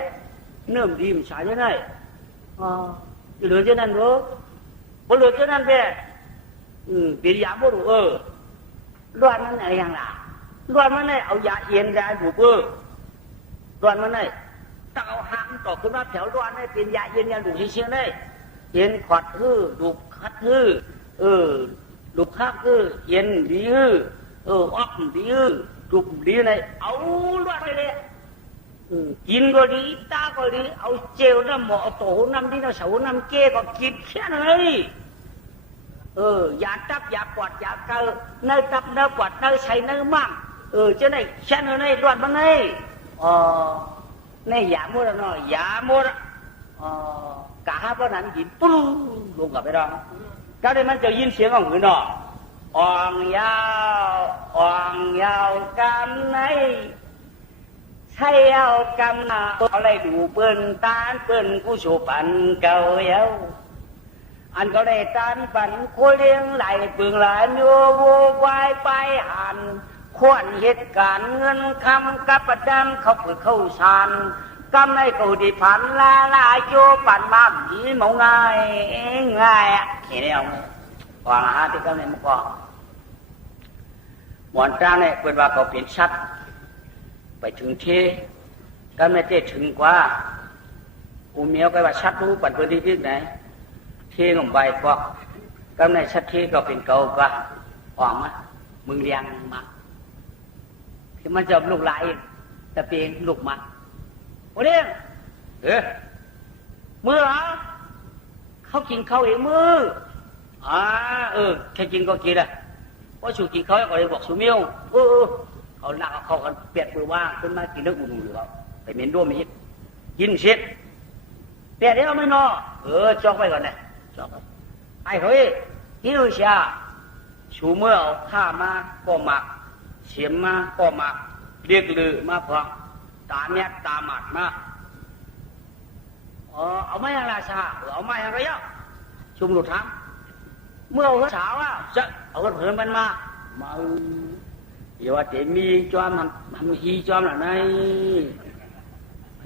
เนื้อดีมันใช้ได้เหลือเท่านั้นรู้บ่เหลือเท่านั้นแค่เป็นยาบ่รู้ร้อนมันอะไรอย่างล่ะร้อนมันเนี่ยเอายาเย็นยาถูกร้อนมันเนี่ยถ้าเอาหางต่อขึ้นมาแถวร้อนเนี่ยเป็นยาเย็นยาถูกเชียงได้เย็นขอดดูคัดดูคักเย็นดีอ๊อกดีดูดีเลยเอาร้อนไปเลยกินก็ดีตาก็ดีเอาเจลน้ำหมอโตน้ำที่เราเสาน้ำเก้ก็กินแค่นั้นเลยยาตับยาปวดยาเกลือเนื้อตับเนื้อปวดเนื้อใช้เนื้อมั่งจะได้แค่นั้นเลยร้อนมันเลยนี่ยาหมดแล้วเนาะยาหมดกะหาเพราะนั้นกินปุ๊บลงกับไปรองเจ้าได้มันจะยินเสียงของหืนเนาะอ่องยาวกันไหนใช่เอากำนาอะไรดูเปิ้นตานเปิ้นผู้โฉปันเก่าเยาอันก็ได้ตานปันโคเลี้ยงไหลปึงหลายโยโววายไปหันขวนเหตุการณ์เงินคำกับประดำเขาเปิดเข้าชานกำในกูดีพันลาโยปันมากดีมองง่ายเขียนได้เอาก่อนหาที่กำในมันก็หมอนจ้าเนี่ยเป็นว่าเขาเป็นชัดไปถึงเทก็ไม่เทถึงกว่าอุเมียวก็ว่าชัดรู้ปันพื้นที่ที่ไหนเทลงไปพวกก็ในชัดเทก็เป็นเก่ากว่าออกมามึงเลี้ยงมาที่มันจะลูกหลายแต่เป็นลูกมาโอ้เนี่ยมือเหรอเขากินเขาเองมือแค่กินก็กินอะเพราะชูกินเขาก็เลยบอกชูเมียวเขาหนักเขากันเปียกมือว่างขึ้นมากินเนื้ออุ่นอยู่แล้วไปเหม็นร่วมมิดกินเช็ดเปียกเดี๋ยวไม่นอจอกไปก่อนเนี่ยจอกไอ้เฮ้ยที่ดูเชียชูเมื่อเอาข้ามาก็หมักเฉียมมาก็หมักเรียกลือมาพอตาเนี้ยตาหมัดมาเอาไม่ยังราชาเอาไม่ยังระยะชุมหลุดทางเมื่อเอาเช้าจะเอาเพื่อนมันมาอย่าว่าเต็มีจอมทำฮีจอมอะไร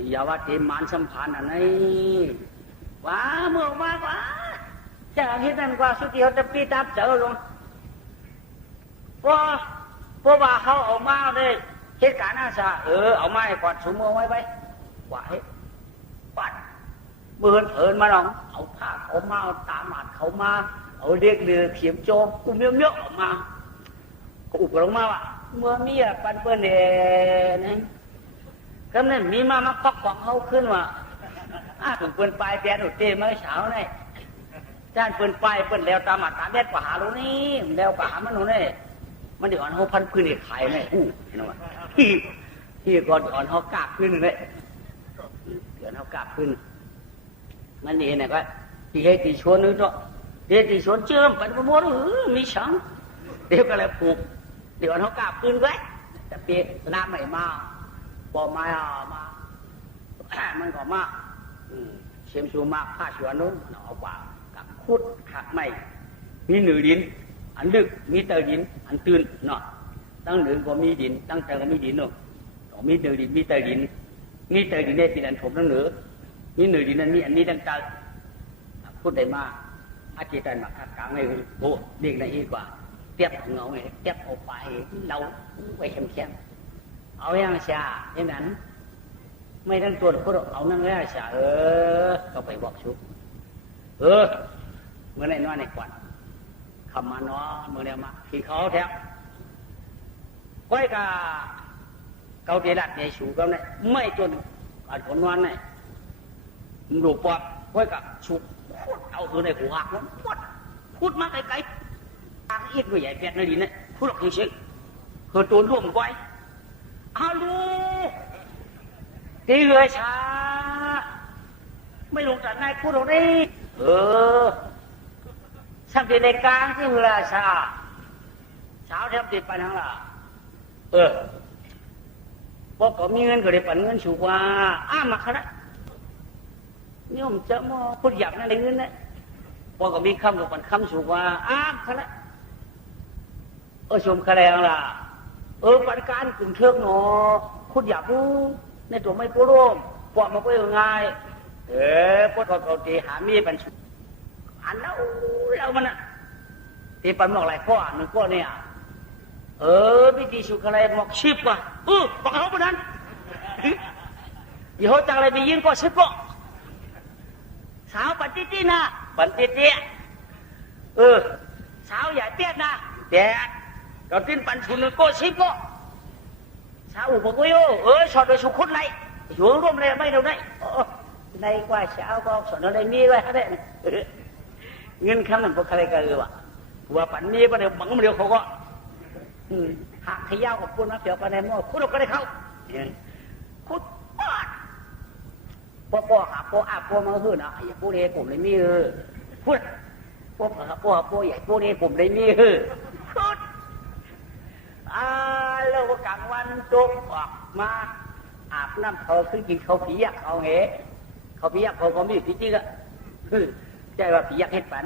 อย่าว่าเต็มมันสัมพันธ์อะไรว้าเมื่อมากว่าจะเห็นนั่นกว่าสุดเดียวจะปีตับเจอลงเพราะว่าเขาเอามาเลยเหตุการณ์น่าจะเอาไม้กวาดสมมติไว้ไปกวาดปัด เบื่อเถินมาลองเอาผ้าเขามาเอาตาหมาดเขามาเอาเรียกเรือเขียมโจกูเมี้ยวๆออกมาก็อุปลงมาว่าเมื่อมีอะปันเปิ้นเองก็นั่นมีมาปักของเขาขึ้นว่าถึงเปิ้นปลายแปดหนุเตมาเช้าเนี่ยด้านเปิ้นปลายเปิ้นแล้วตาหมาดตาแดดกว่าหาลูนี่แล้วกว่าหามันหนูเนี่ยมันเดี๋ยวอ่อนเขาพันพื้นขายเนี่ยนะว่าที่ก่อนอ่อนเขากาบขึ้นเลยเดี๋ยวเขากาบขึ้นมันนี่เนี่ยก็ที่ให้ตีชวนนึกเนาะเดี๋ยวตีชวนเชื่อมไปหมดมีช่างเดี๋ยวก็เลยปลูกเดี๋ยวเขากาบขึ้นไว้แต่เปียน้ำใหม่มาบ่อมามันก็มาเชื่อมชูมาผ้าชวนนู้นเอากว่ากับคุดหักใหม่มีหนือดินอันลึกมีเตอดินอันตื่นเนาะตั้งหนึ่งก็มีดินตั้งแต่ก็มีดินเนาะมีเตอดินมีเตอดินมีเตอดินได้เป็นอันถมตั้งเหนือมีหนือดินนั้นมีอันนี้ตั้งแต่พูดได้มาอาจิตันมาขัดกลางไม่โบเด็กในอีกว่าเทียบของเงาไงเทียบเอาไปเราไปเข้มเอาอย่างชาอย่างนั้นไม่ตั้งตัวก็เอานั่งแล้วชาก็ไปบอกชุบเมื่อไหร่นอนในกวนคำมาเนาะเมื่อไหร่มาขี่เขาแถวก้อยกาเกาเดลัดในชูเขาเนี่ยไม่จนอันคนนอนเนี่ยดูปอบก้อยกาชูเอาตัวในหัวหักมันพูดมาไกลๆทางอีกไม่ใหญ่แปดนาทีเนี่ยพูดหรอกจริงๆคือตัวร่วมก้อยเอาลูกตีเรือช้าไม่ลงจากนายพูดตรงนี้ทำติดในกลางที่เรือช้าเช้าทำติดไปทั้งละพอก็มีเงินก็ได้ปั่นเงินสูงกว่ามาขนาดนี่ผมจะมอพูดหยาบนั่นได้เงินนะพอก็มีคำก็ปั่นคำสูงกว่าขนาดชมคะแนนล่ะปั่นการกลุ่มเชือกหนอพูดหยาบรู้ในตัวไม่โปร่งปอดมาไปง่ายพอเขาตีหามีเป็นอันแล้วมันอะตีปั่นหมอกหลายข้อหนึ่งข้อเนี่ยพิธีสุขอะไรหมอกชิบว่ะบอกเขาปนั้นยี่ห้อจังอะไรไปยิงก็ชิบก็สาวปันตินะปันติเตี้ยสาวใหญ่เตี้ยนะแต่เราติ้นปันชุนก็ชิบก็สาวอุปกุยชอดโดยสุขุนไรอยู่ร่วมเลยไม่เท่าไหร่ในกว่าสาวก็สอนอะไรมีไว้อะไรเงินคำนั้นพวกใครกันเลยว่ะว่าปันมีประเดี๋ยวบังเดียวเขาก็หักขย้าวกับคุณมาเปียวไปในหม้อคุณเราก็ได้เข้าคุณพ่อหาพ่ออาพ่อมาหื้อนะอย่าพูดเลยผมเลยมีพูดพ่อหาพ่ออย่าพูดเลยผมเลยมีพูดแล้วกลางวันจบออกมาอาบน้ำเขาขึ้นกินเขาผียักเขาเขาผียักเขาก็มีจริงๆอะใจว่าผียักเห็ดฝัน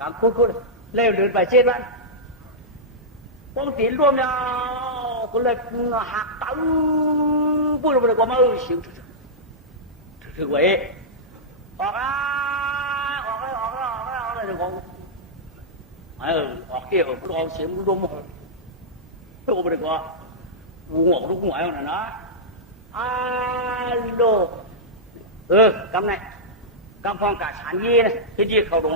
กลางคุณเล่วเดินไปเช่นวันพวกตีนรวมเนี่ยก็เลยหักตั้งพูดไปก็มาสิวถือไว้ออกเลยเดี๋ยวของออกเกี่ยวก็เอาเสียงรวมตัวไปก็วูงออกลูกหัวเอาหน่อยนะโลกำไหนกำฟองกาฉันยี่นะที่ยี่เขาตรง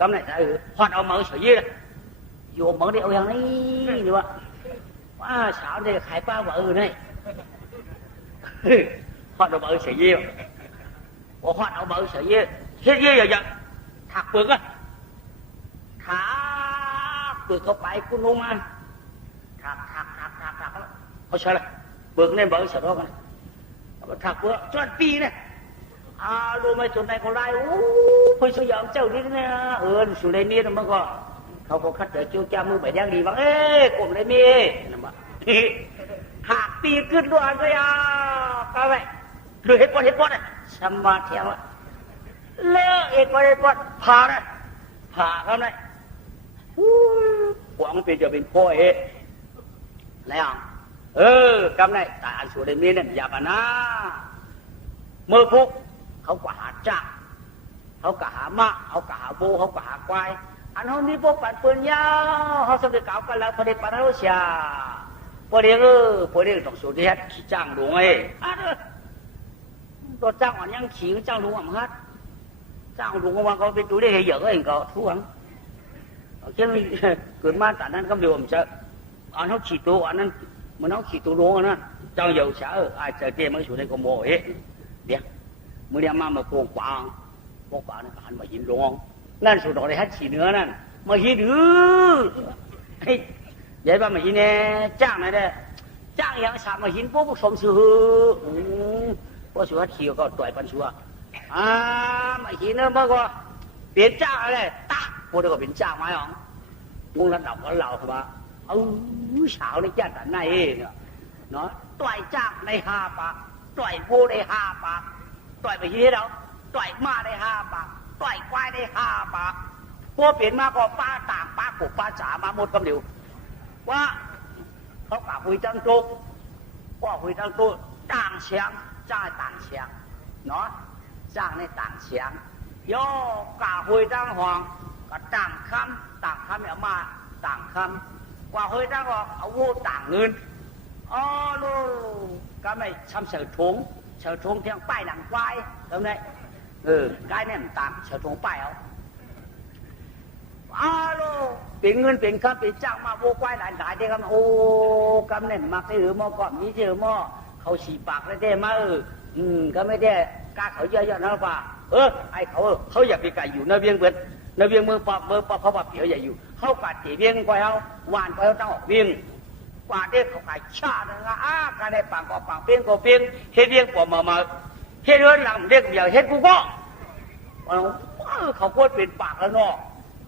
กำไหนใช่พอดเอามือเฉยยี่โยมบอกได้เอาอย่างนี้ดีวะว่าสาวเนี่ยขายป้าว่านี่พอดเอามือเฉยยี่พอพอดเอามือเฉยยี่เฮ็ดยี่อย่างถักเปลือกอะถักเปลือกเข้าไปคุณลงมาถักเขาใช่เลยเปลือกเนี่ยมือเฉยรอบกันถักเปลือกจนปีเนี่ยรู้ไหมจนในคนไล่พอสยามเจ้านี่เนี่ยสุเลมีนมันก็เขาก็คัดเจอจูจ้ามือไปยังดีบ้างกลุ่มเลยมีนะบ้าหากตีขึ้นด้วยก็ยาก็ไปหรือเห็ดปอดเลยสมาธิละเลี้ยเห็ดปอดผ่าเลยผ่าเขาเลยหวังเป็นจะเป็นพ่อแล้วกำไรแต่อันสุดนี้เนี่ยอย่ากันนะเมื่อพวกเขาก็หาจ้าเขาก็หามะเขาก็หาโบเขาก็หาควายอันเขานี่พวกปัดปืนยาวเขาสมัยเก่ากันแล้วพอดีปัดเขาเสียพอดีต้องสูดที่ขี้จ้างดวงไอ้ ตัวจ้างอ่อนยังขี่จ้างลุงอ่ะฮัดจ้างลุงว่าเขาเป็นตัวได้เยอะก็เองก็ทุกวันเช่นเกิดมาแต่นั้นก็เดี๋ยวผมจะอันเขาขี่ตัวอันนั้นมันเขาขี่ตัวลุงอันนั้นเจ้าอยู่เช้าai chờ kia mới xuống đây có mồ hết biết mới đem mà cuồng quàng nó hắn mà nhìn luônนั่นสุดเลยฮัทขี่เนื้อนั่นมาหินvậy ba màหินเนี่ยจ้างไหนเด้จ้างอย่างสามมาหินปุ๊บสมซื่อพอสุดฮัทขี่ก็ต่อยปันชัวมาหินเนี่ยมันก็เปลี่ยนจ้างอะไรตักพวกเด็กก็เปลี่ยนจ้างมาหรอกมึงระดับก็เราครับว่าสาวในจ้างแต่ไหนเนี่ยเนาะต่อยจ้างใน5 ปากต่อยวัวใน5 ปากต่อยไปที่เราต่อยม้าใน5 ปากต่อยควายใน5 ปากพวกเปลี่ยนมาก็ป้าต่างป้ากุป้าจ๋ามาหมดคำเดียวว่าเขากล่าวคุยจังโจ๊กว่าคุยจังโจ๊กต่างเสียงจ้าต่างเสียงเนาะจ้างในต่างเสียงย่อกล่าวคุยจังห้องก็ต่างคำเนี่ยมาต่างคำว่าคุยจังห้องเอาวัวต่างเงินก็ไม่ช้ำเสือทงเที่ยงป้ายหลังควายตรงนี้cái này mình tạm sở thùng bài khôngเป็นเงินเป็นข้าเป็นจ้างมาโว้ควายหลานขายได้ครับกำเนิดมาซื้อหม้อก่อนนี้ซื้อหม้อเขาฉีปากได้มาก็ไม่ได้กล้าเขาเยอะๆนะป่ะไอ้เขาอยากไปไก่อยู่นาเวียงเบิดนาเวียงเมืองปะเขาปะเปียวใหญ่อยู่เขากัดตีเวียงควายเขาหวานควายเขาต้องออกเวียงกว่าเด็กเขาไก่ชาตินะการได้ปังก็ปังเปียงก็เปียงเฮ็ดเวียงปอมาเฮ็ดเรื่องหลังเด็กเดียวเฮ็ดกูก็เขาพูดเป็นปากแล้วเนาะ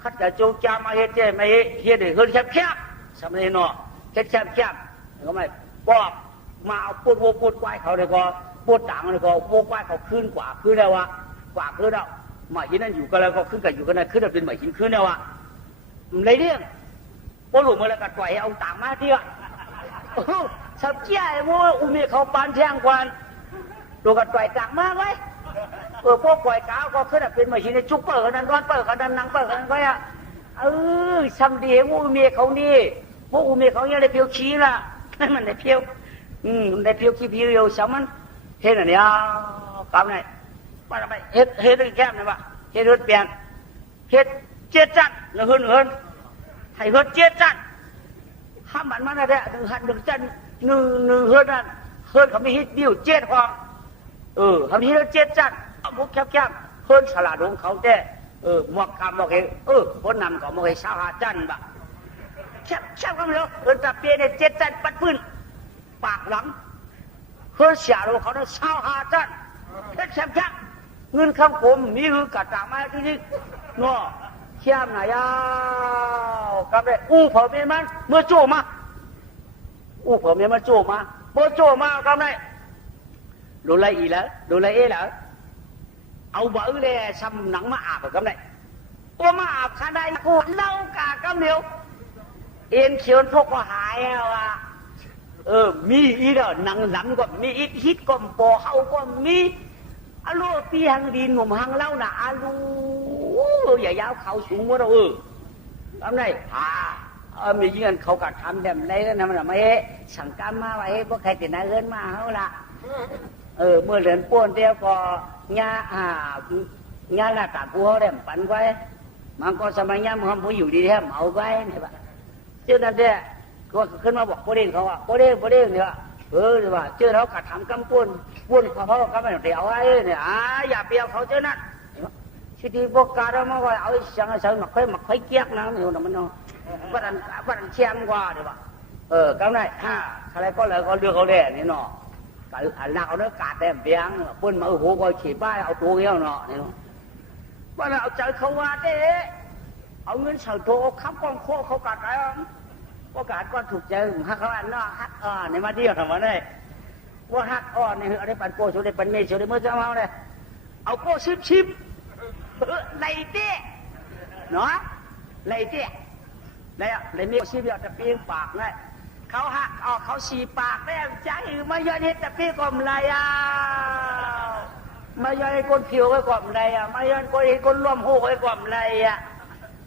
ขัดกับโจจามาเฮ็ดเจ้ไม่เฮ็ดเลยเฮ็ดแคบสมัยเนาะเฮ็ดแคบก็ไม่บอกมาเอาพูดควายเขาเลยก็พูดต่างเลยก็พูดควายเขาขึ้นกว่าขึ้นแล้ววะกว่าขึ้นแล้วมาหินนั่นอยู่กันแล้วก็ขึ้นกันอยู่กันนั่นขึ้นเป็นหมายหินขึ้นแล้ววะในเรื่องพวกหลุมมาแล้วก็ปล่อยเอาต่างมาเที่ยวสับเจ้าไอ้โว้อุ้มเขาปานเที่ยงกวนตัวกันปล่อยต่างมาไว้พวกปล่อยกาวก็ขึ้นเป็นหมายหินในจุกเปิดกันนั่นร้อนเปิดกันนั่นนังเปิดกันก็อ่ะซ้ำดีพวกอุ้มเขานี่พวกอุ้มเขาเนี่ยได้เพียวขี้ละนั่นมันได้เพียวได้เพียวขี้เพียวซ้ำมันเห็นอะไรกำไงว่าทำไมเฮ็ดแก้มเนี่ยวะเฮ็ดเปลี่ยนเฮ็ดเจ็ดจันแล้วเฮินให้เฮ็ดเจ็ดจันห้ามมันมาได้หนึ่งหันหนึ่งจันหนึ่งเฮินนั่นเฮินเขาไม่ฮิตดิ้วเจ็ดห้องเขาไม่ฮิตเจ็ดจันเอาบุกแคบเฮินฉลาดของเขาแต่หมวกคำบอกเองคนนำก็บอกให้ชาวหาจันบะแคบก็ไม่รู้เฮินตะเปียเนี่ยเจ็ดจันปัดพื้นปากหลังเฮินเสียเราเขาเนี่ยชาวหาจันแคบเงินคำผมมีคือกระต่ายมาที่นี่เนาะเชี่ยมหน่อยกับเลยเผอเมียมันเมื่อโจมาเผอเมียมันโจมาเมื่อโจมากับเลยดูแลอีแล้วดูแลแล้วเอาเบอร์เลยซ้ำหนังมาอาบกับเลยตัวมาอาบข้าได้กูเล่ากากับเดียวเอ็นเขียวพวกก็หายว่ะมีอีเด้อหนังหลังก็มีอีฮิตก็ปอเขาก็มีอาลูตีหังดินงมหังเล่าน่ะอาลูอย่ายาวเขาสูงว่าเราทำไงมีเงินเขากัดทำแบบไหนก็ทำอะไรไม่สั่งการมาไว้พวกใครติดหน้าเงินมาเขาละเมื่อเดือนป้วนเดียวก็งาหน้าตากูเขาได้ปั่นไว้มันก็สมัยนี้มันผู้อยู่ดีแท้เอาไว้เนี่ยป่ะเจ้านั่นเนี่ยก็ขึ้นมาบอกโปเด้งเขาว่าโปเด้งเนี่ยว่าเจอเรากัดทำกำปุ้นเขาก็ไม่เดี๋ยวไอ้เนี่ยอย่าเปียวเขาเจ้านั่นชีวิตพวกการเราว่าเอาช่างหมักไฟเกี้ยกนะมันอยู่ตรงนั้นเนาะบ้านเชียงกว่าเดี๋ยวก็ได้อะไรก็เลยก็เลือกเขาแน่นี่เนาะอันนักเอาเนื้อกาดแดงเบี้ยงปุ้นมาโอ้โหก็ฉีดป้ายเอาตัวเงี้ยเนาะนี่เนาะว่าเราเอาใจเขาว่าเด้เอาเงินเฉาโตขับกองโคเขากัดอะไรก็กัดก็ถูกใจฮักเขาอันเนาะฮักเนี่ยมาเดียวทำมาได้ว่าฮักเนี่ยอะไรปันโก้สุดได้ปันเมย์สุดได้เมื่อเช้าเอาเลยเอาโก้ชิบไล่เต้เนาะไล่เต้เลยมีชิบอยากจะเปลี่ยนปากเลยเขาหักเขาฉีปากได้ใจมาย้อนเห็ดแต่พี่กลมไรมาย้อนให้คนผิวก็กลมไรมาย้อนคนร่วมหูก็กลมไร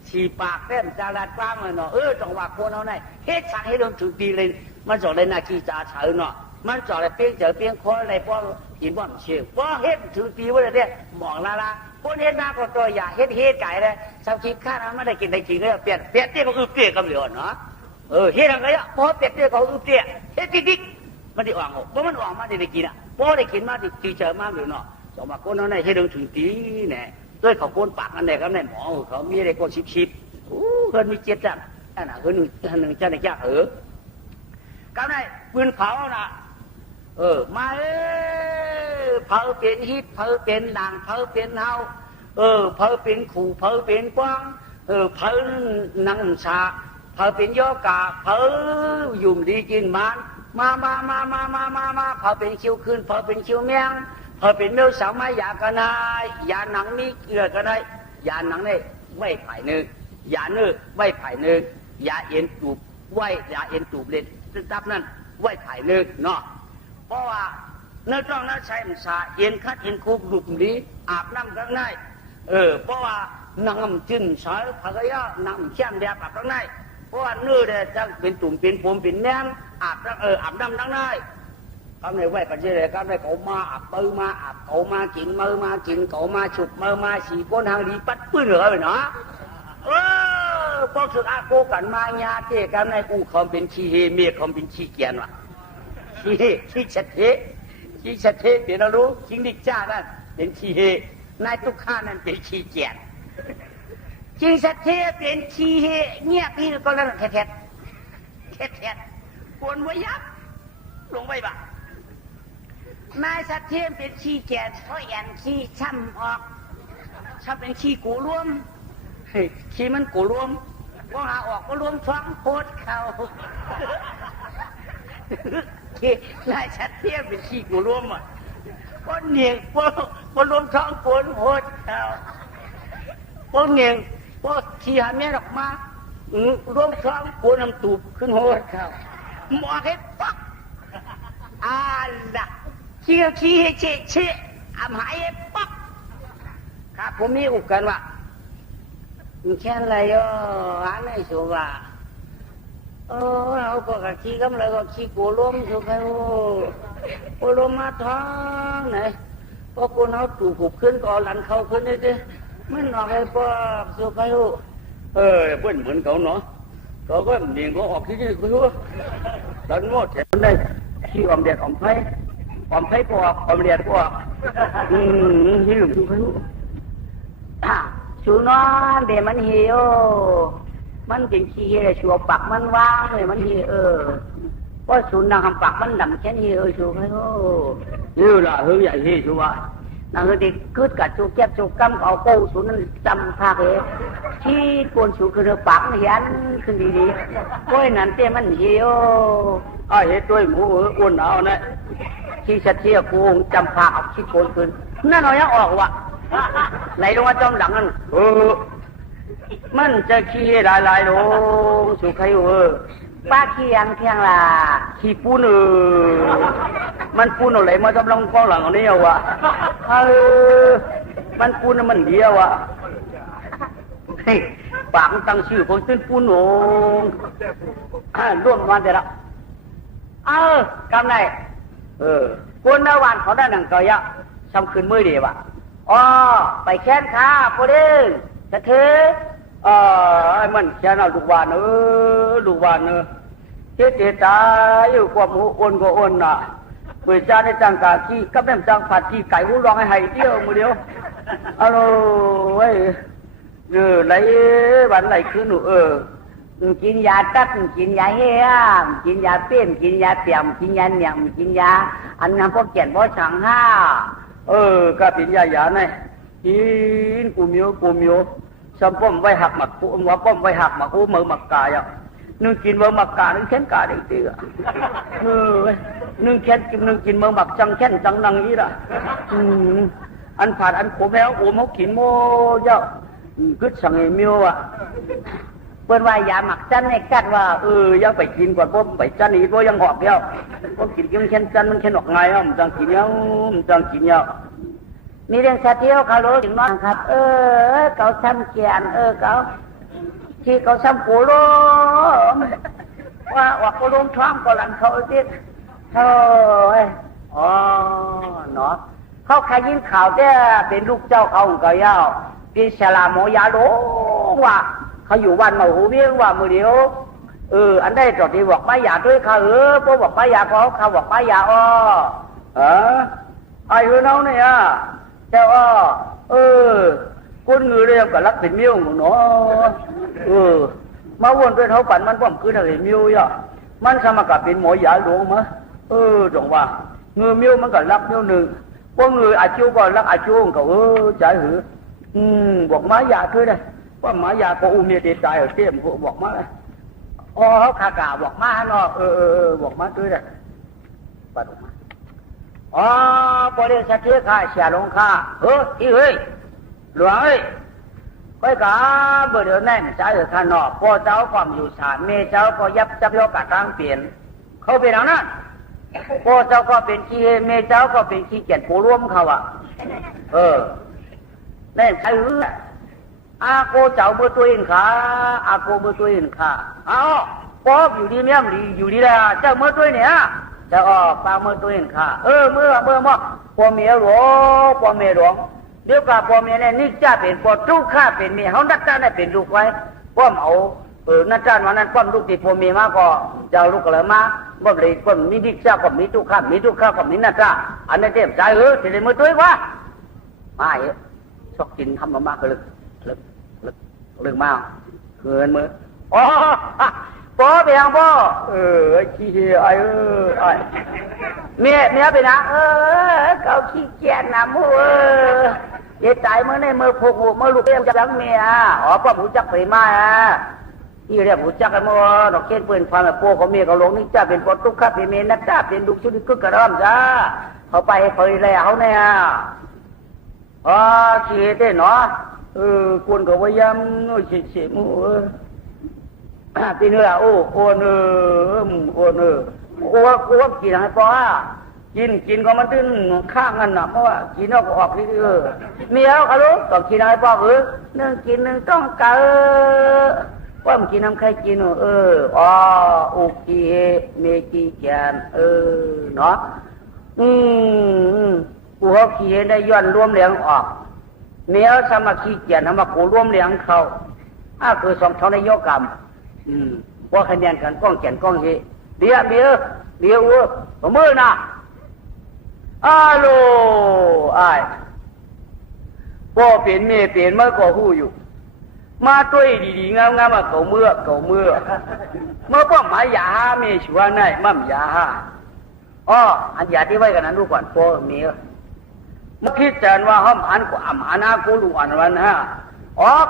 ฉีปากเต้มจารัดกว้างเลยเนาะจังหวะคนเอาไหนเฮ็ดสั่งให้โดนถูกตีเลยมันส่งเลยนาคีจ่าเฉยเนาะ มันจอดเลยเปียงเจอเปียงคออะไรป้อหินบ่อนเชี่ยวป้อเฮ็ดถือตีไว้เลยเนี่ยมองละพวกเฮ็ดหน้าก็ตัวอย่าเฮ็ดไก่เลยชาวชีข้านะไม่ได้กินได้กินเลยเปลี่ยนเตี้ยก็คือเตี้ยกำเหลือเนาะเฮ็ดอะไรอ่ะพอเตี้ยก็คือเตี้ยเฮ็ดติ๊กมันได้อ่างออกเพราะมันอ่างมาได้กินอ่ะพอได้กินมาตีเจอมาอยู่เนาะสมมาคนนั้นเฮ็ดถึงตีเนี่ยด้วยเขาโกนปากอันไหนก็ไหนหมอเขามีอะไรก็ชิบเพิ่นมีเจ็ดจังนั่นน่ะเพิ่นหนึ่งจังได้จ้าก็ได้ปืนเผาน่ะมาเผาเป็นฮิตเผาเป็นด่างเผาเป็นเฮาเผาเป็นขู่เผาเป็นกว้างเผานังชาเผาเป็นย่อกาเผายุ่มดีกินมันมาเผาเป็นคิ้วคืนเผาเป็นคิ้วแมงเผาเป็นเนื้อสาวไม้ยากันได้ยาหนังมีเกลือกันได้ยาหนังเนี่ยไม่ไผ่เนื้อยาเนื้อไม่ไผ่เนื้อยาเอ็นตูบไว้ยาเอ็นตูบเล่นตับนั่นไว้ไผ่เนื้อเนาะเพราะว่าเนื้อต้องนั้นใช้มันสาเอ็นคัดเอ็นคูบหลุมนี้อาบน้ำข้างในเพราะว่าน้ำจิ้นสายผักยาน้ำแช่มแดดอาบข้างในเพราะว่าเนื้อเนี่ยจะเป็นตุ่มเป็นผมเป็นแหนมอาบน้ำข้างในก็ในไว้ปัจจัยเลยก็ในเขามาอาบปื้มาอาบเขามากินมือมากินเขามาฉุกมือมาสีก้นหางดีปัดปื้นเหรอไปเนาะพอสุดอาโกกันมาญาเทกันในกูเขาเป็นชีเฮเมียเขาเป็นชีเกียนว่ะชีชัดเทเดี๋ยวเรารู้ชิงดิจ้านั่นเป็นชีเฮนายตุกข้านั่นเป็นชีเกียนชิงชัดเทเป็นชีเฮเงียบพี่ก็แล้วแท้ปวนวยับลงไปบ่นายชัดเทเป็นชีเกียนเพราะแอนชีช่ำออกชอบเป็นชีกูร่วมชีมันกูร่วมก็หาออกก็ร่วมฟังโคตรเขานายชัดเทียบเป็นขี้กูร่วมอ่ะก็เหนียงก็ร่วมท้องโกนโคตรเขาก็เหนียงก็ขี้หาแม่ออกมาร่วมท้องโกนน้ำตูบขึ้นโคตรเขาหมอให้ปักล่ะขี้ให้เชี่ยหายให้ปักครับผมมีอุกกันว่าแค่ไรอันไหนสุว่าเราก็ขี้กำไรก็ขี้กูล้มสุกไอ้กูล้มมาท้องไหนก็กูเอาตูบขึ้นก็หลันเขาขึ้นนี่ดิมันออกไอ้ปอกสุกไอ้เพื่อนเหมือนเขาเนาะเขาก็เดียงก็ออกที่นี่กูรู้ตอนโง่เห็นได้ขี้อมเด็ดอมไผ่ปอกอมเด็ดปอกที่หลุมสุกไอ้ชูนอนเดี๋ยวมันเหี่ยวมันเป็นขี้เลยชัวปักมันว่างเลยมันเหี่ยวก็ชูนางทำปักมันดำแค่นี้ชูให้ยืดละหื้อใหญ่ที่ชัวนางเด็กคืดกัดชูแก้ชูกำเอาโก้ชูนั่นจำภาคเลยที่ปวนชูคือปักเห็นขึ้นดีๆก้อยนั่นเต้มันเหี่ยวเห็ดด้วยหมูอ้วนเอาเนี่ยที่เชี่ยกูจำภาคเอาที่โกนขึ้นนั่นเรายังออกวะไหลลงมาจอมหลังนั่นมันจะขี้หลายๆลงสุขอยู่ป้าขี้ยังเพียงล่ะขี้ปูนมันปูนอะไรมาจำลองกองหลังอันนี้เอาวะมันปูนมันเดียวอ่ะปากมันตั้งชื่อคนตื้นปูนร่วมวันเดียวละกำไรคนนวันเขาได้หนังเกยะทำคืนมือเดียวอ่ะไปแค้นข้าพอดีจะเทไอ้มันแค่นั้นลูกวานลูกวานเจ๊ตายอยู่ความหูอ้นก็อ้นน่ะเปิดจ้าในจังกาขี้กับแม่จังผัดขี้ไก่หูร้องให้เดียวมือเดียวไว้ไหลวันไหลคืนหนูกินยาตัดกินยาเหี้ยกินยาเปี้ยนกินยาเปี่ยมกินยาเหนียมกินยาอันนั้นพวกเกียนพวกฉังห้าก็เป็นยาเนี่ยกินกูมิวสมป้อมไว้หักหมักกูว่าป้อมไว้หักหมักกูมือหมักกายนึงกินมือหมักกานึงแค้นกาได้ตีนึงแค้นนึงกินมือหมักจังแค้นจังนังนี้ล่ะอันผ่านอันโขมแล้วโอ้เขากินโมเจ้ากึศสังเอมิวเปิ้นว่ายาหมักจันในกัดว่ายังไปกินก่อนป้อมไปจันอีกว่ายังหอบแล้วป้อมกินยังแค้นจันมันแค้นออกไงมันจังกินยังมีเรื่องชาติเขารู้ถึงน้องครับเขาซ้ำเกียนเขาที่เขาซ้ำกูรู้ว่ากูรู้ท้องก็หลังเขาที่ โอ้ยอ๋อเนาะเขาใครยินข่าวแต่เป็นลูกเจ้าเขาของเกยาวเป็นฉลามโมยาโลว่าเขาอยู่วันมาหูเมียงว่ามือเดียวอันได้จดที่บอกป้ายาด้วยเขาพวกบอกป้ายาเขาบอกป้ายาไอ้น้องเนี่ยเจ้าคนngười đây cả lắcเป็นmiêu của nó màวนด้วยเท้าปั่นมันป้อมคืออะไรมิวอ่ะมันสมัครเป็นหมอยาหลวงมั้ยตรงว่าngườiมิวมันก็รักมิวหนึ่งพวกngườiอาชิวก็รักอาชิวของเขาจ่ายหือบอกม้ายาด้วยได้ว่าม้ายาก็อุ้มเนี่ยเด็ดตายเตี้ยมกูบอกม้าเลยเขาขากาบอกม้าเนาะบอกม้าด้วยได้ปัดออกมาพอเรียนสักทีข้าเสียลงข้าอีเฮ้ยหลวงเอ้ยไปกาเบอร์เดียวแน่นใจข้านอกพ่อเจ้าความอยู่ศาลเมเจ้าก็ยับจับยกกะทางเปลี่ยนเขาเป็นอย่างนั้นพ่อเจ้าก็เป็นขี้เมเจ้าก็เป็นขี้เกียจผู้ร่วมเขาแน่นใครรู้อาโกเจ้าเบอร์ตัวเองขาอาโกเบอร์ตัวเองขาพ่ออยู่ดีเมี่ยมดีอยู่ดีแล้วเจ้าเมื่อตัวเนี่ยจะปาเมื่อตัวเองขาเมื่อพ่อเมียหลวงพ่อเมียหลวงเดี๋ยวกับพ่อเมียเนี่ยนี่จ้าเป็นพ่อทุกข้าเป็นเมียเขานัดจ้าเนี่ยเป็นลูกไว้พ่อเอานัดจ้าวันนั้นพ่อลูกที่พ่อเมียมาก็เจ้าลูกเลยมาบ่เลยพ่อมีดิจ้าก็มีทุกข้าก็มีนัดจ้าอันนี้เต็มใจจะได้มือตัวว่ามาชอบกินทำมากๆลึกมากเกินมือพ่อไปยังพ่อขี้ไอ้เมียไปนะเขาขี้เกียจนะมูเย็ดใจมือในมือผูกหูมือลูกเลี้ยงจังเมียพ่อผู้จักไปมาที่เรียกผู้จักกันมั้งดอกเข็นปืนฟันโป้เขาเมียเขาลงนี่จ้าเป็นปอตุกข้าเป็นเมียนักจ้าเป็นลูกชุดกึกกระด้อมจ้าเขาไปเผยแล้วเนี่ยขี้เต้นเนาะคนก็พยายามเฉียมูปีเนื้อโอ้กินให้พอกินก็มันตึ้งข้างกันนะเพราะว่ากินเอาออกที่เมียเขารู้ต้องกินให้พอนึ่งกินนึ่งต้องเกลือว่ามันกินน้ำใครกินอุกีเมกีแกนเนาะกูเขาขี้ได้ย้อนรวมเหลียงออกเมียสมาขี้แกนทำมากูรวมเหลียงเขาคือสองช่องในโยกรรมว่าคะแนนกันก้องแก่นก้องฮีเดี๋ยวมือนะโลไอ้พ่อเปลี่ยนเมียเปลี่ยนเมื่อก่อหู้อยู่มาตัวดีๆงามๆมาเก่าเมื่อพ่อหมายยาเมียชัวร์นั่นมั่มยาอันยาที่ไว้กันนั้นดูก่อนพ่อเมียเมื่อคิดเจนว่าห้อมอันกูอันนากูรู้อันวัน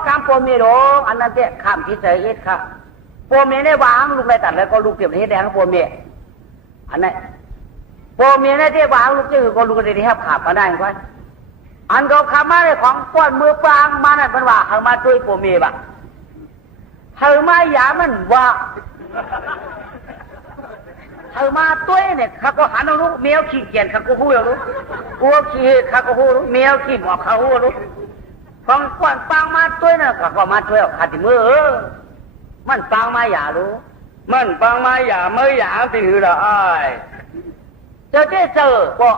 คำพ่อเมียหลงอันนั้นเจ๊ข้ามที่เสยค่ะพ่อเมียเนี่ยวางลูกไรตัดแล้วก็ลูกเก็บให้แดงพ่อเมียอันนั้นพ่อเมียเนี่ยที่วางลูกจื้อก็ลูกได้ที่ให้ขาบมาได้ก่อนอันเขาขามาในของก้อนมือปางมานั่นเป็นว่าเขามาด้วยพ่อเมียบ้างเขามาหยามันว่าเขามาตัวเนี่ยเขาก็หันเอาลูกเมียขี้เกียจเขาก็หู้ลูกกลัวขี้เขาก็หู้ลูกเมียขี้หมอกเขาหู้ลูกของก้อนปางมาตัวเนี่ยเขาก็มาช่วยขัดมือมันปังมาหยารู้มันปังมาหยาไม่หยาตีหือละเจอก็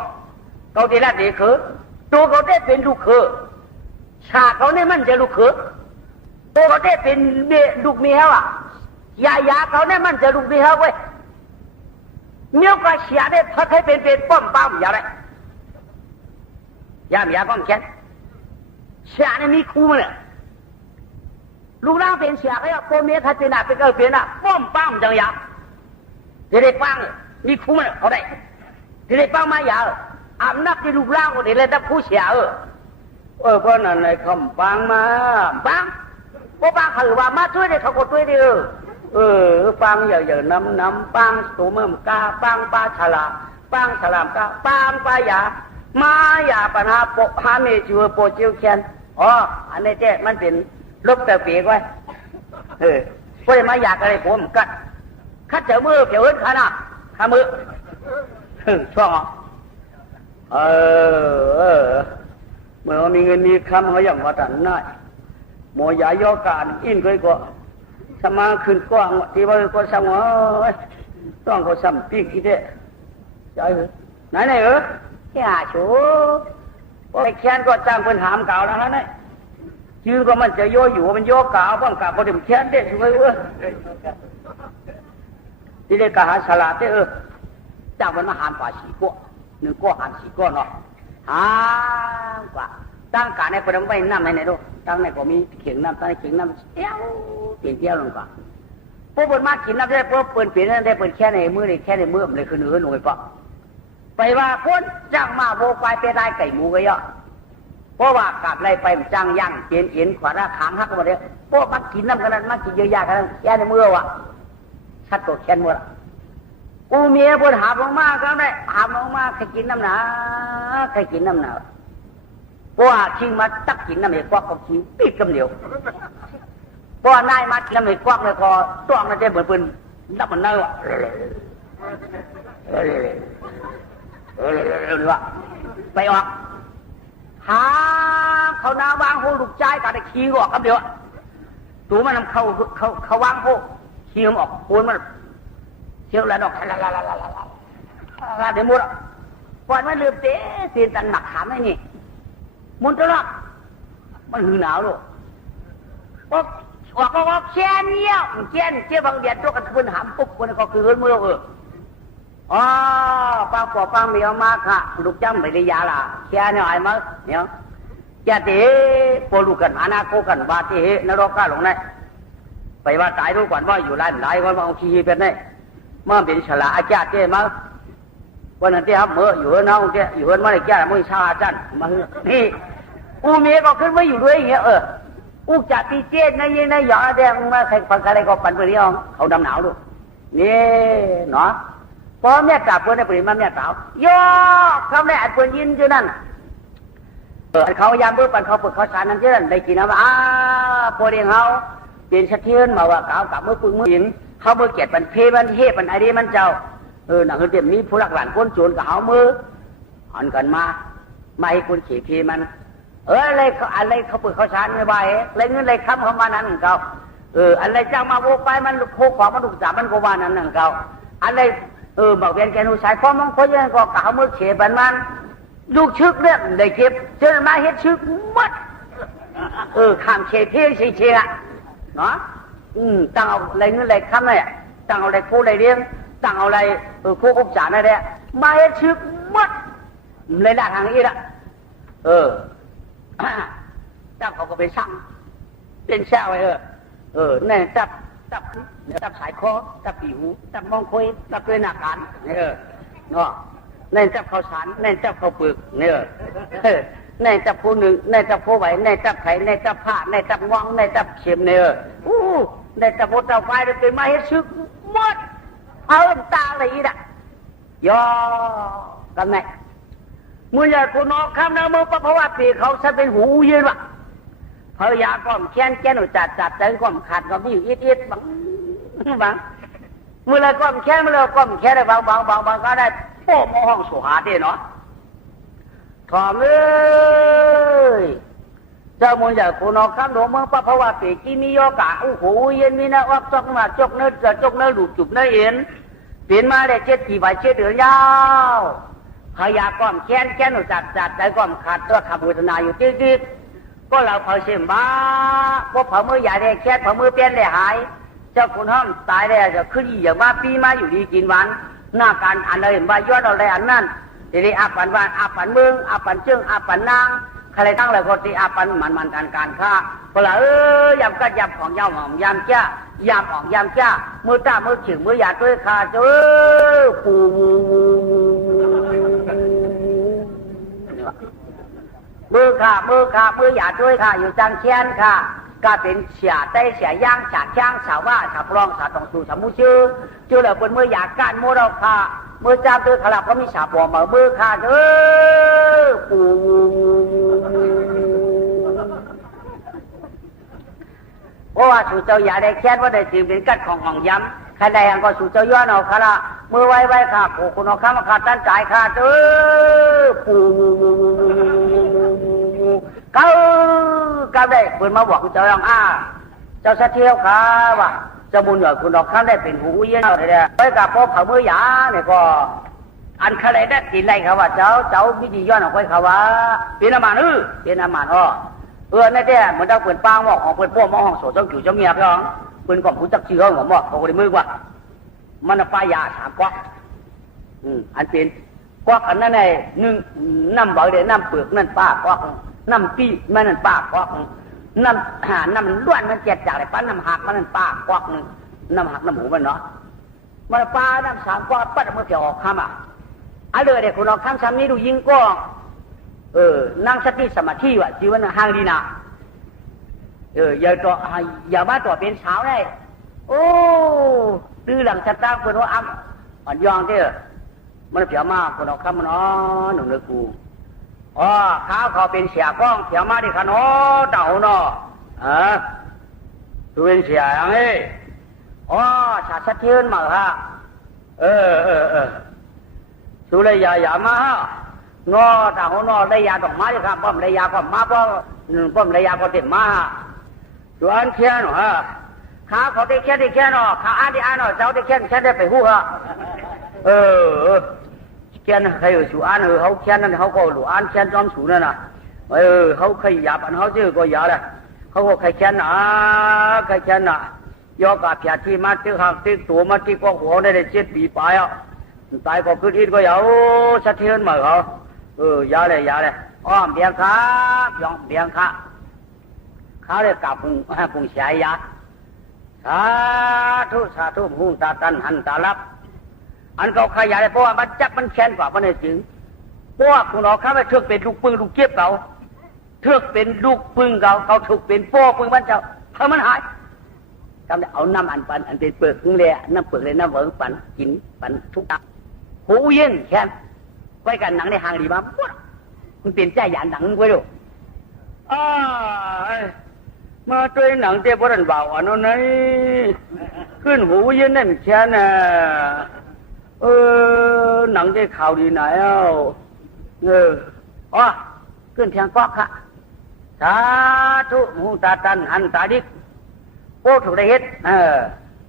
เขาที่ละดีคือตัวเขาได้เป็นลูกคือฉากเขาเนี่ยมันจะลูกคือตัวเขาได้เป็นลูกเมียว่ะยาเขาเนี่ยมันจะลูกเมียเว้ยเมียก็เสียได้พักให้เป็นป้อมป้ามอย่าไรยาก้องแขนเสียเนี่ยมีคู่มั้ยลูกน้องเป็นเสียก็ยังโกเมียทัดเป็นหน้าเป็นเป็นหน้าป้อมป้ามจังยาจะได้ปังมีคุ้มเลยเขาได้จะได้ปังมาอย่าอาบนับที่ลูกน้องคนนี้เลยถ้าผู้เสียเพราะนั่นไอ้คำปังมาปังพวกปังถือว่ามาช่วยได้เขาก็ช่วยได้ปังอย่าน้ำปังตัวเมื่อกาปังปลาฉลามปังฉลามกาปังปลาหยามาหยาปัญหาปกหาเมจูโปเจียวแคนอันนี้เจ๊มันเป็นลบแต่เปียกไว้เพราะมาอยากอะไรผมกัดคัดเจอมือเกี่ยวเอิ้นขานะขามือช่วงเมื่อมีเงินมีคำเขาอย่างว่าตันน่ายหมอยายอการอินเคยก็สมาขึ้นกว้างที่ว่าก็สั่งต้องเขาสั่งปีกที่เด้ trời ơi nói này ư cái chú cái khen có trang bên hàm cào đó hết đấy chứ có mình sẽ vô dụ mình vô cào bằng cả có điểm khen đấy chú ơi đi đây cả xà lạt đấy trang bên mà hàm quả xỉ qua nửa qua hàm xỉ qua nó quảตั้งการในประเด็นไปน้ำในดูตั้งในก็มีเขียงน้ำตั้งในเขียงน้ำเที่ยวเปลี่ยนเที่ยวลงก่อนพวกเปิดมากินน้ำได้พวกเปิดเปลี่ยนได้เปิดแค่ในมือในแค่ในมือมันเลยคือเนื้อหน่วยปะไปว่าคนจ้างมาโวไปไปได้ไก่หมูก็เยอะเพราะว่ากลับไรไปจ้างย่างเปลี่ยนเอ็นขวาหน้าขางหักมาเดียวพวกมากินน้ำกันนั้นมากินเยอะแยะกันแค่ในมือวะชัดตัวแค่มือกูเมียพวกหาบลงมาก็ได้หาบลงมาใครกินน้ำหนาใครกินน้ำหนาเพราะว่าชิงมาตักกินน้ำเหล็กกวักกับชิงปิดกำเดียวเพราะว่านายมาน้ำเหล็กกวักเลยพอตัวมันจะเหมือนปืนนับมันเนื้อวะไปออกหาเขาหน้าวางโหลูกใจกันได้ขี้ออกคำเดียวตัวมันเขาวางโหขี้มันออกโคนมันเชี่ยวแล้วดอกเดี๋ยวมุดปล่อยมันลืมเตะตีตันหนักขาไม่นี่มุนตลอดมันหือหนาวลูกว่าก็แค่นี้มันแค่เจ้าบางเดียดตัวกันพื้นหามปุ๊บคนก็คือมืออ๋อปังปอปังมีออกมาค่ะลูกจำไม่ได้ยาละแค่นี้ไอ้มาเนี่ยแค่เตะปลูกกันอนาคตกันว่าเตะนรกก้าลงไหนไปว่าตายรู้ก่อนว่าอยู่ไรไหนว่าเอาขี้เป็นไงเมื่อเป็นฉลาอาจารย์เจ้มาวันนั้นที่ครับเมื่ออยู่น้องเจ้อยู่มาในแก่มือชาอาจารย์มานี่อูเมียก็ขึ้นมาอยู่ด้วยอย่างเงี้ยอูจัดตีเจนในยี่ในหยอดแดงมาใครฟังอะไรก็ปั่นไปเรื่องเขาดำหนาวดูนี่เนาะพอแม่จับเพื่อนในปริมาณแม่สาวย่อเขาได้อัดเพื่อนยินอยู่นั่นเขายามเพื่อปั่นเขาปวดเขาสารนั่นเช่นได้กินนะพอเรียงเขาเปลี่ยนสะเทือนมาว่าเขากับมือปืนมือหินเขาเมื่อเกียรติมันเพมันเฮมันอะไรมันเจ้าหนังเต็มนี้ผู้หลักหลานคนโจรกับเขามืออ่อนกันมาไม่ให้คนขี่พีมันอะไรเขาเปิดเขาชานไม่ไหวอะไรเงินอะไรค้ำเขามานั้นของเขาอะไรจ้างมาโวไปมันโคกของมันดุจ่ามันก็ว่านั้นของเขาอะไรบอกเวียนแกนูสายฟ้องมองเขายังก็เขามือเขียบันมันลูกชึกเรื่องได้เก็บเจอมาเฮ็ดชึกมัดข้ามเขียเพี้ยเชียเนาะตั้งเอาอะไรเงินอะไรค้ำเนี่ยตั้งเอาอะไรโคอะไรเลี้ยงตั้งเอาอะไรโคกจ่านั่นแหละมาเฮ็ดชึกมัดเลยด่าทางนี้ละเจ้าเขาก็ไปสั่งเป็นเช่าไว้เนี่ยจับสายคอจับผิวจับมองคุยจับด้วยหน้าการเนาะเนี่ยจับข้าวสารเนี่ยจับข้าวเปลือกเนี่ยจับผู้หนึ่งเนี่ยจับผู้ไหวเนี่ยจับไข่เนี่ยจับผ้าเนี่ยจับงวงเนี่ยจับเข็มเนี่ยจับโบตาไฟเลยเป็นไม้ให้ซึกหมดเอาตาอะไรอีกอ่ะย่อกันไหนมือใหญ่คนนอกข้ามน้ำมือเพราะว่าปีเขาจะเป็นหูยืนวะภรรยาก็แค้นหนูจัดใจก็ขาดก็มีอยู่อิดบังมือเลยก็แค้นมือเลยก็แค้นได้บางก็ได้โป้มห้องสุหาเด้เนาะถอมเลยเจ้ามือใหญ่คนนอกข้ามหนูมือเพราะว่าปีกีมีโอกาสโอ้โหเย็นมีนะวักจกมาจกเนื้อจะจกเนื้อหลุดจุบเนื้อเอ็นเปลี่ยนมาได้7 กี่ใบ7 เดือนยาวพยาก้อมแค้นหนูจัดใจก้อมขาดตัวขับวิทนาอยู่ติดก็เราเผาเสียมบ้าพวกเผามือใหญ่ได้แค้นเผามือเปลี่ยนได้หายเจ้าคุณห้อมตายได้จะขึ้นอย่างว่าปีมาอยู่ดีกินวันหน้าการอันเลยว่ายอดอะไรอันนั้นทีนี้อาปันวันอาปันเมืองอาปันเชิงอาปันนางใครตั้งเลยคนที่อาปันมันการฆ่าพอละยำกัดยำของยำหอมยำจ้ายำของยำจ้ามือตามือฉึงมือหยาดด้วยขาเจ้ปูมือหยาดด้วยค่ะอยู่จังเชียนค่ะก็เป็นเสียได้เสียย่างฉาดช่างสาวว่าสาวรองสาวตองสู่สามุชื่อชื่อเหล่าคนมือหยาดการมือเราค่ะมือจ้าด้วยขลับเขามีสาวบ่อมามือค่ะปูเพราะว่าสู่เจ้าอย่าได้แค้นว่าได้สิ่งเป็นกัดของห้องย้ำใครใดยังก็สู่เจ้าย้อนเอาค่ะละมือไว้ค่ะโอ้คุณเอาข้ามาขาดตั้งใจค่ะปูเขาได้เปิดมาบอกคุณเจ้ายังเจ้าเสถียรค่ะว่าเจ้าบุญเหนือคุณดอกข้ามได้เป็นหูเย็นเอาเลยไปกับพ่อเผามือหยาเนี่ยก็ อันใครได้กินไรเขาว่าเจ้าวิธีย้อนออกไปเขาว่าเป็นอามันเป็นอามันนั่นแท้เหมือนเราเปิดปางบอกของเปิดพวกมองห้องโสดเจ้ากิ่วเจ้าเมียพี่น้องเปิดกล่องผู้จักเชื้อหัวหมอกเขาก็ได้มือกว่ามันป้ายยาถามกวักอันเป็นกวักอันนั้นไงนึ่งน้ำเบาเดี๋ยวน้ำเปลือกนั่นป้ากวักน้ำปีมันนั่นป้ากวักน้ำล้วนมันเจ็ดจากไอ้ป้าน้ำหักมันนั่นป้ากวักนึงน้ำหักน้ำหมูมันเนาะมันป้าน้ำสามกวักปั้นมันจะออกคำอันเลยเด็กคนออกคำซ้ำนี้ดูยิงก็นั่งสติสมาธิว่ะจีวันห่างดีนะอย่ามาต่อเป็นสาวได้โอ้ตื้อหลังชะตาคนว่าอ่อนยองเด้อมันเผียมากคนออกคำมันหนุ่มเนื้อกูข้าวเขาเป็นเสียก้องเผียมาดิขนอเต่าเนาะตัวเป็นเสียอย่างนี้ชาชัดเชื่นมาฮะสุเลยอย่ามาฮะนอเต่านอได้ยาดอกไม้ครับป้อมได้ยาก็มาป้อมได้ยาก็เต็มมาส่วนเทียนฮะข้าเขาได้แค่นอข้าอ่านได้เนาะเจ้าได้แค่ได้ไปหู้ฮะแค่ใครอยู่สู่อ่านเขาแค่นั้นเขาก็หลู่อ่านแค่จอมสูนั่นน่ะเขาใครหยาบอันเขาชื่อก็หยาเลยเขาก็ใครแค่น่ะยอกาเพียที่มาที่หักที่ตัวมาที่ก็หัวได้7 ปีไปตายก็ขึ้นอินก็ยาวสะเทือนมาเขายาเลยเบียงขาย่องเบียงขาเขาเลยกลับกุงเสียยาสาธุหูตาตันหันตาลับอันเขาขยายเลยเพราะว่ามันจับมันแค้นกว่ามันเลยจริงเพราะว่าคุณน้องเขาไปเถือกเป็นลูกปืนลูกเก็บเขาเถือกเป็นลูกปืนเขาเถือกเป็นโป้ปืนมันเจ้าถ้ามันหายทำได้เอาน้ำอันปันอันเป็นเปลือกเลยน้ำเปลือกเลยน้ำเหวิงปันกินปันทุกอย่างหูเย็นแค้นไว้กันหนังในหางดีบ้างมันเป็นใจหยาดหนังไว้ดูมาด้วยหนังเจ้าพระนบ่าวอันนั้นขึ้นหูเย็นนั่นแค่น่ะหนังเจ้าข่าวดีไหนขึ้นแทงก๊อกค่ะสาธุหูตาตันหันตาดิกโป้ถูกได้เฮ็ด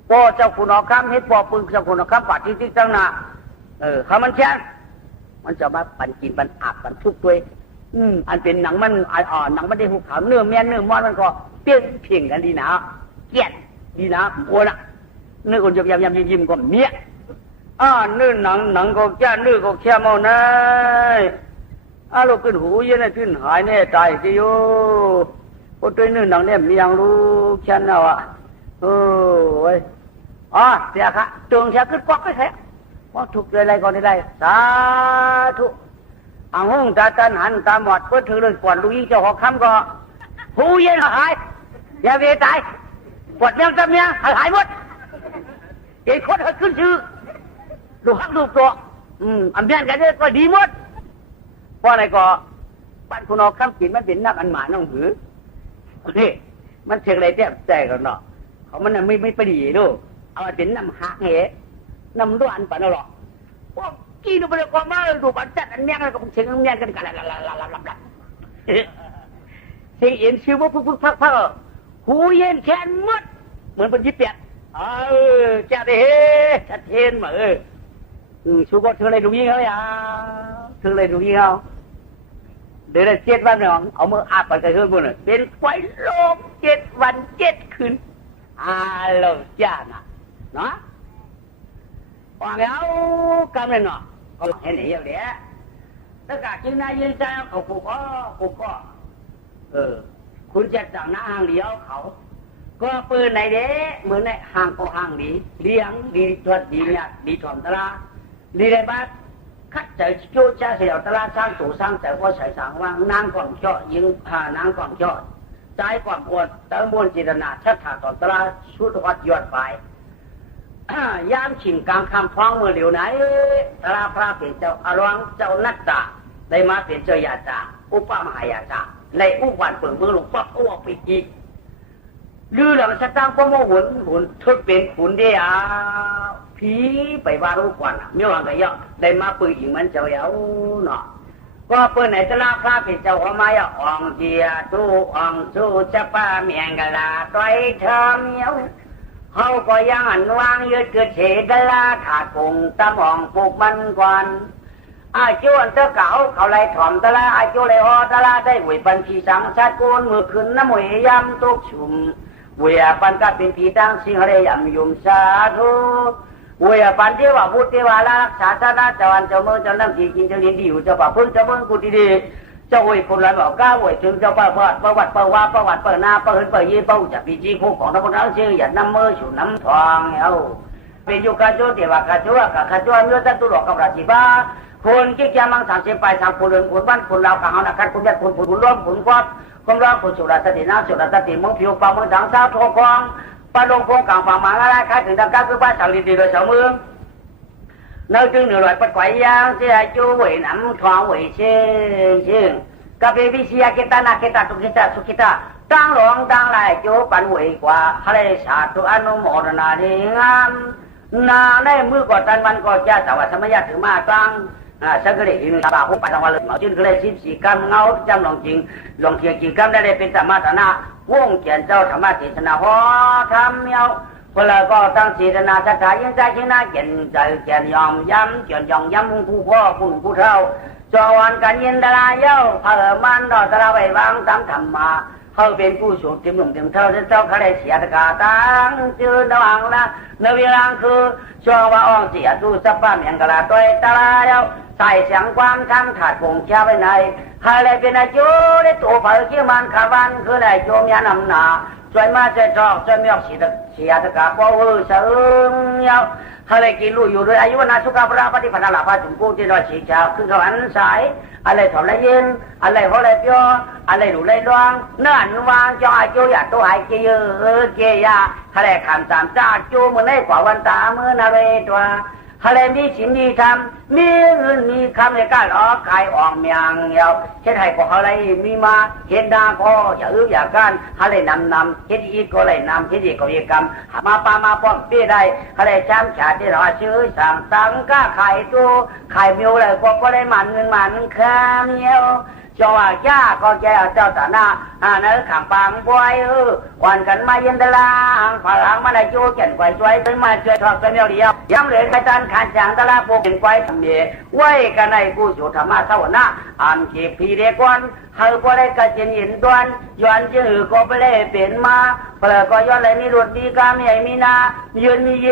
โป้เจ้าคุณออกคำเฮ็ดโป้ปึงเจ้าคุณออกคำปัดที่ตั้งหน้าเขามันแค่มันจะมาปั่นกินปั่นอาบปั่นทุกตัวอันเป็นหนังมันหนังมันได้หุบขาวเนื้อแม่เนื้อมอดมันก็เปี้ยงเพียงกันดีนะเกลียดดีนะโอ้ละเนื้อคนจะยิ้มก็เมียเนื้อหนังก็แก่เนื้อก็แค่เมาไนเราขึ้นหูเย็นขึ้นหายแน่ใจที่โย่พอตัวเนื้อหนังเนี่ยมีอย่างรู้แค่นั้นอ่ะเสียค่ะตรงเสียขึ้นก๊อกไปแท้ว่าถูกอะไรก่อนได้สาธุอังหงตาตันหันตาหมดเพื่อถือเรื่องก่อนลูกยิ่งเจ้าของคำก็หูเย็นหายอย่าเวตายปวดเมียงตาเมียหายหมดเด็กคนขึ้นชื่อดูหักดูตัวอันเมียนกันเนี่ยก็ดีหมดเพราะอะไรก็บ้านคุณเอาคำกินมันเป็นนักอันหมาน้องหือนี่มันเชียงอะไรแท้ใจกันเนาะเขามันไม่ไปดีดูเอาเป็นน้ำหักเหน้ำด้วนปั่นเอาหรอกพวกกี้ดูไปเลยก็มาดูปั่นจัดอันเมียกันก็เชียงเมียกันกันเสียงเอ็นชื่อว่าพึกพักหูเย็นแขนมดเหมือนเป็นยิบเปียกจะได้ชัดเจนมาชูก็เธออะไรดูยิ่งเขาอย่าเธออะไรดูยิ่งเขาเดี๋ยวได้7 วันน้องเอามืออาบไปกระเทือนบุญเป็นไฟโลก7 วัน 7 คืนเราจ้านะเนาะว่าแล้วกำเนิดเนาะก็เห็นอย่างเดียวถ้าการจึงนายยืนใจเขากูก็คุณจะจับหน้าห่างเดียวเขาก็ปืนในเด้เหมือนในห่างก็ห่างดีเลี้ยงดีตรวจดีเนี่ยดีถ่อมตลาดีได้บ้างคัดใจโจ้จ้าเสียวตลาสร้างตู่สร้างแต่ว่าใส่สางว่างนางก่อนเจาะยิงนางก่อนเจาะใจก่อนปวดเติมบนจิตนาชัดขาดต่อตลาชุดวัดยอดไปยามชิงกลางคำท้องเมื่อเหลียวไหนตลาพระเป็นเจ้าอารวังเจ้านัตตาได้มาเป็นเจ้ายาจาอุปมหายาจาในอุบัติเปิดเมืองหลวงพ่ออ้วกไปอีกลือหลังชัดตั้งพ่อโมหุ่นทึกเป็นขุนเดียผีไปว่ารู้ก่อนเมื่อวานก็ย่อได้มาปืนอีกมันเจ้าเยาเนาะก็เปิดไหนตลาพระเป็นเจ้าออกมาอ่องเจียตู้อ่องสู้จะป้าเมียงกะลาต้อยเธอเมียว เฮาก็ยังอันวางยึดเกิดเฉดลาขาดคงตะมองปลูกมันก่อนอาจวนเตะเก่าเขาไล่ถ่อมตะละอาจเลยอตะละได้หวยปันผีสังชาติกูนมือขึ้นน้ำหวยยำตุกชุมเวียปันก็เป็นผีตั้งสิงห์เรยำยุมสาธุเวียปันเทวพุทธเทวารักษาชาติเจ้าวันเจ้าเมืองเจ้าน้ำจีกินเจ้าดินดีอยู่เจ้าป่าพึ่งเจ้าเมืองกุฏิดีเจ้าหวยคนละบอกก้าวหวยถึงเจ้าประวัติประวัติเปิดหน้าเปิดยี่เป้าจากปีจีคู่ของนักบุญเอาชื่อหยัดน้ำมือฉุนน้ำทองเอาเป็นยุคการโจเทวกาโจกาโจเมื่อจะตุลกกับราชิบาคนที่แกมังสังเสพไปสังคนเดินคนบ้านคนเราขังเอาหนักกันคนยัดคนร่วมคนกอดคนร้องคนสุราสตินาสุราสติมึงผิวปากมึงสังสาวโทกองปลาลงพงกลางฝั่งมาอะไรใครถึงดังก้าคือบ้านสังลิดีโดยเสมืองเนื้อจึงเหนือลอยปัดไกวยางเสียจูเวน้ำทองเวเชิงกับเบบิเซียเกตานาเกตาตุกิตาสุกิตาตั้งหลวงตั้งลายจูปันเวกว่าทะเลสาธุอนุโมทนาดีงามนาในมือกอดตันวันกอดยาสวัสดิ์สมัยถือมาตั้งสังเกตเห็นตาผู้ปัจจุบันเลยมาจิ้นก็เลย14กรรมเงาจำลองจริงลองเทียงจริงกรรมได้เลยเป็นธรรมะธนะวงเขียนเจ้าธรรมะเทศนาหอธรรมเมียวพลก็ตั้งเจตนาศรัทธายังใจชนะเขียนใจเขียนยอมย้ำเขียนยองย้ำผู้พ่อผู้เฒ่าจวันกันยินดาราเย้าเผื่อมันดอตระไว้วางตามธรรมะเขาเป็นผู้สูงเต็มหนุ่มเต็มเท่าเจ้าเขาได้เสียตะกาตั้งชื่อระวังนะเนื้อเวลาคือช่วงว่าอ่องเสียดูสับป้าเมียงกะลาตัวตะลาเย้าใส่เสียงความทั้งขาดคงเชื่อไปไหนใครเลยเป็นอายุได้ตัวเผยเชื่อมันขาวันคือได้โยมยานำหนาช่วยมาช่วยจอกช่วยมีออกเสียตะกาเพราะว่าเสื่อมเย้าใครเลยกินลู่อยู่ด้วยอายุนาสุขภาพปฏิปันนาลาภาจุกูที่เราชี้ชาวขึ้นสวรรค์สายอะไรถอดอะไรยินอะไรหัวอะไรเปียวอะไรหลุดอะไรดวงเนื้อหนวางจออายุอยากตัวหายเกยเกยาใครเลยขำสามจ้าจูมือในกว่าวันตาเมื่อนาเรตัวทะเลมีชิมมีทำมีเงินมีคำในการออกขายออกเมียงเยาเช่นให้พวกอะไรมีมาเห็นดาพออย่าอย่ากันทะเลนำเฮ็ดอีกก็เลยนำเฮ็ดอีกก็อีกกรรมมาปามาป้อมปี้ได้ทะเลช้ำฉาที่เราชื่อสั่งตังก้าขายตัวขายมิวเลยพวกก็ได้มันเงินมันข้ามเยี่ยวจอว่าย่าก็แก่เจ้าตาหน้านั่นขังปังบวยวันกันมาเย็นตะลาฝรั่งมาได้โจเขียนไว้ช่วยไปมาช่วยทอดกันเดียวย้ำเลยใครตันขันจางตะลาพวกเป็นไว้ทำเดียไว้กันในผู้สุธรรมะเท่านั้นอ่านขีพีเด็กวันเฮาก็ได้กระเจียนหินดวนย้อนจื้อก็ไปเลยเป็นมาเปลือกก็ย้อนเลยมีรถดีกามีไอมีนายืนมีเย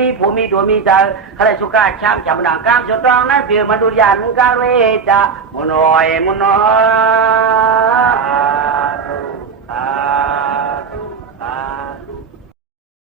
มีผู้มีตัวมีใจใครสุขาช้ำจำดังกามสุดตองนั้นเปลี่ยนมาดูยันกาเวจะมุนอย